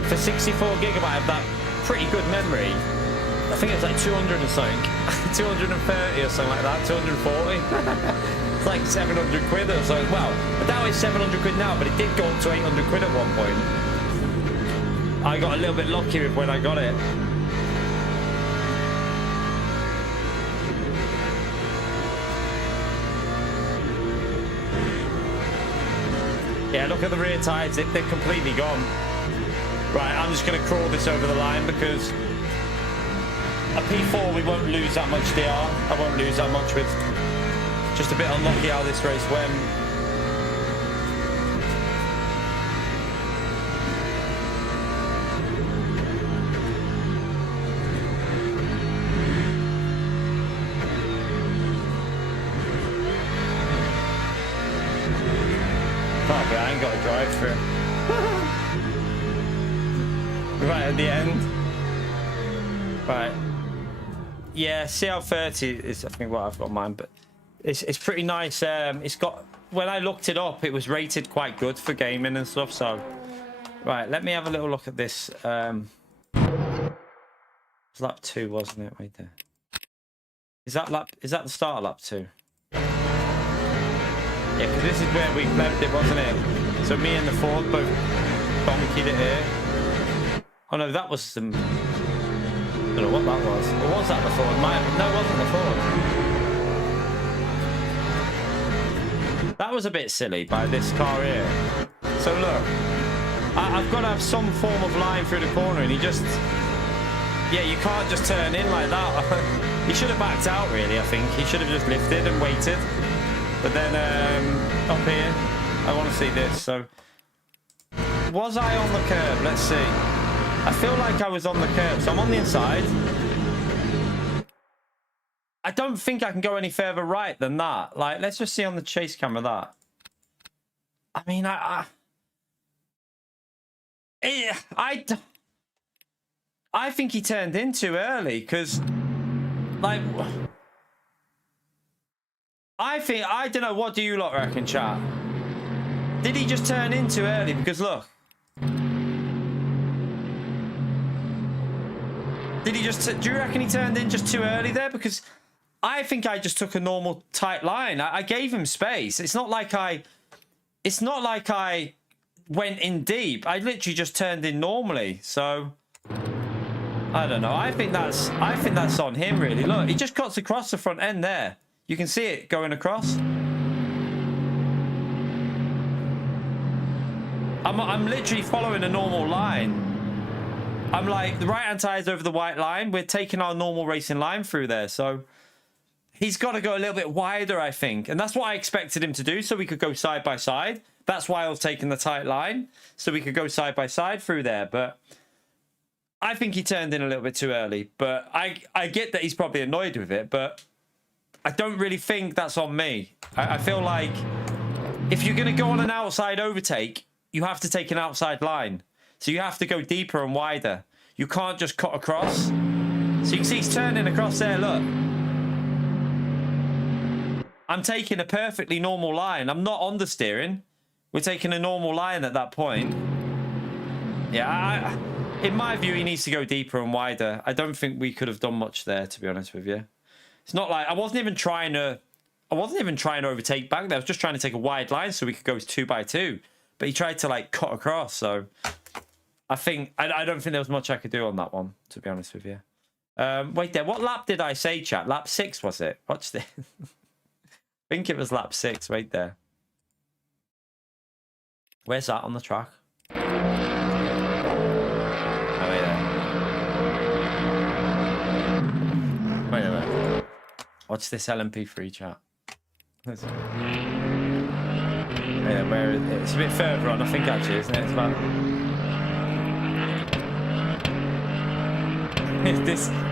for 64 gigabyte of that pretty good memory. I think it's like 200 or something, 230 or something like that, 240. It's like 700 quid or so. Well, I doubt it's 700 quid now, but it did go up to 800 quid at one point. I got a little bit lucky with when I got it. Yeah, look at the rear tyres, they're completely gone. Right, I'm just going to crawl this over the line because a P4 we won't lose that much DR. I won't lose that much with just a bit unlucky how this race went. Oh, but I ain't got a drive through. Right at the end. Right. Yeah, CL30 is I think what I've got mine, but it's pretty nice. It's got, when I looked it up, it was rated quite good for gaming and stuff. So, right, let me have a little look at this. It was lap 2, wasn't it? Right there. Is that the start of lap 2? Yeah, because this is where we flipped it, wasn't it? So me and the Ford both donkeyed it here. Oh no, that was some... I don't know what that was. Or was that the Ford? No, it wasn't the Ford. That was a bit silly by this car here. So look, I've got to have some form of line through the corner, and he just... Yeah, you can't just turn in like that. He should have backed out, really, I think. He should have just lifted and waited. But then up here, I want to see this. So, was I on the curb? Let's see. I feel like I was on the curb. So I'm on the inside. I don't think I can go any further right than that. Like, let's just see on the chase camera that. I mean, I think he turned in too early because, like... I don't know, what do you lot reckon, chat? Did he just turn in too early? Because look. Did he just, do you reckon he turned in just too early there? Because I think I just took a normal tight line. I gave him space. It's not like I went in deep. I literally just turned in normally. So, I don't know. I think that's on him, really. Look, he just cuts across the front end there. You can see it going across. I'm literally following a normal line. I'm like, the right-hand tire is over the white line. We're taking our normal racing line through there. So he's got to go a little bit wider, I think. And that's what I expected him to do, so we could go side by side. That's why I was taking the tight line, so we could go side by side through there. But I think he turned in a little bit too early. But I get that he's probably annoyed with it, but... I don't really think that's on me. I feel like if you're going to go on an outside overtake, you have to take an outside line. So you have to go deeper and wider. You can't just cut across. So you can see he's turning across there, look. I'm taking a perfectly normal line. I'm not on the steering. We're taking a normal line at that point. Yeah, in my view, he needs to go deeper and wider. I don't think we could have done much there, to be honest with you. It's not like I wasn't even trying to overtake back there. I was just trying to take a wide line so we could go 2x2. But he tried to like cut across. So I don't think there was much I could do on that one, to be honest with you. Wait there. What lap did I say, chat? Lap 6 was it? Watch this. I think it was lap 6. Wait there. Where's that on the track? Oh, wait there. Wait a minute. Watch this LMP3 chat. Where is it? It's a bit further on, I think, actually, isn't it? It's about...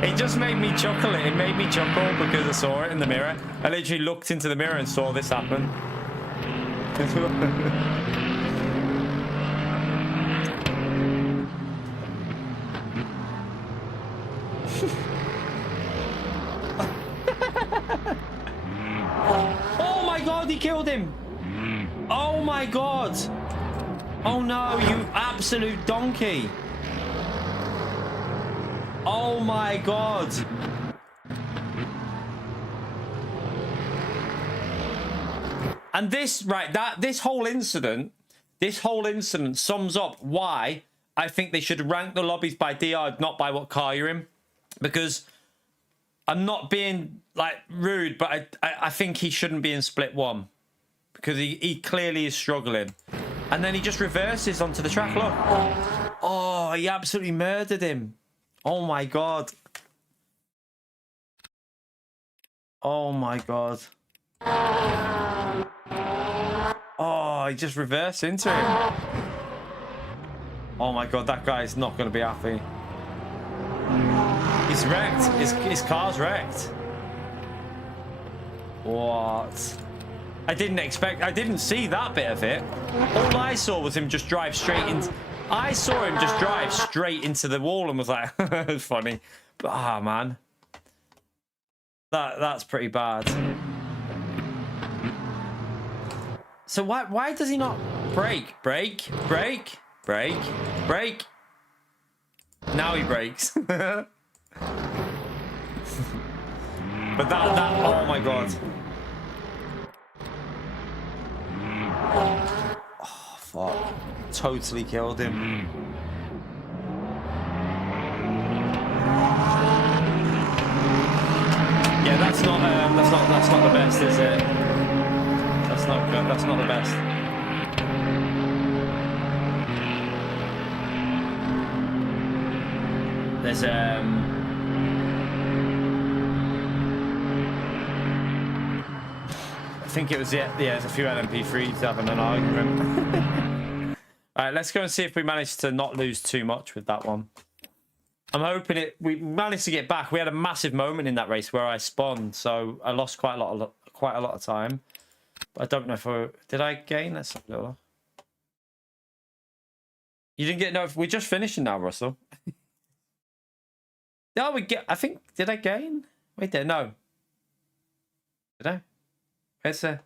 It just made me chuckle. It made me chuckle because I saw it in the mirror. I literally looked into the mirror and saw this happen. Oh my god, he killed him. Oh my god. Oh no, you absolute donkey. Oh my god. And this, right, this whole incident sums up why I think they should rank the lobbies by DR, not by what car you're in. Because I'm not being like rude, but I think he shouldn't be in split 1. Because he clearly is struggling. And then he just reverses onto the track, look. Oh, he absolutely murdered him. Oh my god. Oh my god. Oh, he just reversed into him. Oh my god, that guy's not going to be happy. He's wrecked. His car's wrecked. What? I didn't see that bit of it. All I saw was him just drive straight into... I saw him just drive straight into the wall and was like, funny. But, ah, man. That's pretty bad. So why does he not brake? Brake? Now he brakes. But that, oh my god. Oh, fuck. Totally killed him. Yeah, that's not the best, is it? That's not good. That's not the best. There's I think it was there's a few LMP3s having an argument. All right, let's go and see if we managed to not lose too much with that one. I'm hoping we managed to get back. We had a massive moment in that race where I spun, so I lost quite a lot of time. But I don't know if did I gain? Let's have a little. You didn't get no. We're just finishing now, Russell. No, I think. Did I gain? Wait there. No. Did I? Where's the?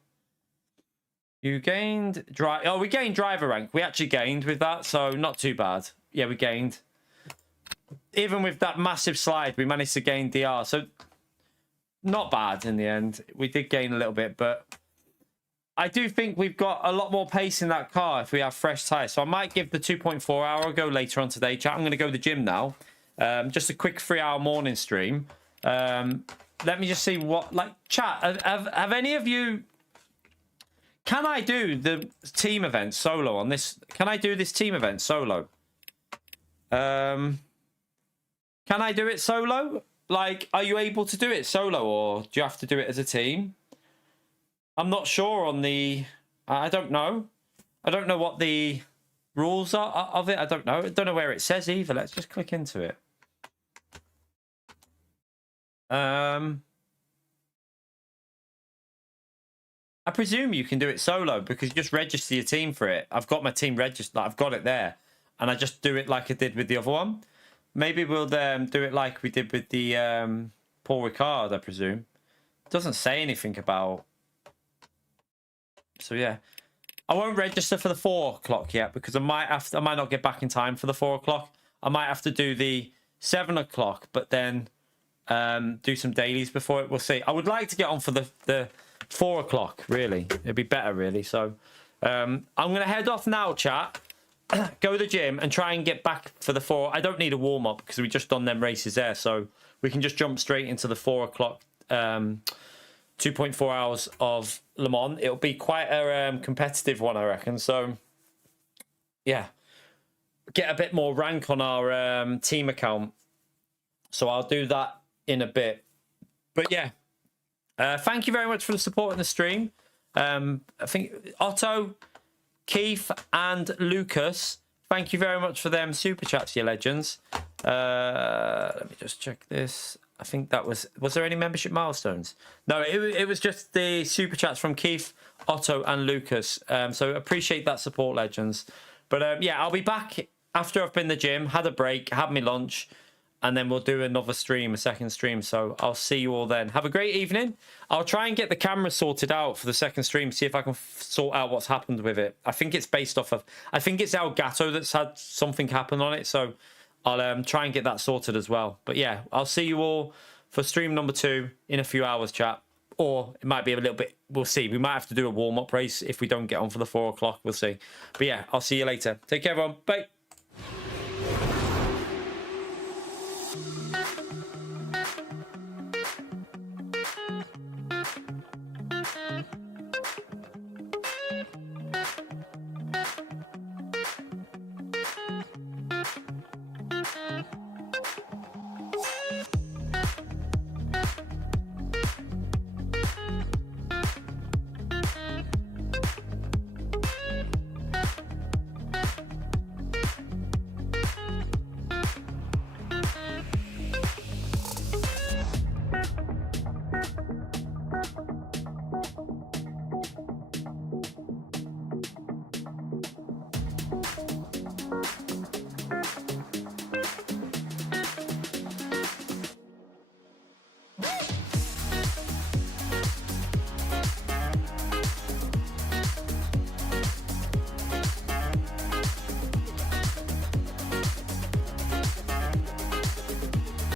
You gained drive. Oh, we gained driver rank. We actually gained with that, so not too bad. Yeah, we gained. Even with that massive slide, we managed to gain DR. So not bad in the end. We did gain a little bit, but I do think we've got a lot more pace in that car if we have fresh tyres. So I might give the 2.4 hour a go later on today, chat. I'm going to go to the gym now. Just a quick 3-hour morning stream. Let me just see what, like, chat, have any of you... Can I do the team event solo on this? Can I do this team event solo? Can I do it solo? Like, are you able to do it solo, or do you have to do it as a team? I'm not sure on the... I don't know. I don't know what the rules are of it. I don't know. I don't know where it says either. Let's just click into it. I presume you can do it solo because you just register your team for it. I've got my team registered. I've got it there. And I just do it like I did with the other one. Maybe we'll do it like we did with the Paul Ricard, I presume. It doesn't say anything about... So, yeah. I won't register for the 4 o'clock yet because I might not get back in time for the 4 o'clock. I might have to do the 7 o'clock, but then do some dailies before it. We'll see. I would like to get on for the 4 o'clock, really. It'd be better, really. So I'm going to head off now, chat. Go to the gym and try and get back for the 4. I don't need a warm-up because we just done them races there. So we can just jump straight into the 4 o'clock 2.4 hours of Le Mans. It'll be quite a competitive one, I reckon. So, yeah. Get a bit more rank on our team account. So I'll do that in a bit. But, yeah. Thank you very much for the support in the stream. I think Otto, Keith, and Lucas, thank you very much for them super chats, you legends. Let me just check this. I think that was there any membership milestones? No, it was just the super chats from Keith, Otto, and Lucas. So appreciate that support, legends. But yeah, I'll be back after I've been in the gym, had a break, had my lunch, and then we'll do another stream, a second stream. So I'll see you all then. Have a great evening. I'll try and get the camera sorted out for the second stream, see if I can sort out what's happened with it. I think it's based off of... I think it's Elgato that's had something happen on it, so I'll try and get that sorted as well. But yeah, I'll see you all for stream number 2 in a few hours, chat. Or it might be a little bit... We'll see. We might have to do a warm-up race if we don't get on for the 4 o'clock. We'll see. But yeah, I'll see you later. Take care, everyone. Bye.